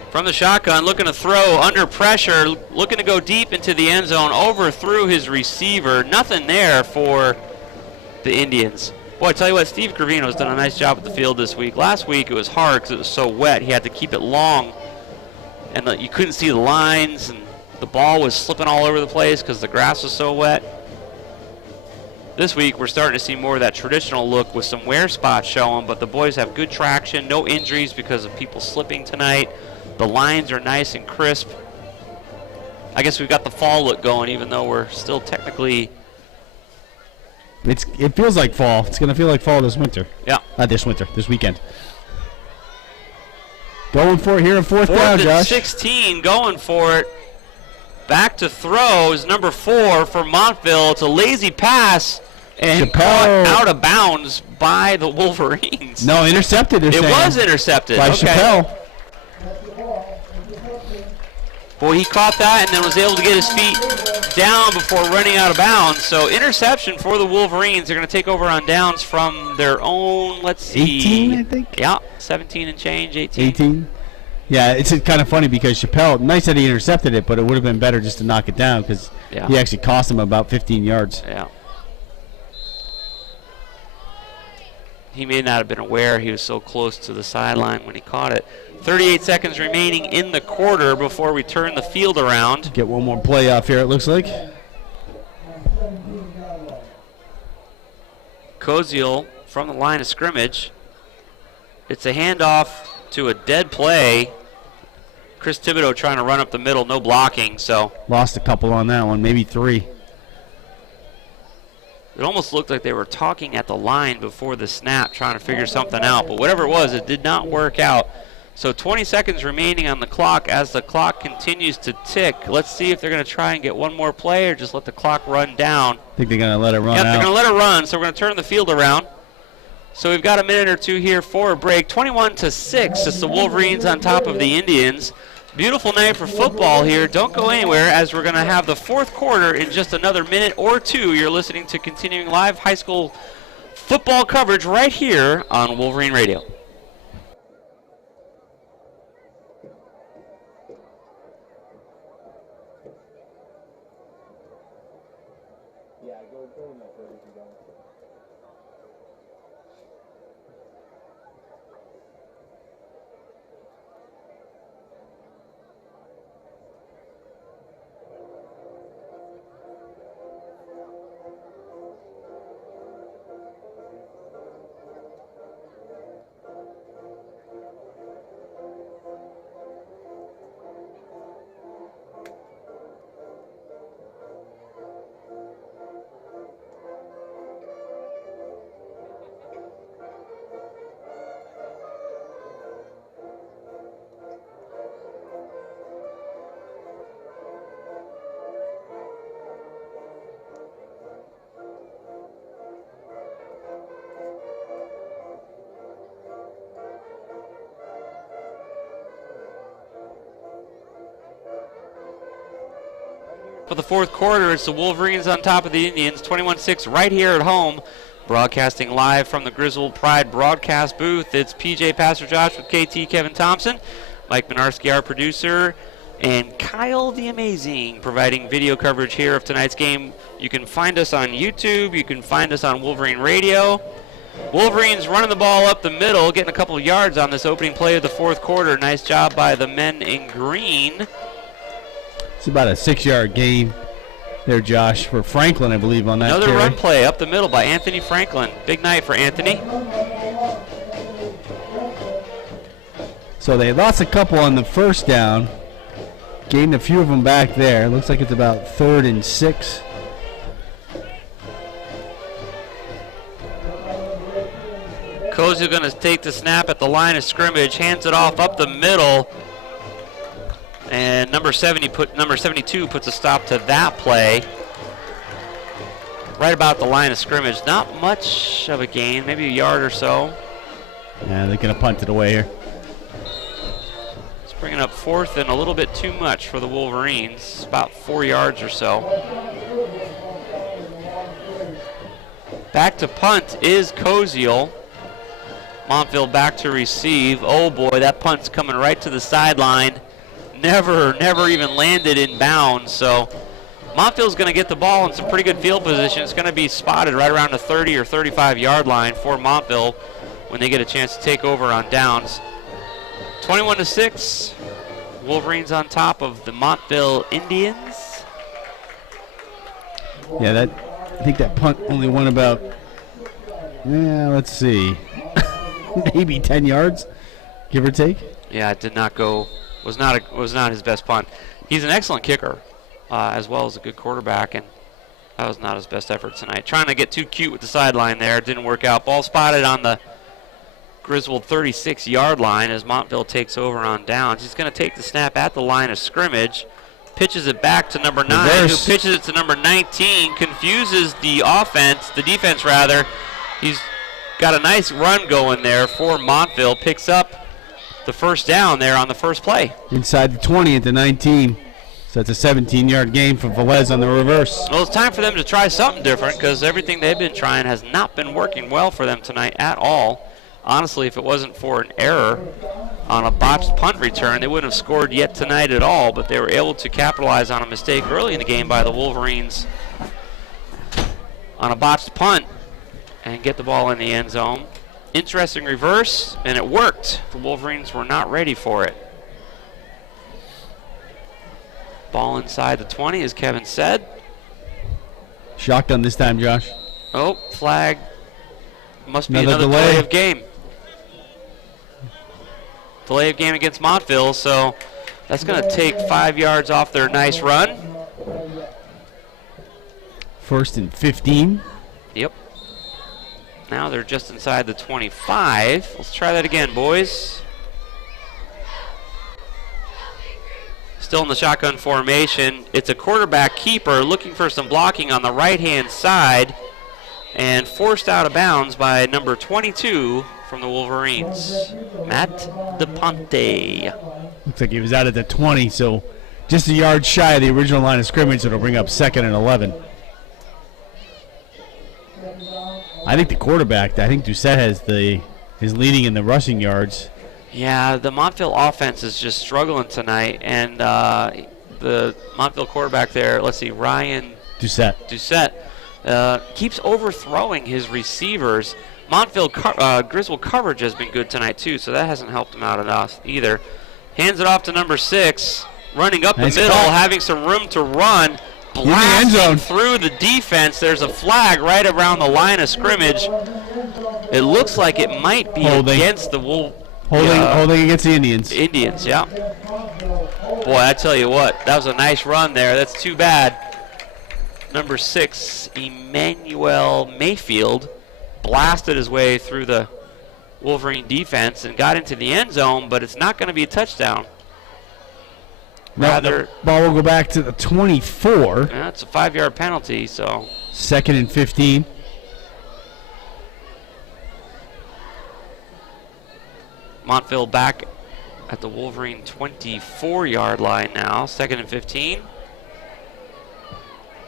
From the shotgun, looking to throw under pressure, looking to go deep into the end zone, overthrew his receiver. Nothing there for the Indians. Boy, I tell you what, Steve Gravino's done a nice job at the field this week. Last week it was hard because it was so wet. He had to keep it long, and you couldn't see the lines, and the ball was slipping all over the place because the grass was so wet. This week we're starting to see more of that traditional look with some wear spots showing, but the boys have good traction, no injuries because of people slipping tonight. The lines are nice and crisp. I guess we've got the fall look going, even though we're still technically... It feels like fall. It's going to feel like fall this winter. Yeah. This weekend. Going for it here in fourth down, Josh. 16, going for it. Back to throw is number 4 for Montville. It's a lazy pass and caught out of bounds by the Wolverines. No, intercepted. It was intercepted. By Chappelle. Boy, he caught that and then was able to get his feet down before running out of bounds. So interception for the Wolverines. They're going to take over on downs from their own, let's see. 18, I think? Yeah, 17 and change, 18. 18. Yeah, it's kind of funny because Chappelle, nice that he intercepted it, but it would have been better just to knock it down because he actually cost him about 15 yards. Yeah. He may not have been aware he was so close to the sideline when he caught it. 38 seconds remaining in the quarter before we turn the field around. Get one more play off here, it looks like. Koziel from the line of scrimmage. It's a handoff to a dead play. Chris Thibodeau trying to run up the middle, no blocking, so. Lost a couple on that one, maybe 3. It almost looked like they were talking at the line before the snap, trying to figure something out. But whatever it was, it did not work out. So 20 seconds remaining on the clock as the clock continues to tick. Let's see if they're going to try and get one more play or just let the clock run down. I think they're going to let it run out. They're going to let it run, so we're going to turn the field around. So we've got a minute or two here for a break. 21-6, it's the Wolverines on top of the Indians. Beautiful night for football here. Don't go anywhere as we're going to have the fourth quarter in just another minute or two. You're listening to continuing live high school football coverage right here on Wolverine Radio. Yeah, go no further if you don't. For the fourth quarter, it's the Wolverines on top of the Indians, 21-6 right here at home. Broadcasting live from the Griswold Pride broadcast booth, it's PJ Pastor Josh with KT Kevin Thompson, Mike Minarski, our producer, and Kyle the Amazing providing video coverage here of tonight's game. You can find us on YouTube. You can find us on Wolverine Radio. Wolverines running the ball up the middle, getting a couple of yards on this opening play of the fourth quarter. Nice job by the men in green. It's about a 6-yard gain there, Josh, for Franklin, I believe, on that Another carry. run play up the middle by Anthony Franklin. Big night for Anthony. So they lost a couple on the first down, gained a few of them back there. Looks like it's about 3rd and 6. Cozy's going to take the snap at the line of scrimmage, hands it off up the middle, and number 72 puts a stop to that play. Right about the line of scrimmage. Not much of a gain, maybe a yard or so. Yeah, they're going to punt it away here. It's bringing up 4th and a little bit too much for the Wolverines, about 4 yards or so. Back to punt is Koziel. Montville back to receive. Oh boy, that punt's coming right to the sideline. Never even landed in bounds. So Montville's going to get the ball in some pretty good field position. It's going to be spotted right around the 30 or 35 yard line for Montville when they get a chance to take over on downs. 21-6. Wolverines on top of the Montville Indians. Yeah, I think that punt only went about, let's see, maybe 10 yards, give or take. Yeah, it did not go. Was not his best punt. He's an excellent kicker, as well as a good quarterback, and that was not his best effort tonight. Trying to get too cute with the sideline there, didn't work out. Ball spotted on the Griswold 36-yard line as Montville takes over on downs. He's going to take the snap at the line of scrimmage, pitches it back to number 9, Reverse. who pitches it to number 19, confuses the defense rather. He's got a nice run going there for Montville, picks up the first down there on the first play. Inside the 20 at the 19. So it's a 17-yard gain for Velez on the reverse. Well, it's time for them to try something different because everything they've been trying has not been working well for them tonight at all. Honestly, if it wasn't for an error on a botched punt return, they wouldn't have scored yet tonight at all, but they were able to capitalize on a mistake early in the game by the Wolverines on a botched punt and get the ball in the end zone. Interesting reverse, and it worked. The Wolverines were not ready for it. Ball inside the 20, as Kevin said. Shotgun this time, Josh. Oh, flag. Must be Another another delay. delay of game. Delay of game against Montville, so that's going to take 5 yards off their nice run. 1st and 15. Yep. Now they're just inside the 25. Let's try that again, boys. Still in the shotgun formation. It's a quarterback keeper looking for some blocking on the right-hand side and forced out of bounds by number 22 from the Wolverines, Matt DePonte. Looks like he was out at the 20, so just a yard shy of the original line of scrimmage. It'll bring up 2nd and 11. I think the quarterback, I think Doucette is leading in the rushing yards. Yeah, the Montville offense is just struggling tonight, and the Montville quarterback there, let's see, Ryan Doucette. Keeps overthrowing his receivers. Montville Griswold coverage has been good tonight too, so that hasn't helped him out enough either. Hands it off to number 6, running up Nice the middle, call. having some room to run, In the end zone. blasting through the defense. There's a flag right around the line of scrimmage. It looks like it might be Holding. against the Wolf. Holding against the Indians. Indians, yeah. Boy, I tell you what, that was a nice run there. That's too bad. Number 6, Emmanuel Mayfield, blasted his way through the Wolverine defense and got into the end zone, but it's not going to be a touchdown. Now the ball will go back to the 24. Yeah, it's a 5-yard penalty, so. 2nd and 15. Montville back at the Wolverine 24-yard line now, 2nd and 15.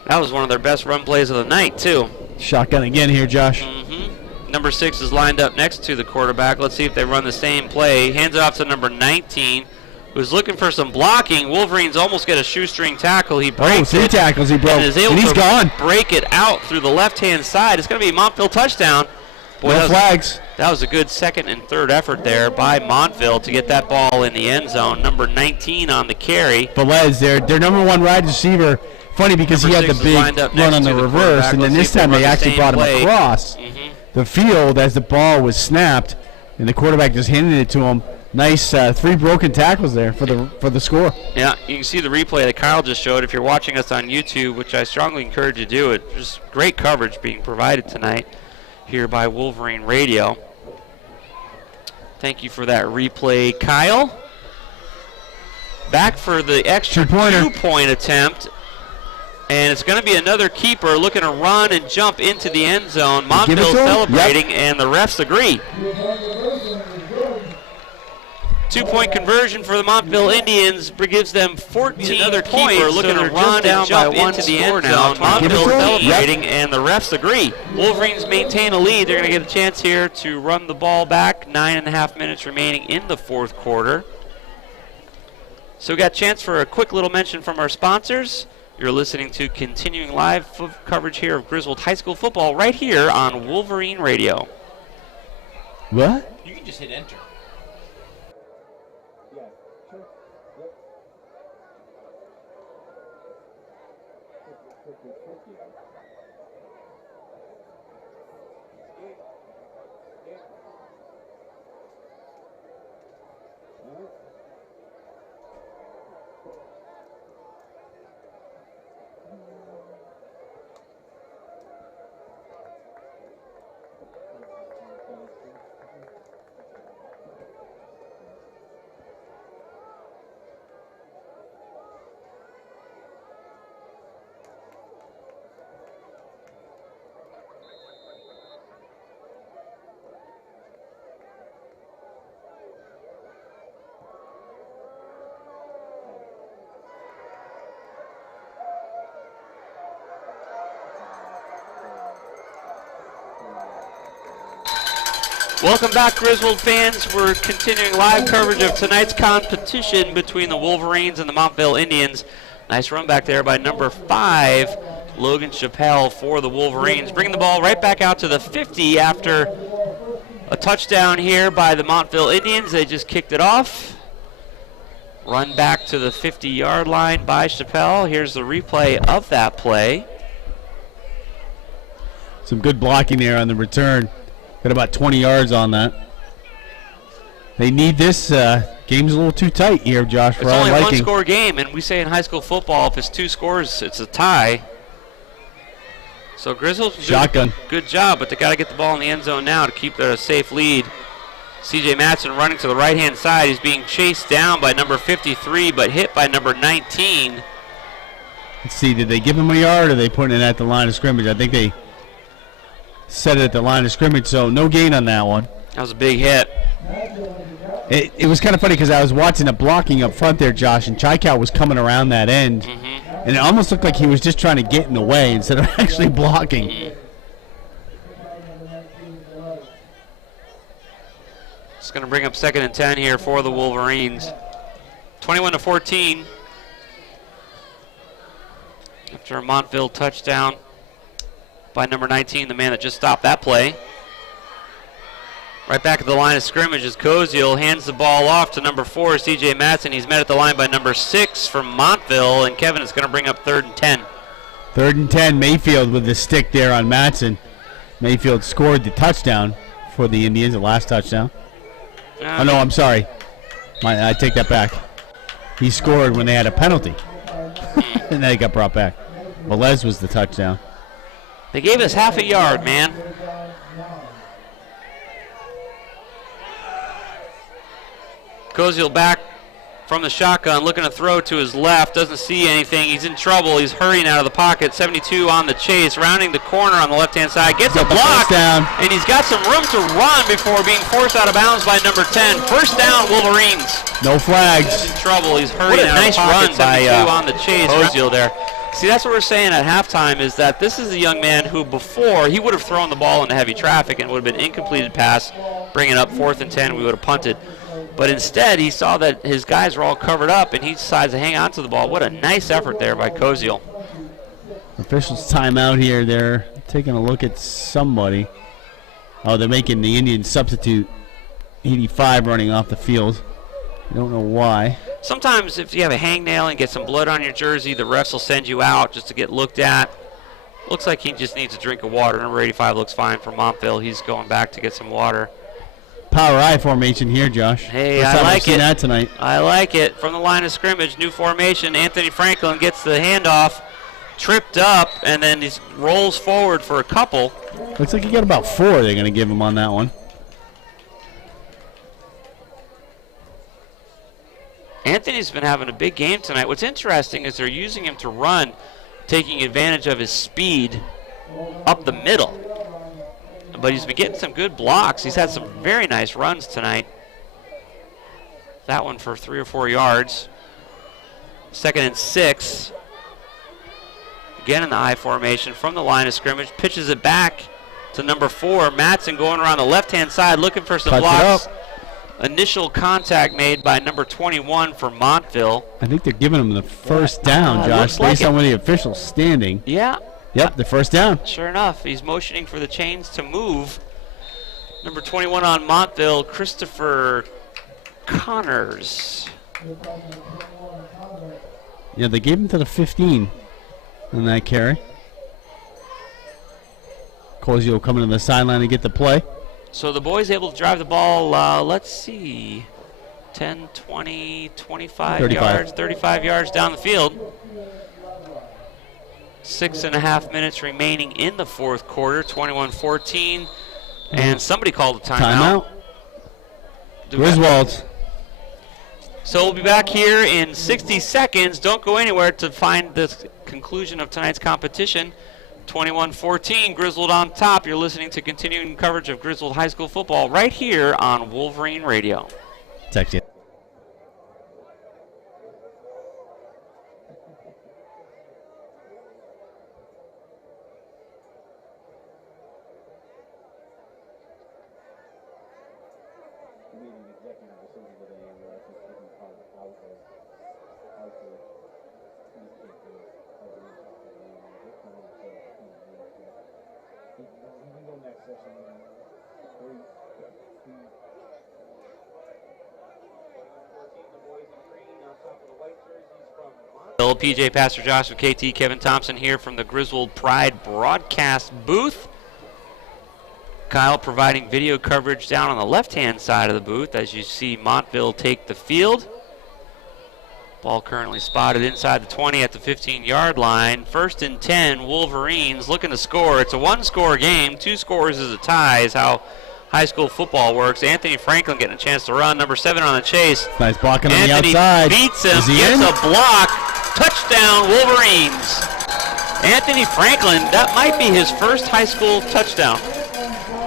That was one of their best run plays of the night, too. Shotgun again here, Josh. Number 6 is lined up next to the quarterback. Let's see if they run the same play. Hands it off to number 19, who's looking for some blocking. Wolverines almost get a shoestring tackle. He breaks 3 tackles he broke, and is able and he's to gone. break it out through the left-hand side. It's going to be a Montville touchdown. Boy, No flags. That was a good second and third effort there by Montville to get that ball in the end zone. Number 19 on the carry. Velez, their number 1 wide receiver. Funny because he had the big run on the reverse, and then this time they actually brought him across the field as the ball was snapped, and the quarterback just handed it to him. Nice 3 broken tackles there for the score. Yeah, you can see the replay that Kyle just showed if you're watching us on YouTube, which I strongly encourage you to do it. Just great coverage being provided tonight here by Wolverine Radio. Thank you for that replay, Kyle. Back for the extra 2-point attempt. And it's going to be another keeper looking to run and jump into the end zone. Montville celebrating, and the refs agree. 2-point conversion for the Montville Indians gives them 14 another points. Keeper looking to run and jump into the end zone. Montville celebrating, and the refs agree. Wolverines maintain a lead. They're going to get a chance here to run the ball back. 9.5 minutes remaining in the fourth quarter. So we got a chance for a quick little mention from our sponsors. You're listening to continuing live coverage here of Griswold High School football right here on Wolverine Radio. What? You can just hit enter. Welcome back, Griswold fans. We're continuing live coverage of tonight's competition between the Wolverines and the Montville Indians. Nice run back there by number 5, Logan Chappelle for the Wolverines. Bringing the ball right back out to the 50 after a touchdown here by the Montville Indians. They just kicked it off. Run back to the 50-yard line by Chappelle. Here's the replay of that play. Some good blocking there on the return. Got about 20 yards on that. They need this. Game's a little too tight here, Josh. It's only a one-score game, and we say in high school football, if it's 2 scores, it's a tie. So Griswold shotgun. Good job, but they got to get the ball in the end zone now to keep their safe lead. C.J. Matson running to the right-hand side. He's being chased down by number 53, but hit by number 19. Let's see, did they give him a yard, or are they putting it at the line of scrimmage? I think they set it at the line of scrimmage, so no gain on that one. That was a big hit. It was kind of funny because I was watching the blocking up front there, Josh, and Chaikow was coming around that end, and it almost looked like he was just trying to get in the way instead of actually blocking. It's going to bring up 2nd and 10 here for the Wolverines. 21-14 after a Montville touchdown by number 19, the man that just stopped that play. Right back at the line of scrimmage is Koziel, hands the ball off to number 4, C.J. Matson. He's met at the line by number 6 from Montville, and Kevin is going to bring up 3rd and 10. 3rd and 10, Mayfield with the stick there on Matson. Mayfield scored the touchdown for the Indians, the last touchdown. Oh, no, I'm sorry. I take that back. He scored when they had a penalty, and then he got brought back. Velez was the touchdown. They gave us half a yard, man. Koziel back from the shotgun, looking to throw to his left. Doesn't see anything. He's in trouble. He's hurrying out of the pocket. 72 on the chase, rounding the corner on the left-hand side. Gets a block, and he's got some room to run before being forced out of bounds by number 10. First down, Wolverines. No flags. He's in trouble. He's hurrying out of the pocket. 72 on the chase. Koziel there. See, that's what we're saying at halftime is that this is a young man who before he would have thrown the ball into heavy traffic and it would have been incompleted pass, bringing up 4th and 10, we would have punted. But instead, he saw that his guys were all covered up, and he decides to hang on to the ball. What a nice effort there by Koziel. Officials timeout here. They're taking a look at somebody. Oh, they're making the Indians substitute 85 running off the field. I don't know why. Sometimes if you have a hangnail and get some blood on your jersey, the refs will send you out just to get looked at. Looks like he just needs a drink of water. Number 85 looks fine for Montville. He's going back to get some water. Power I formation here, Josh. Hey, First I time like I've seen it. that tonight. I like it. From the line of scrimmage, new formation. Anthony Franklin gets the handoff, tripped up, and then he rolls forward for a couple. Looks like he got about 4 they're going to give him on that one. Anthony's been having a big game tonight. What's interesting is they're using him to run, taking advantage of his speed up the middle. But he's been getting some good blocks. He's had some very nice runs tonight. That one for 3 or 4 yards. 2nd and 6. Again in the I formation from the line of scrimmage. Pitches it back to number 4. Matson going around the left-hand side looking for some blocks. Initial contact made by number 21 for Montville. I think they're giving him the first down, Josh, based on where the official's standing. Yeah. Yep, the first down. Sure enough, he's motioning for the chains to move. Number 21 on Montville, Christopher Connors. Yeah, they gave him to the 15 on that carry. Koziel coming to the sideline to get the play. So the boys able to drive the ball, let's see, 10, 20, 25 yards, 35 yards down the field. 6.5 minutes remaining in the 4th quarter, 21-14. And somebody called a timeout. Griswold. So we'll be back here in 60 seconds. Don't go anywhere to find the conclusion of tonight's competition. 21-14, Griswold on top. You're listening to continuing coverage of Griswold High School football right here on Wolverine Radio. Text you. PJ Pastor Josh with KT Kevin Thompson here from the Griswold Pride broadcast booth. Kyle providing video coverage down on the left-hand side of the booth as you see Montville take the field. Ball currently spotted inside the 20 at the 15-yard line. 1st and 10, Wolverines looking to score. It's a one-score game. 2 scores is a tie is how high school football works. Anthony Franklin getting a chance to run. Number 7 on the chase. Nice blocking on the Anthony outside. Beats him, Is he gets in? a block. Touchdown, Wolverines. Anthony Franklin, that might be his first high school touchdown.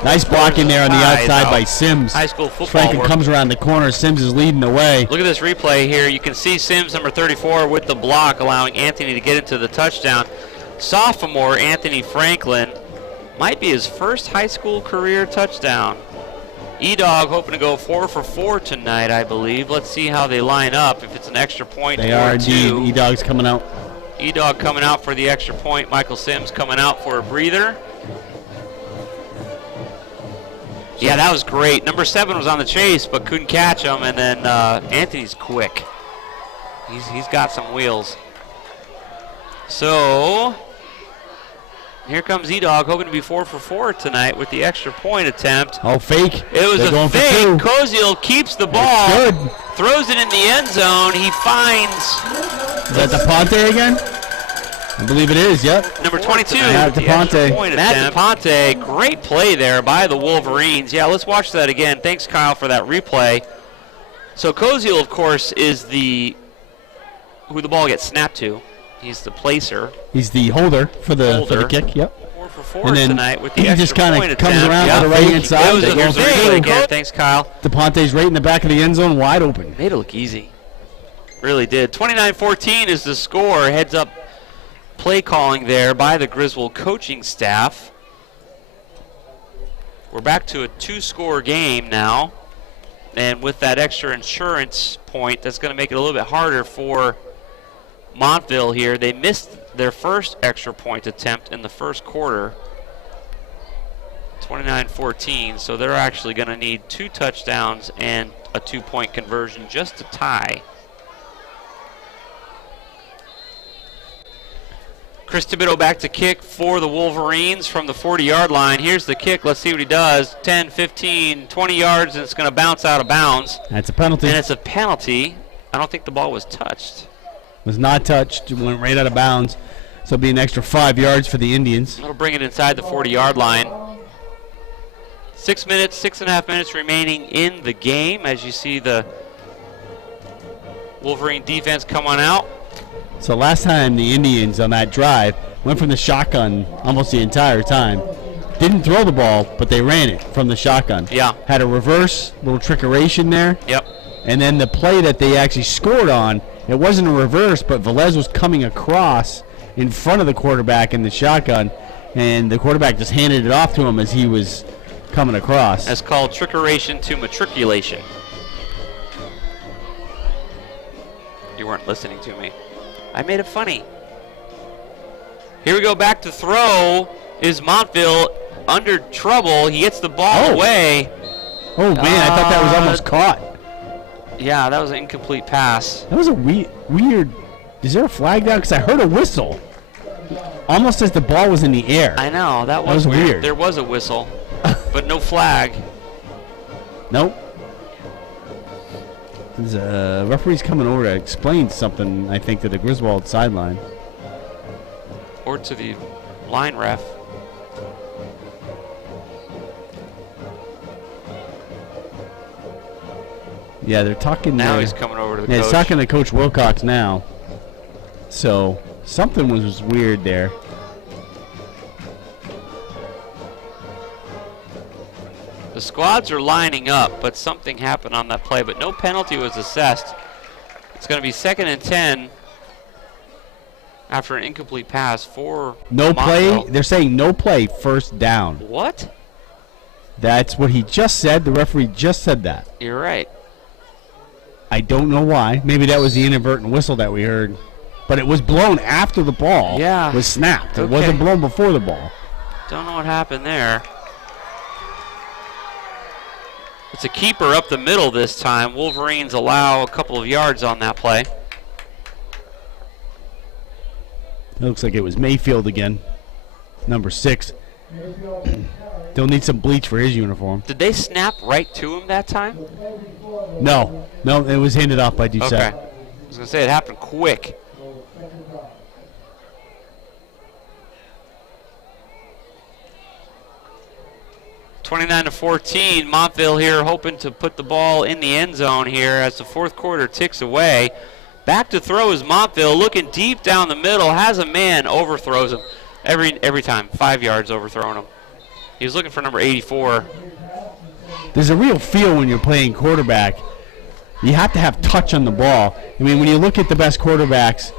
Nice blocking there on the outside by Sims. High school football Franklin work. comes around the corner. Sims is leading the way. Look at this replay here. You can see Sims, number 34, with the block, allowing Anthony to get into the touchdown. Sophomore Anthony Franklin might be his first high school career touchdown. E-Dog hoping to go 4 for 4 tonight, I believe. Let's see how they line up. If it's an extra point They or are 2. indeed. E-Dog's coming out. E-Dog coming out for the extra point. Michael Sims coming out for a breather. Yeah, that was great. Number 7 was on the chase, but couldn't catch him. And then Anthony's quick. He's got some wheels. So here comes E-Dog, hoping to be 4 for 4 tonight with the extra point attempt. Oh, fake. It was They're a going for fake. 2. Koziel keeps the ball. Good. Throws it in the end zone. He finds. Is that DePonte again? I believe it is, yep. Number 22. Matt with the extra DePonte. point Matt DePonte. Great play there by the Wolverines. Yeah, let's watch that again. Thanks, Kyle, for that replay. So Koziel, of course, is who the ball gets snapped to. He's the placer. He's the holder for the kick, yep. 4 for 4 And then tonight with the he extra just kind point of comes attempt. around Yeah, to the right-hand side. It was They a go for fake 2. again. Thanks, Kyle. DePonte's right in the back of the end zone, wide open. Made it look easy. Really did. 29-14 is the score. Heads up play calling there by the Griswold coaching staff. We're back to a 2-score game now. And with that extra insurance point, that's going to make it a little bit harder for Montville here. They missed their first extra point attempt in the first quarter, 29-14. So they're actually going to need 2 touchdowns and a 2-point conversion just to tie. Chris Thibodeau back to kick for the Wolverines from the 40-yard line. Here's the kick. Let's see what he does. 10, 15, 20 yards, and it's going to bounce out of bounds. That's a penalty. And it's a penalty. I don't think the ball was touched. Was not touched. It went right out of bounds. So it'll be an extra 5 yards for the Indians. That'll bring it inside the 40-yard line. 6.5 minutes remaining in the game as you see the Wolverine defense come on out. So last time the Indians on that drive went from the shotgun almost the entire time. Didn't throw the ball, but they ran it from the shotgun. Yeah. Had a reverse, little trickeration there. Yep. And then the play that they actually scored on, it wasn't a reverse, but Velez was coming across in front of the quarterback in the shotgun, and the quarterback just handed it off to him as he was coming across. That's called trickeration to matriculation. You weren't listening to me. I made it funny. Here we go, back to throw. Is Montville under trouble? He gets the ball away. Oh, man, I thought that was almost caught. Yeah, that was an incomplete pass. That was a weird. Is there a flag down? Because I heard a whistle. Almost as the ball was in the air. I know, that was weird. There was a whistle, but no flag. Nope. The referee's coming over to explain something, I think, to the Griswold sideline. Or to the line ref. Yeah, they're talking. Now he's coming over to the coach. Yeah, he's talking to Coach Wilcox now. So something was weird there. The squads are lining up, but something happened on that play, but no penalty was assessed. It's going to be 2nd and 10 after an incomplete pass for No Montville. play. They're saying no play, first down. What? That's what he just said. The referee just said that. You're right. I don't know why. Maybe that was the inadvertent whistle that we heard. But it was blown after the ball was snapped. It wasn't blown before the ball. Don't know what happened there. It's a keeper up the middle this time. Wolverines allow a couple of yards on that play. It looks like it was Mayfield again. Number 6. They'll need some bleach for his uniform. Did they snap right to him that time? No, it was handed off by Doucette. Okay. I was going to say it happened quick. (29-14). Montville here hoping to put the ball in the end zone here as the fourth quarter ticks away. Back to throw is Montville, looking deep down the middle, has a man, overthrows him every time. 5 yards overthrowing him. He was looking for number 84. There's a real feel when you're playing quarterback. You have to have touch on the ball. I mean, when you look at the best quarterbacks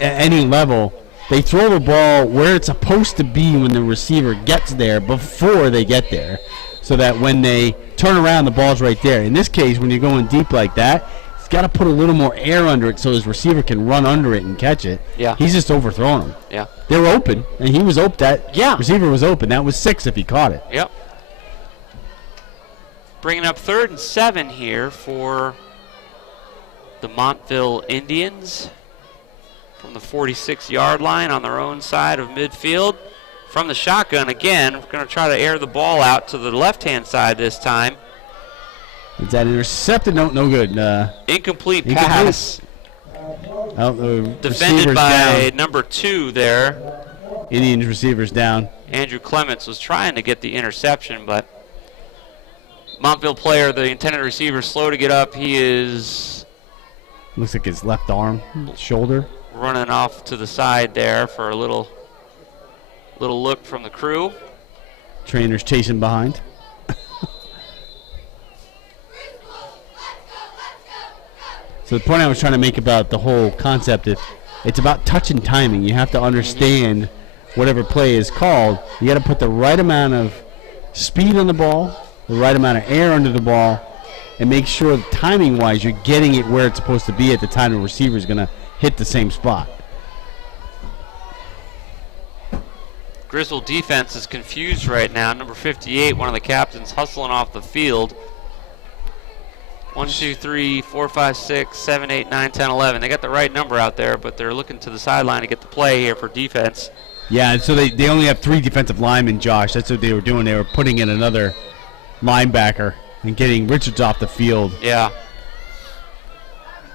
at any level, they throw the ball where it's supposed to be when the receiver gets there before they get there, so that when they turn around, the ball's right there. In this case, when you're going deep like that, he's got to put a little more air under it so his receiver can run under it and catch it. Yeah. He's just overthrowing them. Yeah. They were open, and he was open. That receiver was open. That was 6 if he caught it. Yep. Bringing up 3rd and 7 here for the Montville Indians from the 46-yard line on their own side of midfield. From the shotgun again, we're going to try to air the ball out to the left-hand side this time. Is that intercepted? No good. Incomplete pass. Defended by number 2 there. Indians receivers down. Andrew Clements was trying to get the interception, but Montville player, the intended receiver, slow to get up. He is... Looks like his left arm, shoulder. Running off to the side there for a little look from the crew. Trainer's chasing behind. So the point I was trying to make about the whole concept, if It's about touch and timing. You have to understand whatever play is called. You got to put the right amount of speed on the ball, the right amount of air under the ball, and make sure that timing-wise you're getting it where it's supposed to be at the time the receiver is going to hit the same spot. Griswold defense is confused right now. Number 58, one of the captains, hustling off the field. 1, 2, 3, 4, 5, 6, 7, 8, 9, 10, 11. They got the right number out there, but they're looking to the sideline to get the play here for defense. Yeah, and so they only have 3 defensive linemen, Josh. That's what they were doing. They were putting in another linebacker and getting Richards off the field. Yeah.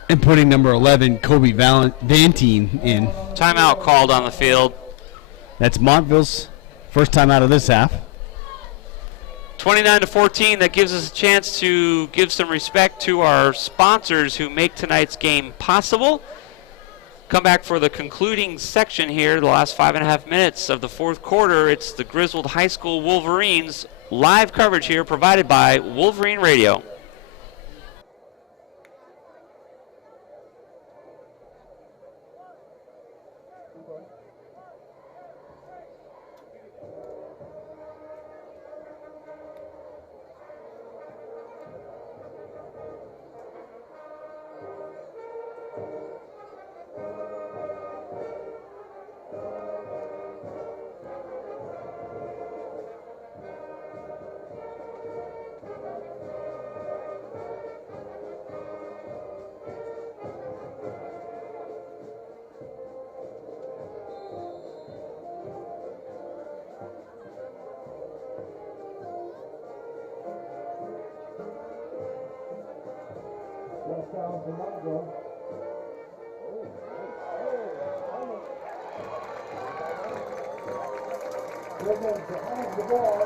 And putting number 11, Kobe Vantine, in. Timeout called on the field. That's Montville's first time out of this half. 29-14, that gives us a chance to give some respect to our sponsors who make tonight's game possible. Come back for the concluding section here, the last 5.5 minutes of the fourth quarter. It's the Griswold High School Wolverines. Live coverage here provided by Wolverine Radio. Down to Montville. Griswold behind the ball.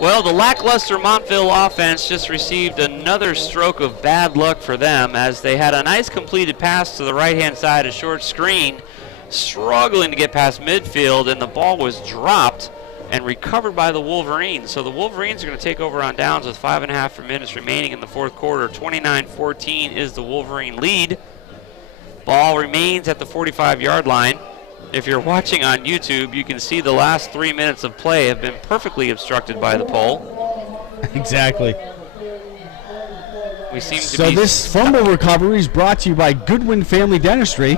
Well, the lackluster Montville offense just received another stroke of bad luck for them as they had a nice completed pass to the right-hand side, a short screen, struggling to get past midfield, and the ball was dropped and recovered by the Wolverines. So the Wolverines are going to take over on downs with 5.5 minutes remaining in the fourth quarter. 29-14 is the Wolverine lead. Ball remains at the 45-yard line. If you're watching on YouTube, you can see the last 3 minutes of play have been perfectly obstructed by the pole. Exactly. We seem to so be this fumble recovery is brought to you by Goodwin Family Dentistry,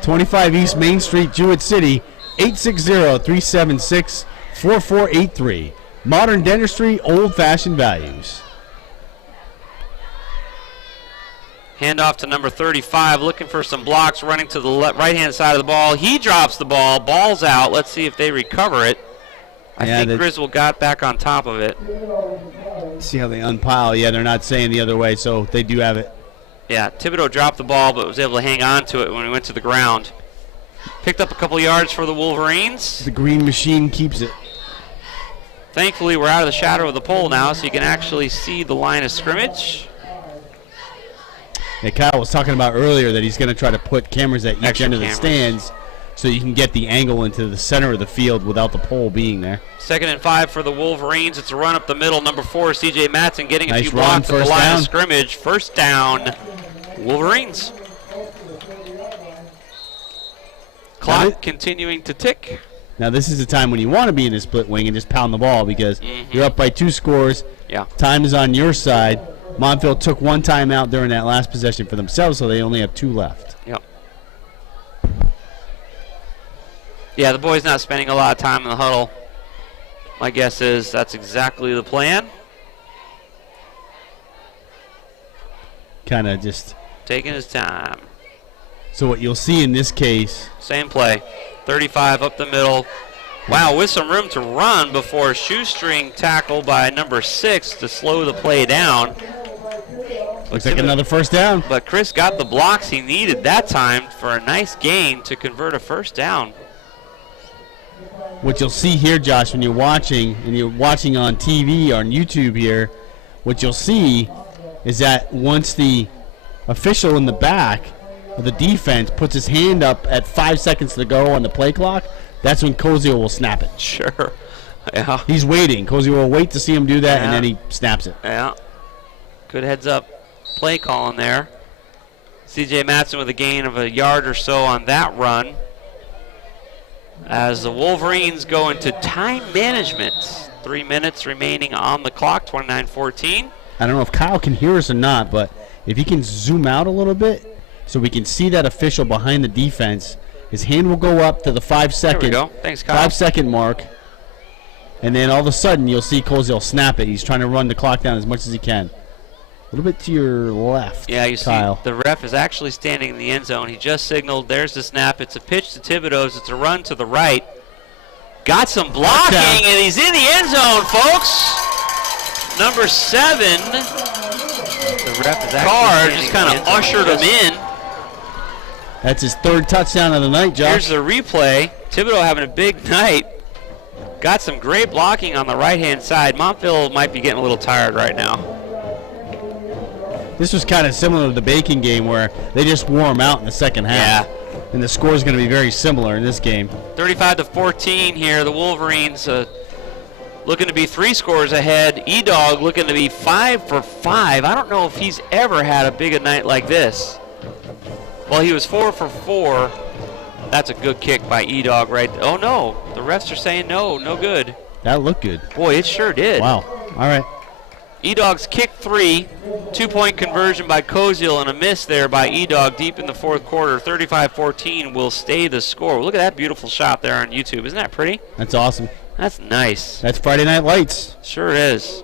25 East Main Street, Jewett City, 860-376-4483. Modern dentistry, old-fashioned values. Handoff to number 35, looking for some blocks, running to the right-hand side of the ball. He drops the ball, ball's out. Let's see if they recover it. I think Griswold got back on top of it. See how they unpile. Yeah, they're not saying the other way, so they do have it. Yeah, Thibodeau dropped the ball, but was able to hang on to it when he went to the ground. Picked up a couple yards for the Wolverines. The green machine keeps it. Thankfully, we're out of the shadow of the pole now, so you can actually see the line of scrimmage. Yeah, Kyle was talking about earlier that he's going to try to put cameras at each end of the stands so you can get the angle into the center of the field without the pole being there. 2nd and 5 for the Wolverines. It's a run up the middle. Number 4, C.J. Matson getting a nice few blocks at the line down. of scrimmage. First down, Wolverines. Clock continuing to tick. Now this is the time when you want to be in the split wing and just pound the ball because you're up by 2 scores. Yeah. Time is on your side. Montville took 1 timeout during that last possession for themselves, so they only have 2 left. Yep. Yeah, the boys not spending a lot of time in the huddle. My guess is that's exactly the plan. Kind of just taking his time. So what you'll see in this case. Same play. 35 up the middle. Wow, with some room to run before shoestring tackle by number 6 to slow the play down. Looks like another first down. But Chris got the blocks he needed that time for a nice gain to convert a first down. What you'll see here, Josh, when you're watching, and you're watching on TV, on YouTube here, what you'll see is that once the official in the back of the defense puts his hand up at 5 seconds to go on the play clock, that's when Kozio will snap it. Sure. Yeah. He's waiting. Kozio will wait to see him do that, and then he snaps it. Yeah. Good heads-up play calling there. C.J. Matson with a gain of a yard or so on that run. As the Wolverines go into time management. 3 minutes remaining on the clock, 29-14. I don't know if Kyle can hear us or not, but if he can zoom out a little bit so we can see that official behind the defense, his hand will go up to the 5 second. There we go. Thanks, Kyle. 5 second mark. And then all of a sudden you'll see Colesdale snap it. He's trying to run the clock down as much as he can. A little bit to your left, Yeah, you Kyle. see the ref is actually standing in the end zone. He just signaled. There's the snap. It's a pitch to Thibodeau's. It's a run to the right. Got some blocking, and he's in the end zone, folks. Number 7. The ref is Carr just kind of ushered him in. That's his 3rd touchdown of the night, Josh. Here's the replay. Thibodeau having a big night. Got some great blocking on the right-hand side. Montville might be getting a little tired right now. This was kind of similar to the Bacon game where they just wore him out in the second half. Yeah. And the score is going to be very similar in this game. 35-14 here. The Wolverines looking to be 3 scores ahead. E-Dog looking to be 5 for 5. I don't know if he's ever had a big a night like this. Well, he was 4 for 4. That's a good kick by E-Dog right there. Oh, no. The refs are saying no. No good. That looked good. Boy, it sure did. Wow. All right. E-Dog's kick 3. 2-point conversion by Koziel and a miss there by E-Dog deep in the 4th quarter. 35-14 will stay the score. Look at that beautiful shot there on YouTube. Isn't that pretty? That's awesome. That's nice. That's Friday Night Lights. Sure is.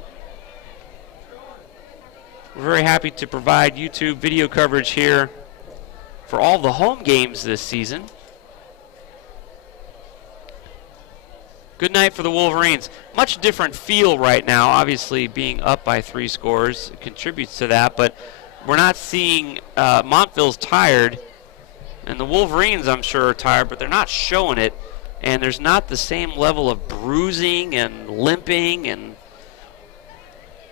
We're very happy to provide YouTube video coverage here for all the home games this season. Good night for the Wolverines. Much different feel right now. Obviously, being up by 3 scores contributes to that, but we're not seeing Montville's tired, and the Wolverines, I'm sure, are tired, but they're not showing it, and there's not the same level of bruising and limping and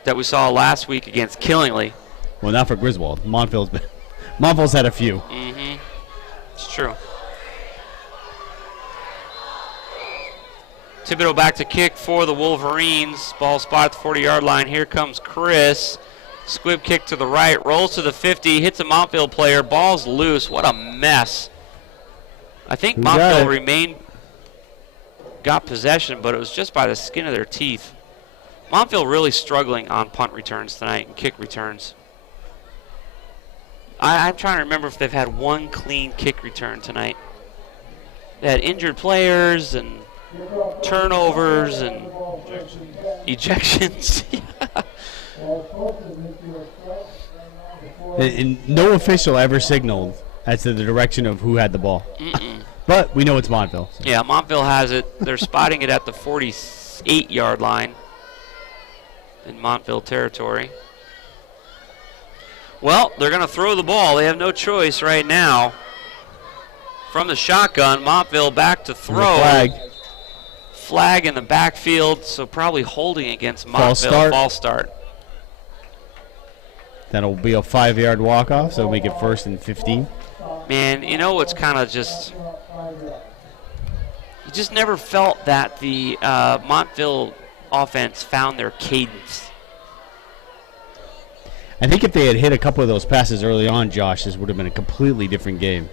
that we saw last week against Killingly. Well, not for Griswold. Montville's had a few. Mm-hmm. It's true. Thibodeau back to kick for the Wolverines. Ball spot at the 40-yard line. Here comes Chris. Squib kick to the right. Rolls to the 50. Hits a Montville player. Ball's loose. What a mess. I think Montville got possession, but it was just by the skin of their teeth. Montville really struggling on punt returns tonight and kick returns. I'm trying to remember if they've had one clean kick return tonight. They had injured players and turnovers and ejections. And no official ever signaled as to the direction of who had the ball. But we know it's Montville. So. Yeah, Montville has it. They're spotting it at the 48-yard line in Montville territory. Well, they're going to throw the ball. They have no choice right now. From the shotgun, Montville back to throw. Flag in the backfield, so probably holding against Montville. False start. That'll be a 5-yard walk-off, so we get 1st and 15. Man, you know what's kind of just... You just never felt that the Montville offense found their cadence. I think if they had hit a couple of those passes early on, Josh, this would have been a completely different game.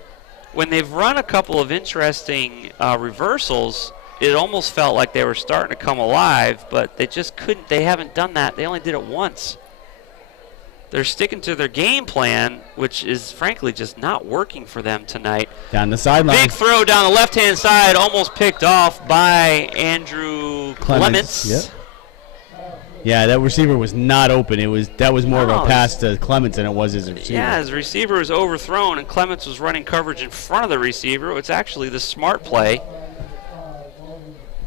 When they've run a couple of interesting reversals, it almost felt like they were starting to come alive, but they just couldn't. They haven't done that. They only did it once. They're sticking to their game plan, which is frankly just not working for them tonight. Down the sideline. Big throw down the left-hand side, almost picked off by Andrew Clements. Yep. Yeah, that receiver was not open. That was more of a pass to Clements than it was his receiver. Yeah, his receiver was overthrown, and Clements was running coverage in front of the receiver. It's actually the smart play.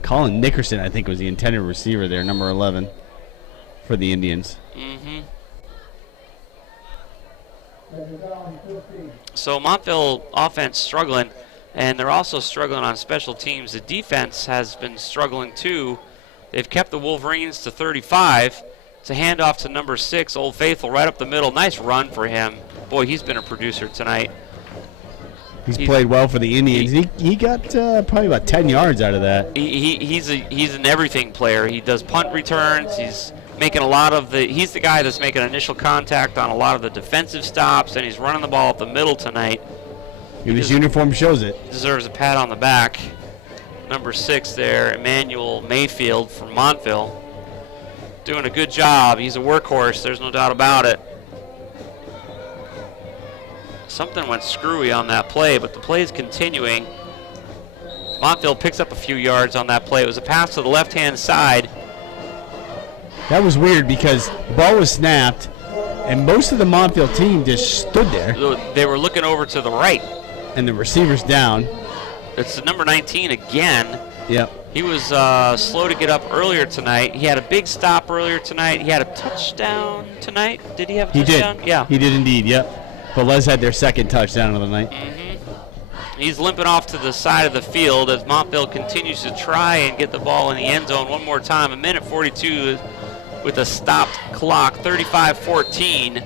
Colin Nickerson, I think, was the intended receiver there, number 11, for the Indians. Mm-hmm. So Montville offense struggling, and they're also struggling on special teams. The defense has been struggling too. They've kept the Wolverines to 35. It's a handoff to number 6, Old Faithful, right up the middle. Nice run for him. Boy, he's been a producer tonight. He's played well for the Indians. He got probably about 10 yards out of that. He's an everything player. He does punt returns. He's making a lot of the. He's the guy that's making initial contact on a lot of the defensive stops, and he's running the ball up the middle tonight. And his uniform shows it. Deserves a pat on the back. Number 6 there, Emmanuel Mayfield from Montville. Doing a good job. He's a workhorse, there's no doubt about it. Something went screwy on that play, but the play is continuing. Montville picks up a few yards on that play. It was a pass to the left-hand side. That was weird because the ball was snapped, and most of the Montville team just stood there. They were looking over to the right. And the receiver's down. It's number 19 again. Yep. He was slow to get up earlier tonight. He had a big stop earlier tonight. He had a touchdown tonight. Did he have a touchdown? Did. Yeah. He did indeed, yep. Velez had their second touchdown of the night. He's limping off to the side of the field as Montville continues to try and get the ball in the end zone one more time. A minute 42 with a stopped clock, 35-14.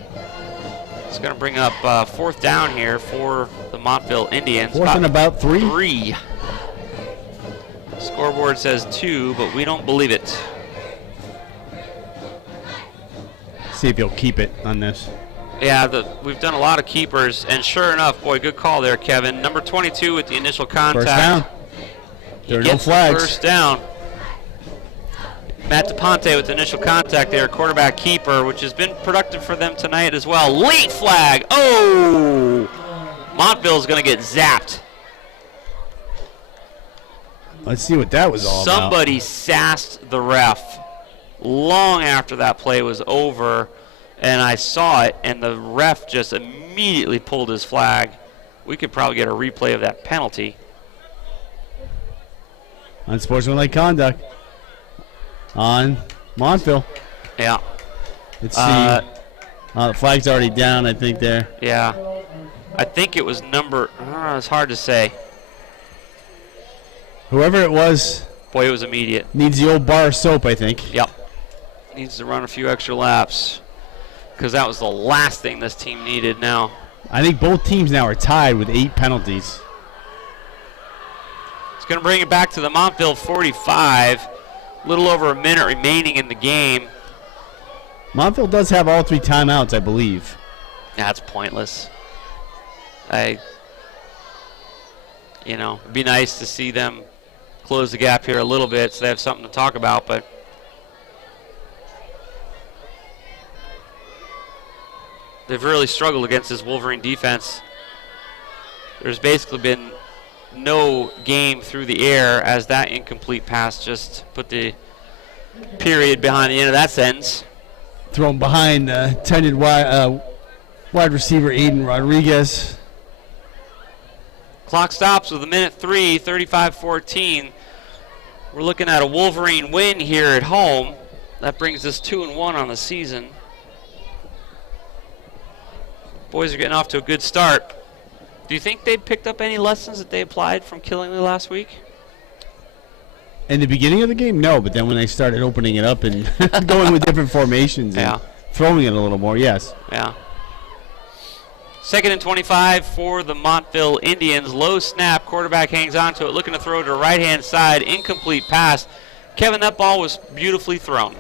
It's going to bring up 4th down here for the Montville Indians. 4th and about 3? 3. Scoreboard says 2, but we don't believe it. See if he'll keep it on this. Yeah, we've done a lot of keepers, and sure enough, boy, good call there, Kevin. Number 22 with the initial contact. First down. There are no flags. First down. Matt DePonte with the initial contact there, quarterback keeper, which has been productive for them tonight as well. Late flag. Oh! Montville's going to get zapped. Let's see what that was all about. Somebody sassed the ref long after that play was over, and I saw it, and the ref just immediately pulled his flag. We could probably get a replay of that penalty. Unsportsmanlike conduct on Montville. Yeah. Let's see. The flag's already down, I think, there. Yeah. I think it was number, it's hard to say. Whoever it was. Boy, it was immediate. Needs the old bar of soap, I think. Yep. Needs to run a few extra laps because that was the last thing this team needed now. I think both teams now are tied with 8 penalties. It's going to bring it back to the Montville 45. A little over a minute remaining in the game. Montville does have all 3 timeouts, I believe. That's pointless. It'd be nice to see them close the gap here a little bit so they have something to talk about, but they've really struggled against this Wolverine defense. There's basically been no game through the air as that incomplete pass just put the period behind the end of that sentence. Thrown behind tended wide receiver Aiden Rodriguez. Clock stops with a minute 3, 35-14. We're looking at a Wolverine win here at home. That brings us 2-1 on the season. Boys are getting off to a good start. Do you think they picked up any lessons that they applied from Killingly last week? In the beginning of the game, no, but then when they started opening it up and going with different formations and throwing it a little more, yes. Yeah. 2nd and 25 for the Montville Indians. Low snap, quarterback hangs on to it, looking to throw to the right-hand side, incomplete pass. Kevin, that ball was beautifully thrown.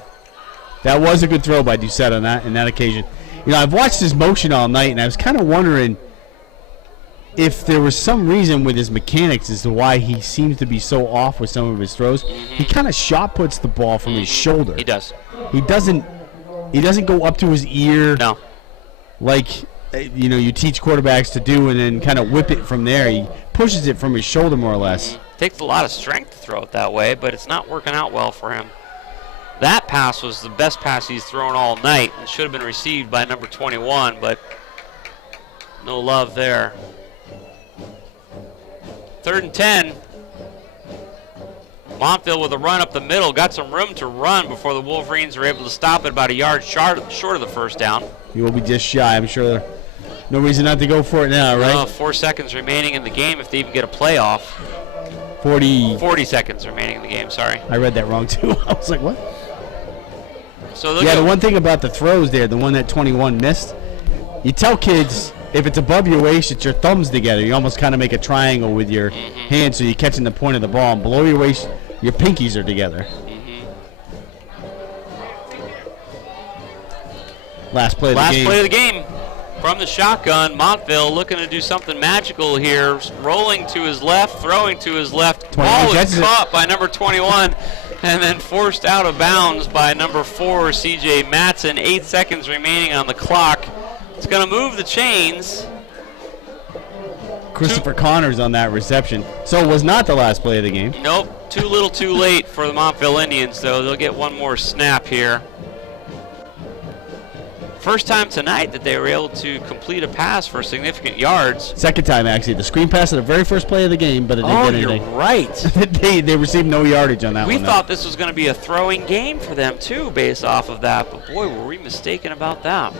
That was a good throw by Doucette on that occasion. I've watched his motion all night, and I was kind of wondering if there was some reason with his mechanics as to why he seems to be so off with some of his throws. He kind of shot puts the ball from his shoulder. He does. He doesn't go up to his ear. No. Like you teach quarterbacks to do, and then kind of whip it from there. He pushes it from his shoulder more or less. Takes a lot of strength to throw it that way, but it's not working out well for him. That pass was the best pass he's thrown all night. It should have been received by number 21, but no love there. 3rd and 10. Montville with a run up the middle. Got some room to run before the Wolverines were able to stop it about a yard short of the first down. He will be just shy. I'm sure no reason not to go for it now, right? 4 seconds remaining in the game if they even get a playoff. 40 seconds remaining in the game, sorry. I read that wrong, too. I was like, what? So the one thing about the throws there, the one that 21 missed, you tell kids, if it's above your waist, it's your thumbs together. You almost kind of make a triangle with your hands so you're catching the point of the ball. And below your waist, your pinkies are together. Last play of the game. Last play of the game. From the shotgun, Montville looking to do something magical here. Rolling to his left, throwing to his left. Ball is caught by number 21 and then forced out of bounds by number 4, C.J. Matson. 8 seconds remaining on the clock. It's going to move the chains. Christopher Connors on that reception. So it was not the last play of the game. Nope, too little too late for the Montville Indians, though. They'll get one more snap here. First time tonight that they were able to complete a pass for significant yards. Second time, actually. The screen pass at the very first play of the game, but it didn't get anything. You're right. they received no yardage on that one. We thought this was going to be a throwing game for them, too, based off of that. But, boy, were we mistaken about that.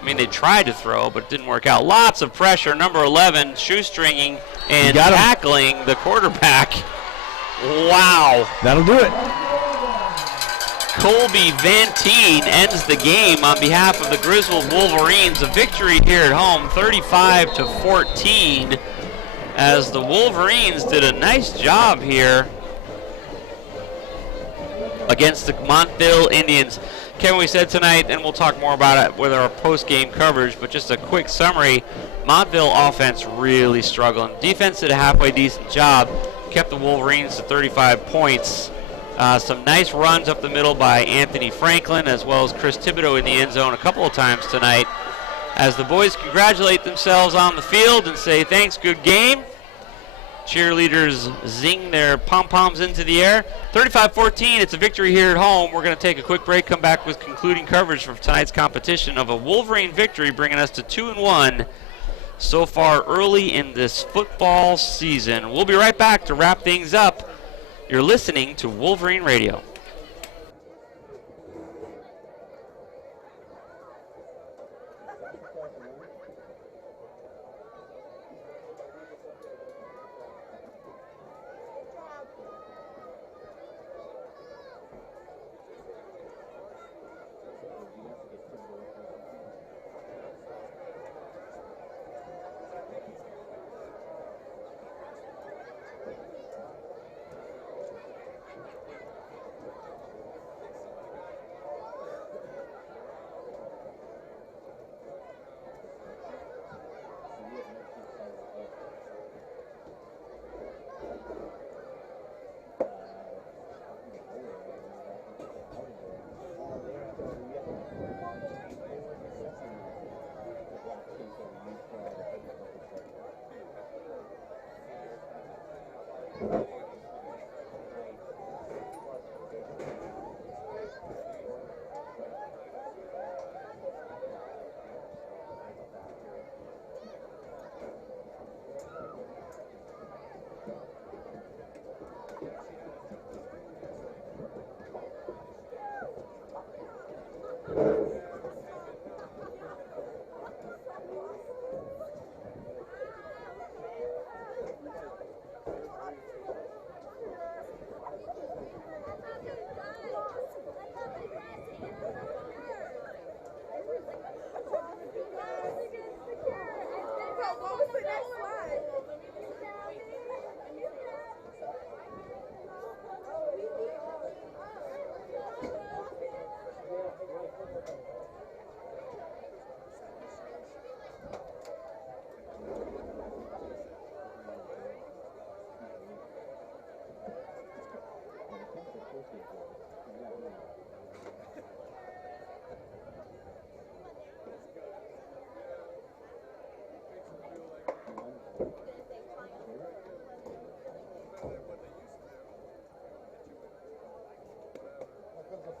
I mean, they tried to throw, but it didn't work out. Lots of pressure. Number 11, shoestringing and tackling the quarterback. Wow. That'll do it. Colby Van Teen ends the game on behalf of the Griswold Wolverines. A victory here at home, 35-14, as the Wolverines did a nice job here against the Montville Indians. Kevin, we said tonight, and we'll talk more about it with our post-game coverage, but just a quick summary, Montville offense really struggling. Defense did a halfway decent job, kept the Wolverines to 35 points. Some nice runs up the middle by Anthony Franklin, as well as Chris Thibodeau in the end zone a couple of times tonight. As the boys congratulate themselves on the field and say, thanks, good game. Cheerleaders zing their pom-poms into the air. 35-14, it's a victory here at home. We're going to take a quick break, come back with concluding coverage from tonight's competition of a Wolverine victory, bringing us to 2-1 so far early in this football season. We'll be right back to wrap things up. You're listening to Wolverine Radio.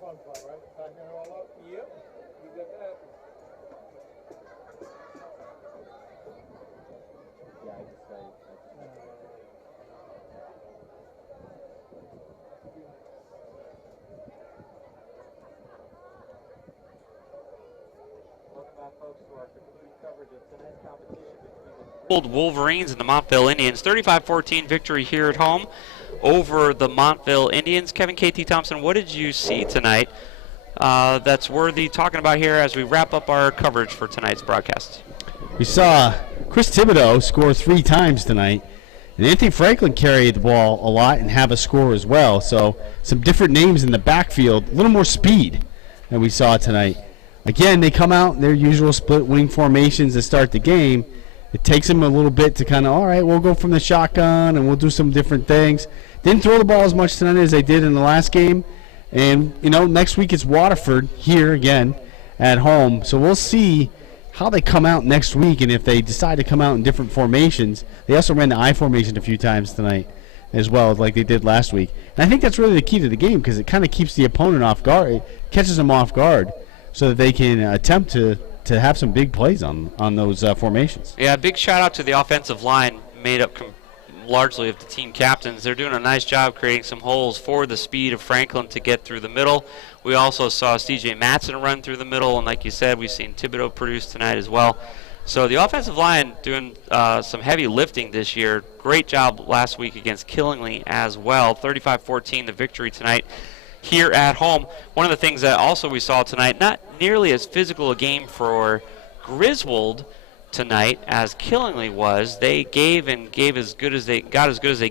Fun part, right? Packing it all up? Yep. You got that. Yeah, I decided. Welcome back, folks, to our complete coverage of tonight's competition between the Wolverines and the Montville Indians. 35-14 victory here at home over the Montville Indians. Kevin KT Thompson, what did you see tonight that's worthy talking about here as we wrap up our coverage for tonight's broadcast? We saw Chris Thibodeau score 3 times tonight, and Anthony Franklin carried the ball a lot and have a score as well. So some different names in the backfield, a little more speed that we saw tonight. Again, they come out in their usual split wing formations to start the game. It takes them a little bit to kind of, all right, we'll go from the shotgun and we'll do some different things. Didn't throw the ball as much tonight as they did in the last game. And, next week it's Waterford here again at home. So we'll see how they come out next week and if they decide to come out in different formations. They also ran the I formation a few times tonight as well, like they did last week. And I think that's really the key to the game because it kind of keeps the opponent off guard. It catches them off guard so that they can attempt to have some big plays on those formations. Yeah, big shout out to the offensive line made up largely of the team captains. They're doing a nice job creating some holes for the speed of Franklin to get through the middle. We also saw CJ Matson run through the middle, and like you said, we've seen Thibodeau produce tonight as well. So the offensive line doing some heavy lifting this year. Great job last week against Killingly as well. 35-14 the victory tonight here at home. One of the things that also we saw tonight, not nearly as physical a game for Griswold tonight as Killingly was. They gave as good as they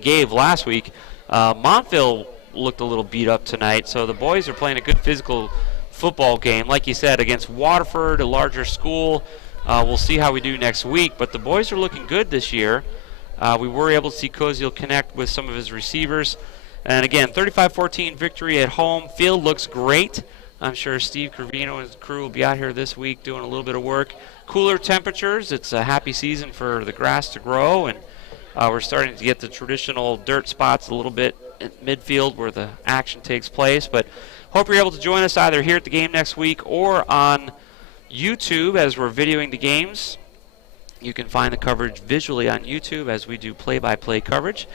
gave last week. Montville looked a little beat up tonight, so the boys are playing a good physical football game. Like you said, against Waterford, a larger school. We'll see how we do next week, but the boys are looking good this year. We were able to see Koziel connect with some of his receivers. And again, 35-14 victory at home. Field looks great. I'm sure Steve Cravino and his crew will be out here this week doing a little bit of work. Cooler temperatures. It's a happy season for the grass to grow, and we're starting to get the traditional dirt spots a little bit at midfield where the action takes place. But hope you're able to join us either here at the game next week or on YouTube as we're videoing the games. You can find the coverage visually on YouTube as we do play-by-play coverage.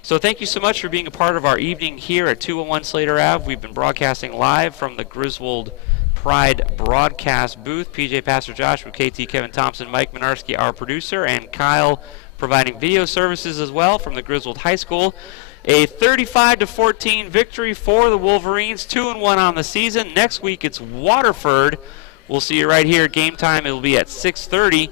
So thank you so much for being a part of our evening here at 201 Slater Ave. We've been broadcasting live from the Griswold Pride broadcast booth. PJ Pastor Josh with KT Kevin Thompson, Mike Minarski, our producer, and Kyle providing video services as well from the Griswold High School. A 35-14 victory for the Wolverines, 2-1 on the season. Next week it's Waterford. We'll see you right here. Game time, it will be at 6:30.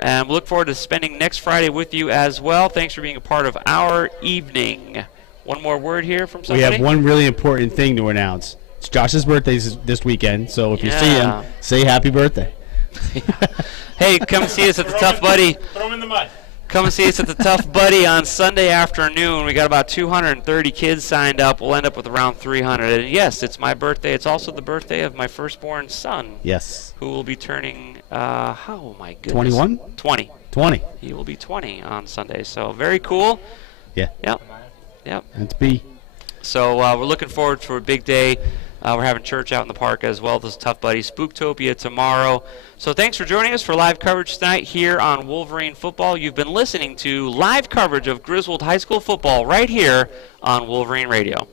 And we look forward to spending next Friday with you as well. Thanks for being a part of our evening. One more word here from somebody? We have one really important thing to announce. It's Josh's birthday this weekend, so if you see him, say happy birthday. Hey, come see us at the Tough Buddy. Throw him in the mud. Come and see us at the Tough Buddy on Sunday afternoon. We got about 230 kids signed up. We'll end up with around 300. And yes, it's my birthday. It's also the birthday of my firstborn son. Yes. Who will be turning, oh my goodness. 21? 20. 20. He will be 20 on Sunday. So very cool. Yeah. Yep. That's B. So we're looking forward to a big day. We're having church out in the park as well. This is Tough Buddy Spooktopia tomorrow. So thanks for joining us for live coverage tonight here on Wolverine Football. You've been listening to live coverage of Griswold High School football right here on Wolverine Radio.